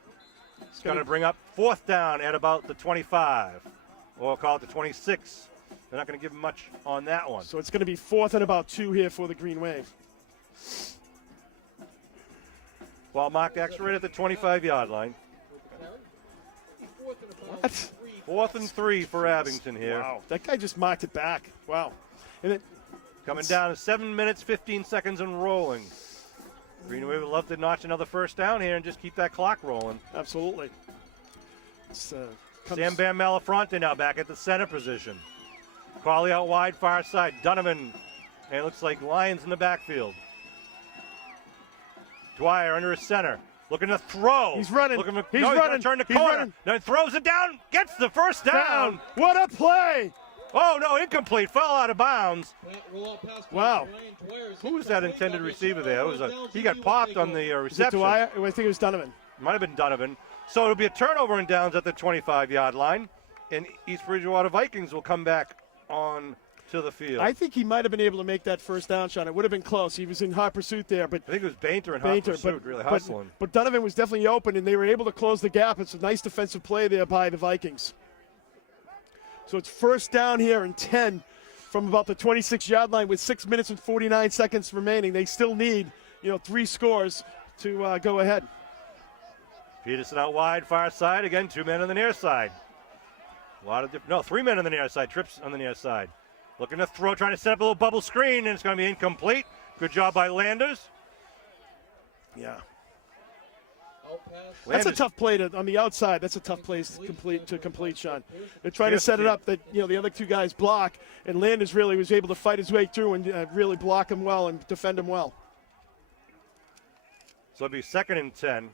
It's going to bring up 4th down at about the 25, or call it the 26. They're not going to give him much on that one. So it's going to be 4th and about 2 here for the Green Wave. Ball marked extra right at the 25-yard line. What? 4th and 3 for Abington here. Wow, that guy just marked it back. Wow. And then coming down to 7 minutes, 15 seconds and rolling. Green Wave would love to notch another first down here and just keep that clock rolling. Absolutely. Sam Bam Malafronte now back at the center position. Qualley out wide, far side. Donovan, and it looks like Lions in the backfield. Dwyer under his center. Looking to throw. He's running. He's running. Turn the corner. Then throws it down. Gets the first down. What a play. Oh, no, incomplete. Fell out of bounds. Wow. Who was that intended receiver there? He got popped on the reception. Dwyer? I think it was Donovan. Might have been Donovan. So it'll be a turnover and downs at the 25-yard line. And East Bridgewater Vikings will come back on to the field. I think he might have been able to make that first down, Sean. It would have been close. He was in hot pursuit there, but I think it was Bainter in hot pursuit, really hustling. But Donovan was definitely open, and they were able to close the gap. It's a nice defensive play there by the Vikings. So it's first down here and 10 from about the 26-yard line with 6 minutes and 49 seconds remaining. They still need, 3 scores to go ahead. Peterson out wide, far side. Again, 2 men on the near side. A lot of 3 men on the near side. Trips on the near side. Looking to throw, trying to set up a little bubble screen, and it's going to be incomplete. Good job by Landers. Yeah. Landers. That's a tough play on the outside. That's a tough place to complete, Sean. They're trying to set it up that the other 2 guys block, and Landers really was able to fight his way through and really block him well and defend him well. So it'll be 2nd and 10.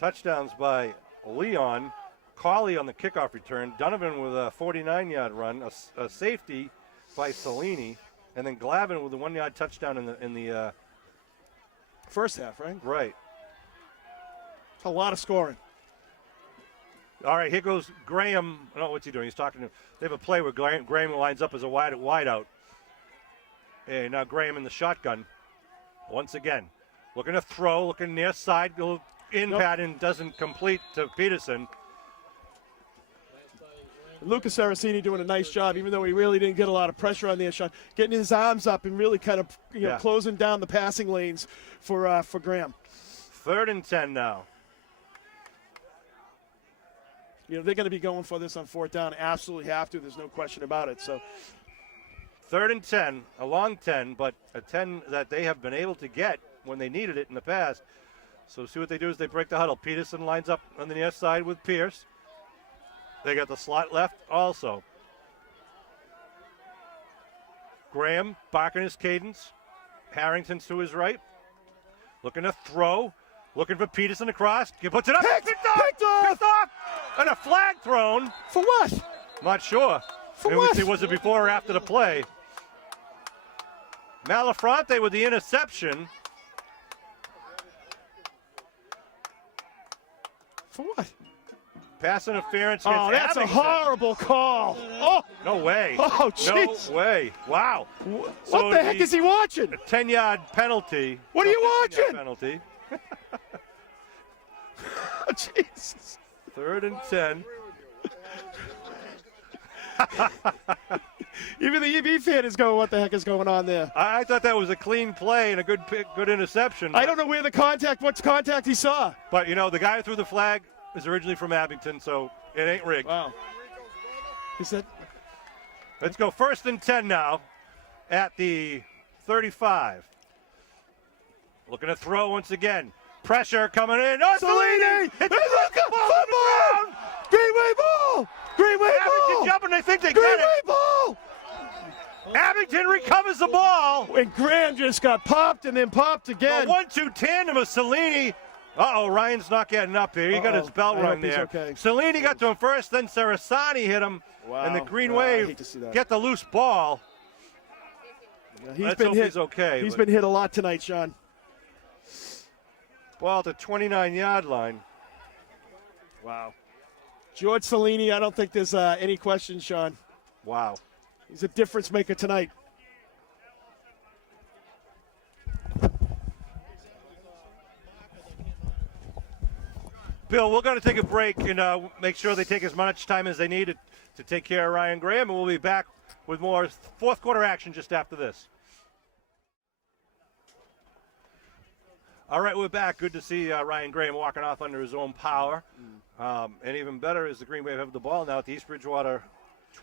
Touchdowns by Leon. Qualley on the kickoff return. Donovan with a 49-yard run. A safety by Cellini, and then Glavin with a 1-yard touchdown in the first half, right? Right. A lot of scoring. All right, here goes Graham. Oh, what's he doing? He's talking to. They have a play where Graham lines up as a wide out, and now Graham in the shotgun. Once again, looking to throw, looking near side, little in pad and doesn't complete to Peterson. Lucas Saraceni doing a nice job, even though he really didn't get a lot of pressure on the shot, getting his arms up and really kind of closing down the passing lanes for Graham. 3rd and 10 now. They're going to be going for this on 4th down. Absolutely have to. There's no question about it. So 3rd and 10, a long 10, but a 10 that they have been able to get when they needed it in the past. So see what they do is they break the huddle. Peterson lines up on the near side with Pierce. They got the slot left also. Graham barking his cadence. Harrington's to his right. Looking to throw. Looking for Peterson across. He puts it up. Picked off! And a flag thrown. For what? I'm not sure. For Maybe we what? see, was it before or after the play? Malafronte with the interception. For what? Pass interference Oh, against that's a Abington. horrible call. Oh, No way. Oh, jeez. No way. Wow. what the heck is he watching? A 10-yard penalty. What are you 15-yard watching? Penalty. Oh, Jesus. 3rd and 10. Even the EB fan is going, what the heck is going on there? I thought that was a clean play and a good interception. I don't know where the contact, what's contact he saw. But, you know, the guy who threw the flag is originally from Abington, so it ain't rigged. Wow. Is that? Let's go 1st and 10 now at the 35. Looking to throw once again. Pressure coming in. Oh, Salini! It's Football! Greenway ball! Greenway Abington ball! jumping. They think they Greenway get it. ball! Abington recovers the ball. And Graham just got popped and then popped again. A 1-2 tandem of Salini. Uh-oh, Ryan's not getting up here. He got his belt I rung hope he's there. okay. Salini got to him first, then Sarasani hit him. Wow. And the Green Wow, I Wave hate to see that. get the loose ball. He's Let's been hope hit. he's okay. He's but been hit a lot tonight, Sean. ball at the 29-yard line. Wow. George Salini, I don't think there's any question, Sean. Wow. He's a difference maker tonight. Bill, we're going to take a break and make sure they take as much time as they need to take care of Ryan Graham, and we'll be back with more fourth quarter action just after this. All right, we're back. Good to see Ryan Graham walking off under his own power. And even better is the Green Wave have the ball now at the East Bridgewater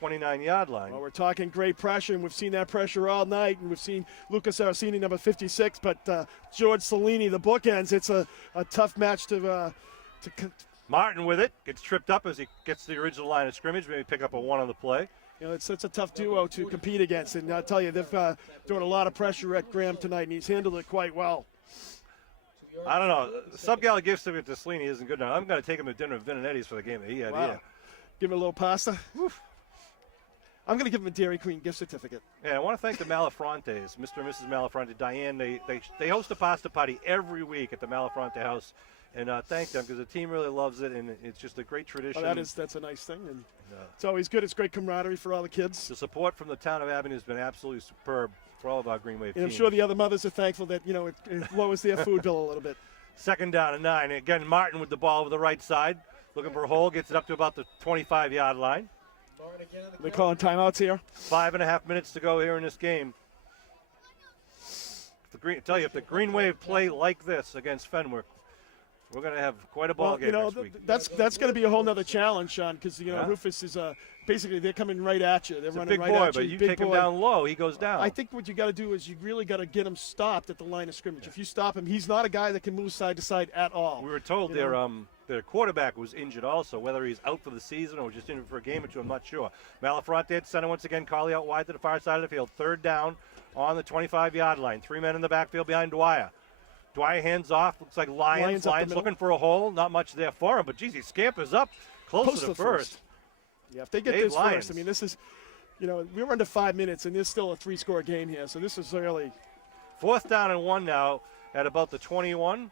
29-yard line. Well, we're talking great pressure, and we've seen that pressure all night, and we've seen Lucas Arsini, number 56, but George Salini, the bookends. It's a tough match to Martin with it, gets tripped up as he gets to the original line of scrimmage, maybe pick up a one on the play. you know, it's a tough duo to compete against, and I'll tell you, they've thrown a lot of pressure at Graham tonight, and he's handled it quite well. I don't know. Sub-gala gift certificate to Salini isn't good enough. I'm going to take him to dinner at Vin and Eddie's for the game that he had here. Give him a little pasta. Oof. I'm going to give him a Dairy Queen gift certificate. Yeah, I want to thank the Malafrontes, Mr. and Mrs. Malafronte, Diane. They host a pasta party every week at the Malafronte house, and thank them because the team really loves it, and it's just a great tradition. Oh, that's a nice thing, and it's always good. It's great camaraderie for all the kids. The support from the town of Avenue has been absolutely superb for all of our Green Wave And I'm teams. sure the other mothers are thankful that, you know, it lowers their food bill a little bit. 2nd down and 9. Again, Martin with the ball over the right side, looking for a hole, gets it up to about the 25-yard line. They're calling timeouts here. 5.5 minutes to go here in this game. If the Green Wave play like this against Fenwick, we're going to have quite a ball game next week. That's going to be a whole nother challenge, Sean, because, you know, Yeah. Rufus is basically they're coming right at you. They're He's a running big right boy, at you. but you Big take him boy. down low, he goes down. I think what you got to do is you really got to get him stopped at the line of scrimmage. If you stop him, he's not a guy that can move side to side at all. We were told You know? their quarterback was injured also. Whether he's out for the season or just injured for a game or two, I'm not sure. Malafronte at center once again. Collie out wide to the far side of the field. 3rd down on the 25-yard line. 3 men in the backfield behind Dwyer. Dwyer hands off. Looks like Lyons. Lyons up the Lyons middle. looking for a hole. Not much there for him, but geez, he scampers up close to Postal the first. Yeah, if they get Dave this Lyons. first, I mean, this is, you know, we're under 5 minutes, and there's still a 3-score game here. So this is really 4th down and 1 now at about the 21,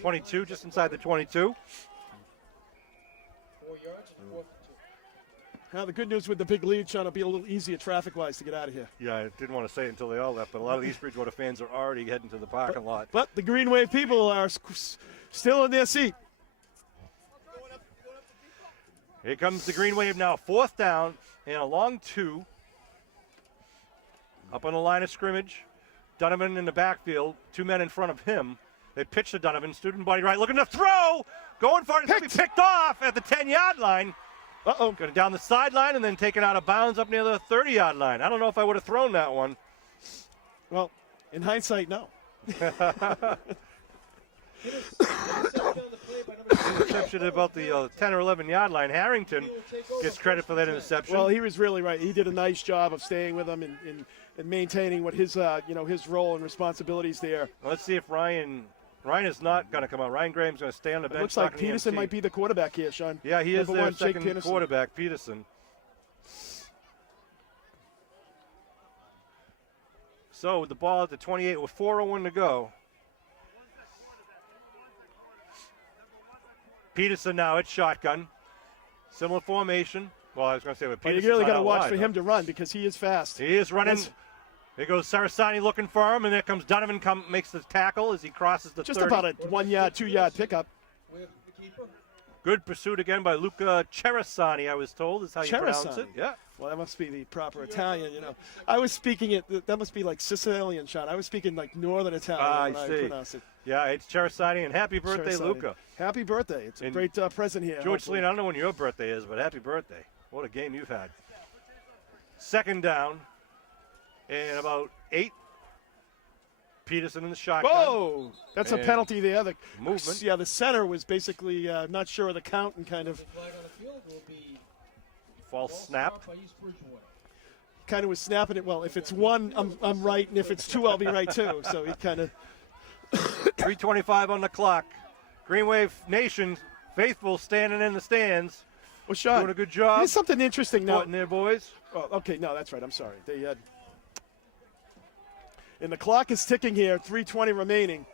22, just inside the 22. now the good news with the big lead, Sean, it'll be a little easier traffic-wise to get out of here. Yeah, I didn't want to say it until they all left, but a lot of these Bridgewater fans are already heading to the parking lot. But the Green Wave people are still in their seat. Here comes the Green Wave now. 4th down and a long 2. Up on the line of scrimmage. Donovan in the backfield. 2 men in front of him. They pitch to Donovan. Student body right. Looking to throw. Going for it. It's going to be picked off at the 10-yard line. Uh-oh. Going down the sideline and then taken out of bounds up near the 30-yard line. I don't know if I would have thrown that one. Well, in hindsight, no. Interception at about the 10 or 11-yard line. Harrington gets credit for that interception. Well, he was really right. He did a nice job of staying with him and maintaining what his his role and responsibilities there. Let's see if Ryan is not going to come out. Ryan Graham's going to stay on the bench. It looks like talking to Peterson MC. might be the quarterback here, Sean. Yeah, he is Number their 1, Jake second Peterson. quarterback, Peterson. So with the ball at the 28 with 4:01 to go. Peterson now at shotgun. Similar formation. Well, I was going to say with But Peterson. you really got to watch for him to run because he is fast. He is running. Here goes Sarasani looking for him, and there comes Donovan, makes the tackle as he crosses the 30. Just about a 1 yard, 2 yard pickup. With the keeper. Good pursuit again by Luca Cerasani, I was told, is how you pronounce it. Cerasani. Yeah. Well, that must be the proper Italian, you know. I was speaking it, that must be like Sicilian, Sean. I was speaking like Northern Italian when I pronounced it. Yeah, it's Cerasani, and happy birthday, Cerasani. Luca. Happy birthday. It's a And great present here. George hopefully. Celine, I don't know when your birthday is, but happy birthday. What a game you've had. Second down, and about 8. Peterson in the shotgun. Whoa! That's a And penalty there. The movement. Yeah, the center was basically not sure of the count and kind of Flag on the field will be False snap. by East Bridgewater. was snapping it. Well, if it's one, I'm right, and if it's two, I'll be right too. So he kind of 3:25 on the clock. Green Wave Nation faithful standing in the stands. well, Sean, Doing a good job. Here's something interesting now. Supporting their boys. Oh, okay, no, that's right. I'm sorry. They and the clock is ticking here. 3:20 remaining.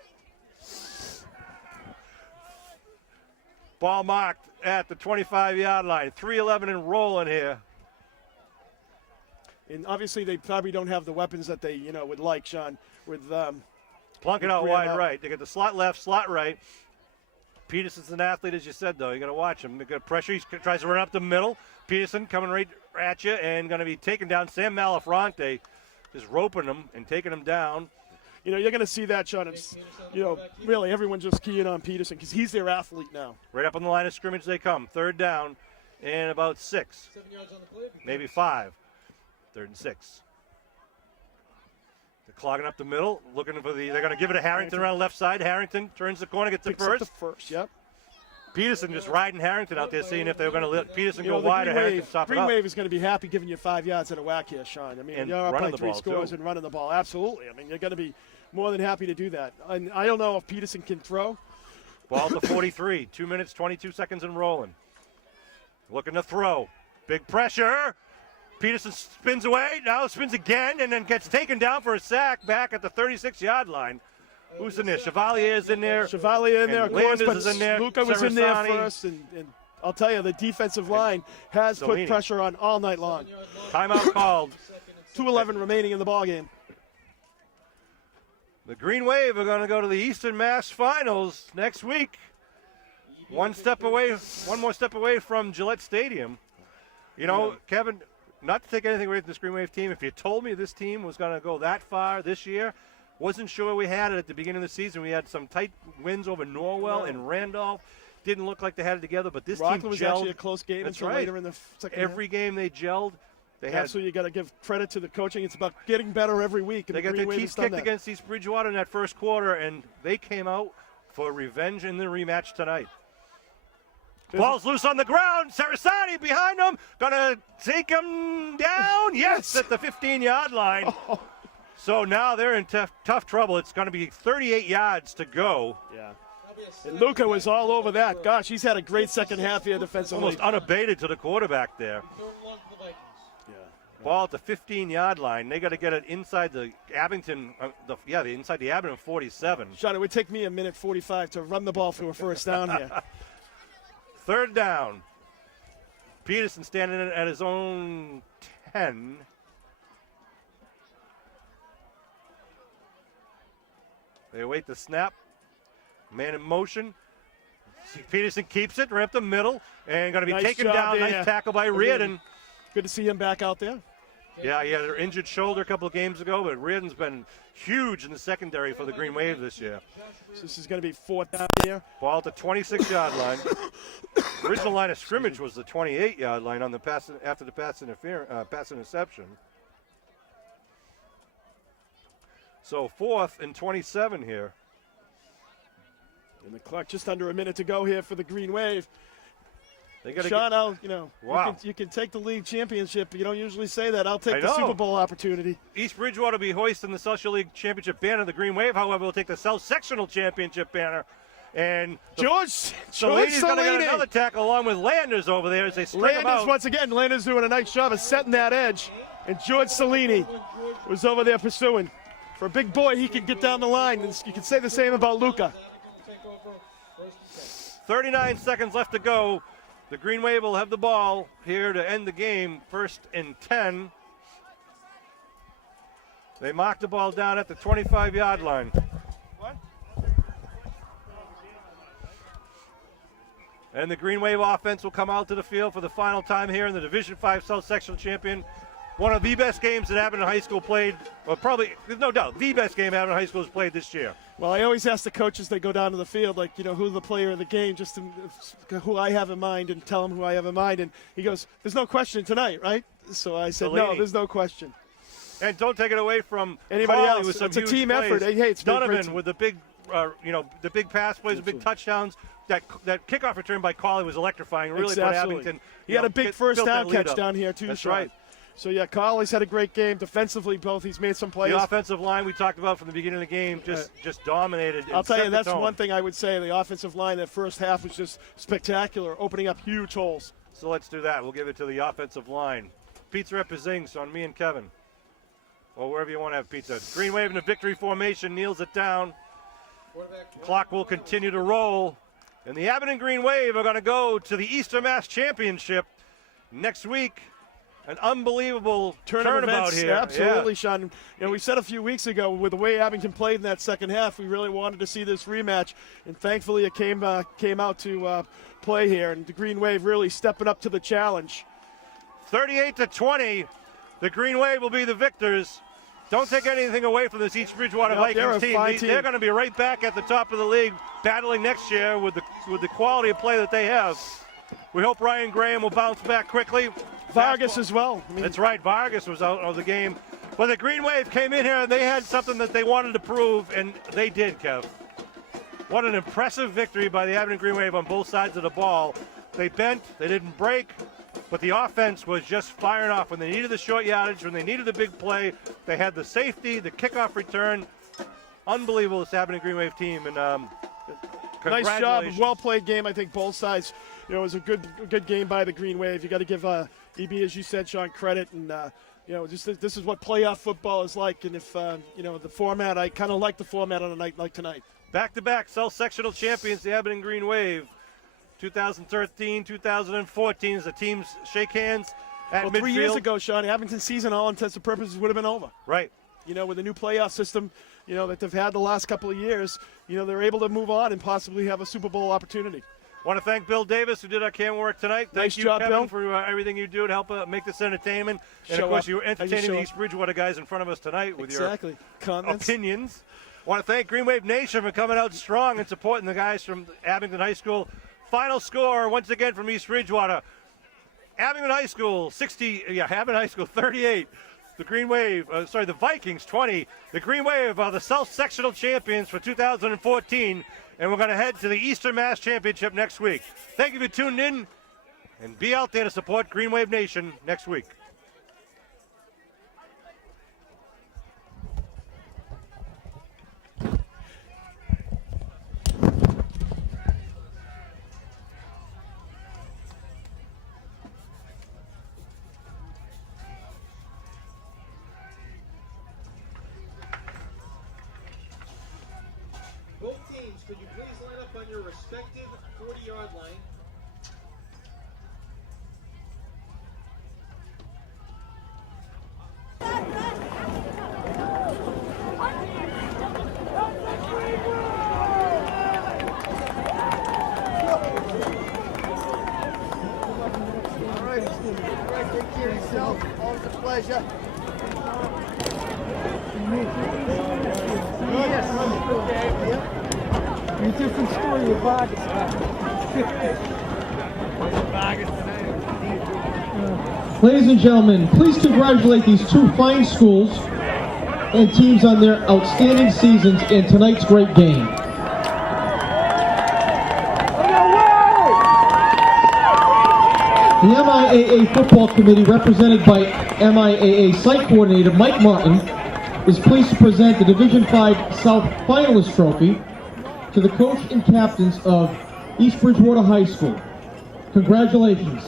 Ball marked at the 25-yard line. 3:11 and rolling here. And obviously, they probably don't have the weapons that they would like, Sean. With Plunk it With out Graham wide out. right. They get the slot left, slot right. Peterson's an athlete, as you said, though. You got to watch him. They got pressure. He tries to run up the middle. Peterson coming right at you and going to be taken down. Sam Malafronte just roping him and taking him down. you're going to see that, Sean. It's, really everyone just keying on Peterson because he's their athlete now. Right up on the line of scrimmage they come. Third down and about 6, 7 yards on the play. maybe 5. 3rd and 6. They're clogging up the middle, looking for the. They're going to give it to Harrington around the left side. Harrington turns the corner, gets the Picks up first. the first, yep. Peterson just riding Harrington out there, seeing if they were going to let Peterson go The wide or Green Harrington Wave, top it Green up. Wave is going to be happy giving you 5 yards at a whack here, Sean. I mean, And you're up by running the 3 ball, scores too. and running the ball. Absolutely. I mean, you're going to be more than happy to do that. And I don't know if Peterson can throw. Ball to 43. 2 minutes, 22 seconds and rolling. Looking to throw. Big pressure. Peterson spins away. Now spins again and then gets taken down for a sack back at the 36-yard line. Who's in there? Chevalier is in there. Chevalier in there, of And course, Landers but is in there. Luca was in there Sarasani. first. And I'll tell you, the defensive line has put Cellini. pressure on all night long. Timeout called. 2:11 remaining in the ball game. The Green Wave are going to go to the Eastern Mass Finals next week. One more step away from Gillette Stadium. Kevin, not to take anything away from this Green Wave team, if you told me this team was going to go that far this year, wasn't sure we had it at the beginning of the season. We had some tight wins over Norwell and Randolph. Didn't look like they had it together, but this Rockland team was gelled. actually a close game That's until right. later in the second half. Every game they gelled. They had. Absolutely, you got to give credit to the coaching. It's about getting better every week. And They the got Green their Wave teeth has done kicked that. against East Bridgewater in that first quarter, and they came out for revenge in the rematch tonight. Ball's loose on the ground. Sarasani behind him. Gonna take him down. Yes, at the 15-yard line. So now they're in tough trouble. It's going to be 38 yards to go. Yeah. And Luca was all over that. Gosh, he's had a great second half here defensively. Almost unabated to the quarterback there. 3rd and 1 for the Vikings. Ball at the 15-yard line. They got to get it inside the Abington. Inside the Abington 47. Sean, it would take me a minute 45 to run the ball for a first down here. 3rd down. Peterson standing at his own 10. They await the snap. Man in motion. Peterson keeps it right up the middle and going to be Nice taken job down. there. Nice tackle by Reardon. Good to see him back out there. Yeah, he had an injured shoulder a couple of games ago, but Reardon's been huge in the secondary for the Green Wave this year. So this is going to be 4th down here. Ball at the 26-yard line. Original line of scrimmage was the 28-yard line on the pass after the pass interception. So 4th and 27 here. And the clock just under a minute to go here for the Green Wave. They got Sean, Wow. you can take the league championship. You don't usually say that. I'll take I the know. Super Bowl opportunity. East Bridgewater will be hoisting the Social League Championship banner. The Green Wave, however, will take the South Sectional Championship banner. And George Cellini's going to get Cellini. another tackle along with Landers over there as they string him Landers, out. once again, Landers doing a nice job of setting that edge. And George Cellini was over there pursuing. For a big boy, he can get down the line. And you can say the same about Luca. 39 seconds left to go. The Green Wave will have the ball here to end the game. 1st and 10. They mark the ball down at the 25-yard line. And the Green Wave offense will come out to the field for the final time here in the Division V South Sectional Champion. One of the best games that Abington High School played, well, probably, there's no doubt, the best game Abington High School has played this year. Well, I always ask the coaches they go down to the field, like, who's the player of the game, just who I have in mind, and tell them who I have in mind. And he goes, there's no question tonight, right? So I said, no, there's no question. And don't take it away from anybody Crawley else. with some It's a huge team plays. effort. Hey, it's Donovan with the big, the big pass plays, the big touchdowns. That kickoff return by Crawley was electrifying. Really put Abington. He had a big first down catch down here too. That's right. So yeah, Crawley's had a great game defensively. Both he's made some plays. The offensive line we talked about from the beginning of the game just dominated. I'll tell you, that's one thing I would say. The offensive line that first half was just spectacular, opening up huge holes. So let's do that. We'll give it to the offensive line. Pizza represents on me and Kevin, or wherever you want to have pizza. Green Wave in a victory formation, kneels it down. The clock will continue to roll. And the Abington Green Wave are going to go to the Eastern Mass Championship next week. An unbelievable turnabout here. Absolutely, Sean. We said a few weeks ago with the way Abington played in that second half, we really wanted to see this rematch, and thankfully it came out to play here. And the Green Wave really stepping up to the challenge. 38-20, the Green Wave will be the victors. Don't take anything away from this East Bridgewater Vikings team. They're going to be right back at the top of the league, battling next year with the quality of play that they have. We hope Ryan Graham will bounce back quickly. Vargas as well. That's right. Vargas was out of the game. But the Green Wave came in here and they had something that they wanted to prove, and they did, Kev. What an impressive victory by the Abington Green Wave on both sides of the ball. They bent, they didn't break, but the offense was just firing off. When they needed the short yardage, when they needed the big play, they had the safety, the kickoff return. Unbelievable, this Abington Green Wave team. And nice job, well-played game. I think both sides. It was a good game by the Green Wave. You got to give EB, as you said, Sean, credit. And just this is what playoff football is like. And if the format, I kind of like the format on a night like tonight. Back-to-back South Sectional champions, the Abington Green Wave. 2013, 2014, as the teams shake hands at midfield. 3 years ago, Sean, Abington season, all intents and purposes, would have been over. Right. With the new playoff system, that they've had the last couple of years, they're able to move on and possibly have a Super Bowl opportunity. I want to thank Bill Davis, who did our camera work tonight. Thank you, job, Kevin, Bill, for everything you do to help make this entertainment. And, of course, you were entertaining the East Bridgewater guys in front of us tonight with your opinions. I want to thank Green Wave Nation for coming out strong and supporting the guys from Abington High School. Final score, once again, from East Bridgewater. Abington High School, 38. The Vikings, 20. The Green Wave are the South Sectional champions for 2014. And we're going to head to the Eastern Mass Championship next week. Thank you for tuning in, and be out there to support Green Wave Nation next week. Both teams, could you please line up on your respective 40-yard line? Take care of yourself. Always a pleasure. A different story with Vargas. Ladies and gentlemen, please congratulate these two fine schools and teams on their outstanding seasons in tonight's great game. The MIAA Football Committee, represented by MIAA Site Coordinator Mike Martin, is pleased to present the Division V South Finalist Trophy to the coach and captains of East Bridgewater High School. Congratulations.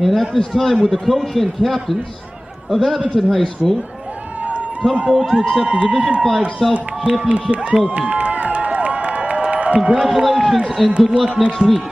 And at this time, would the coach and captains of Abington High School come forward to accept the Division 5 South Championship Trophy. Congratulations and good luck next week.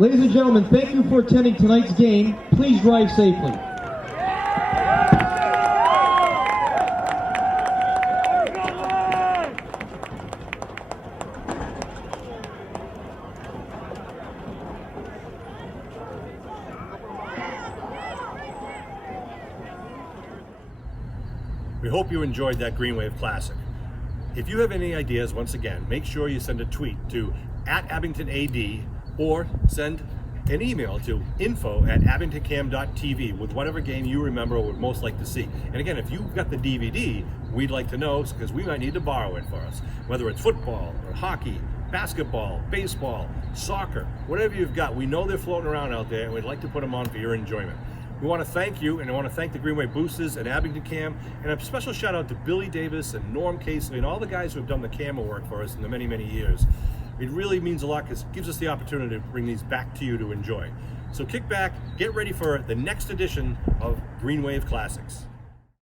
Ladies and gentlemen, thank you for attending tonight's game. Please drive safely. We hope you enjoyed that Green Wave Classic. If you have any ideas, once again, make sure you send a tweet to @AbingtonAD or send an email to info@abingtoncam.tv with whatever game you remember or would most like to see. And again, if you've got the DVD, we'd like to know because we might need to borrow it for us. Whether it's football or hockey, basketball, baseball, soccer, whatever you've got, we know they're floating around out there and we'd like to put them on for your enjoyment. We want to thank you, and I want to thank the Green Wave Boosters and Abington Cam, and a special shout out to Billy Davis and Norm Casey and all the guys who have done the camera work for us in the many, many years. It really means a lot because it gives us the opportunity to bring these back to you to enjoy. So kick back, get ready for the next edition of Green Wave Classics.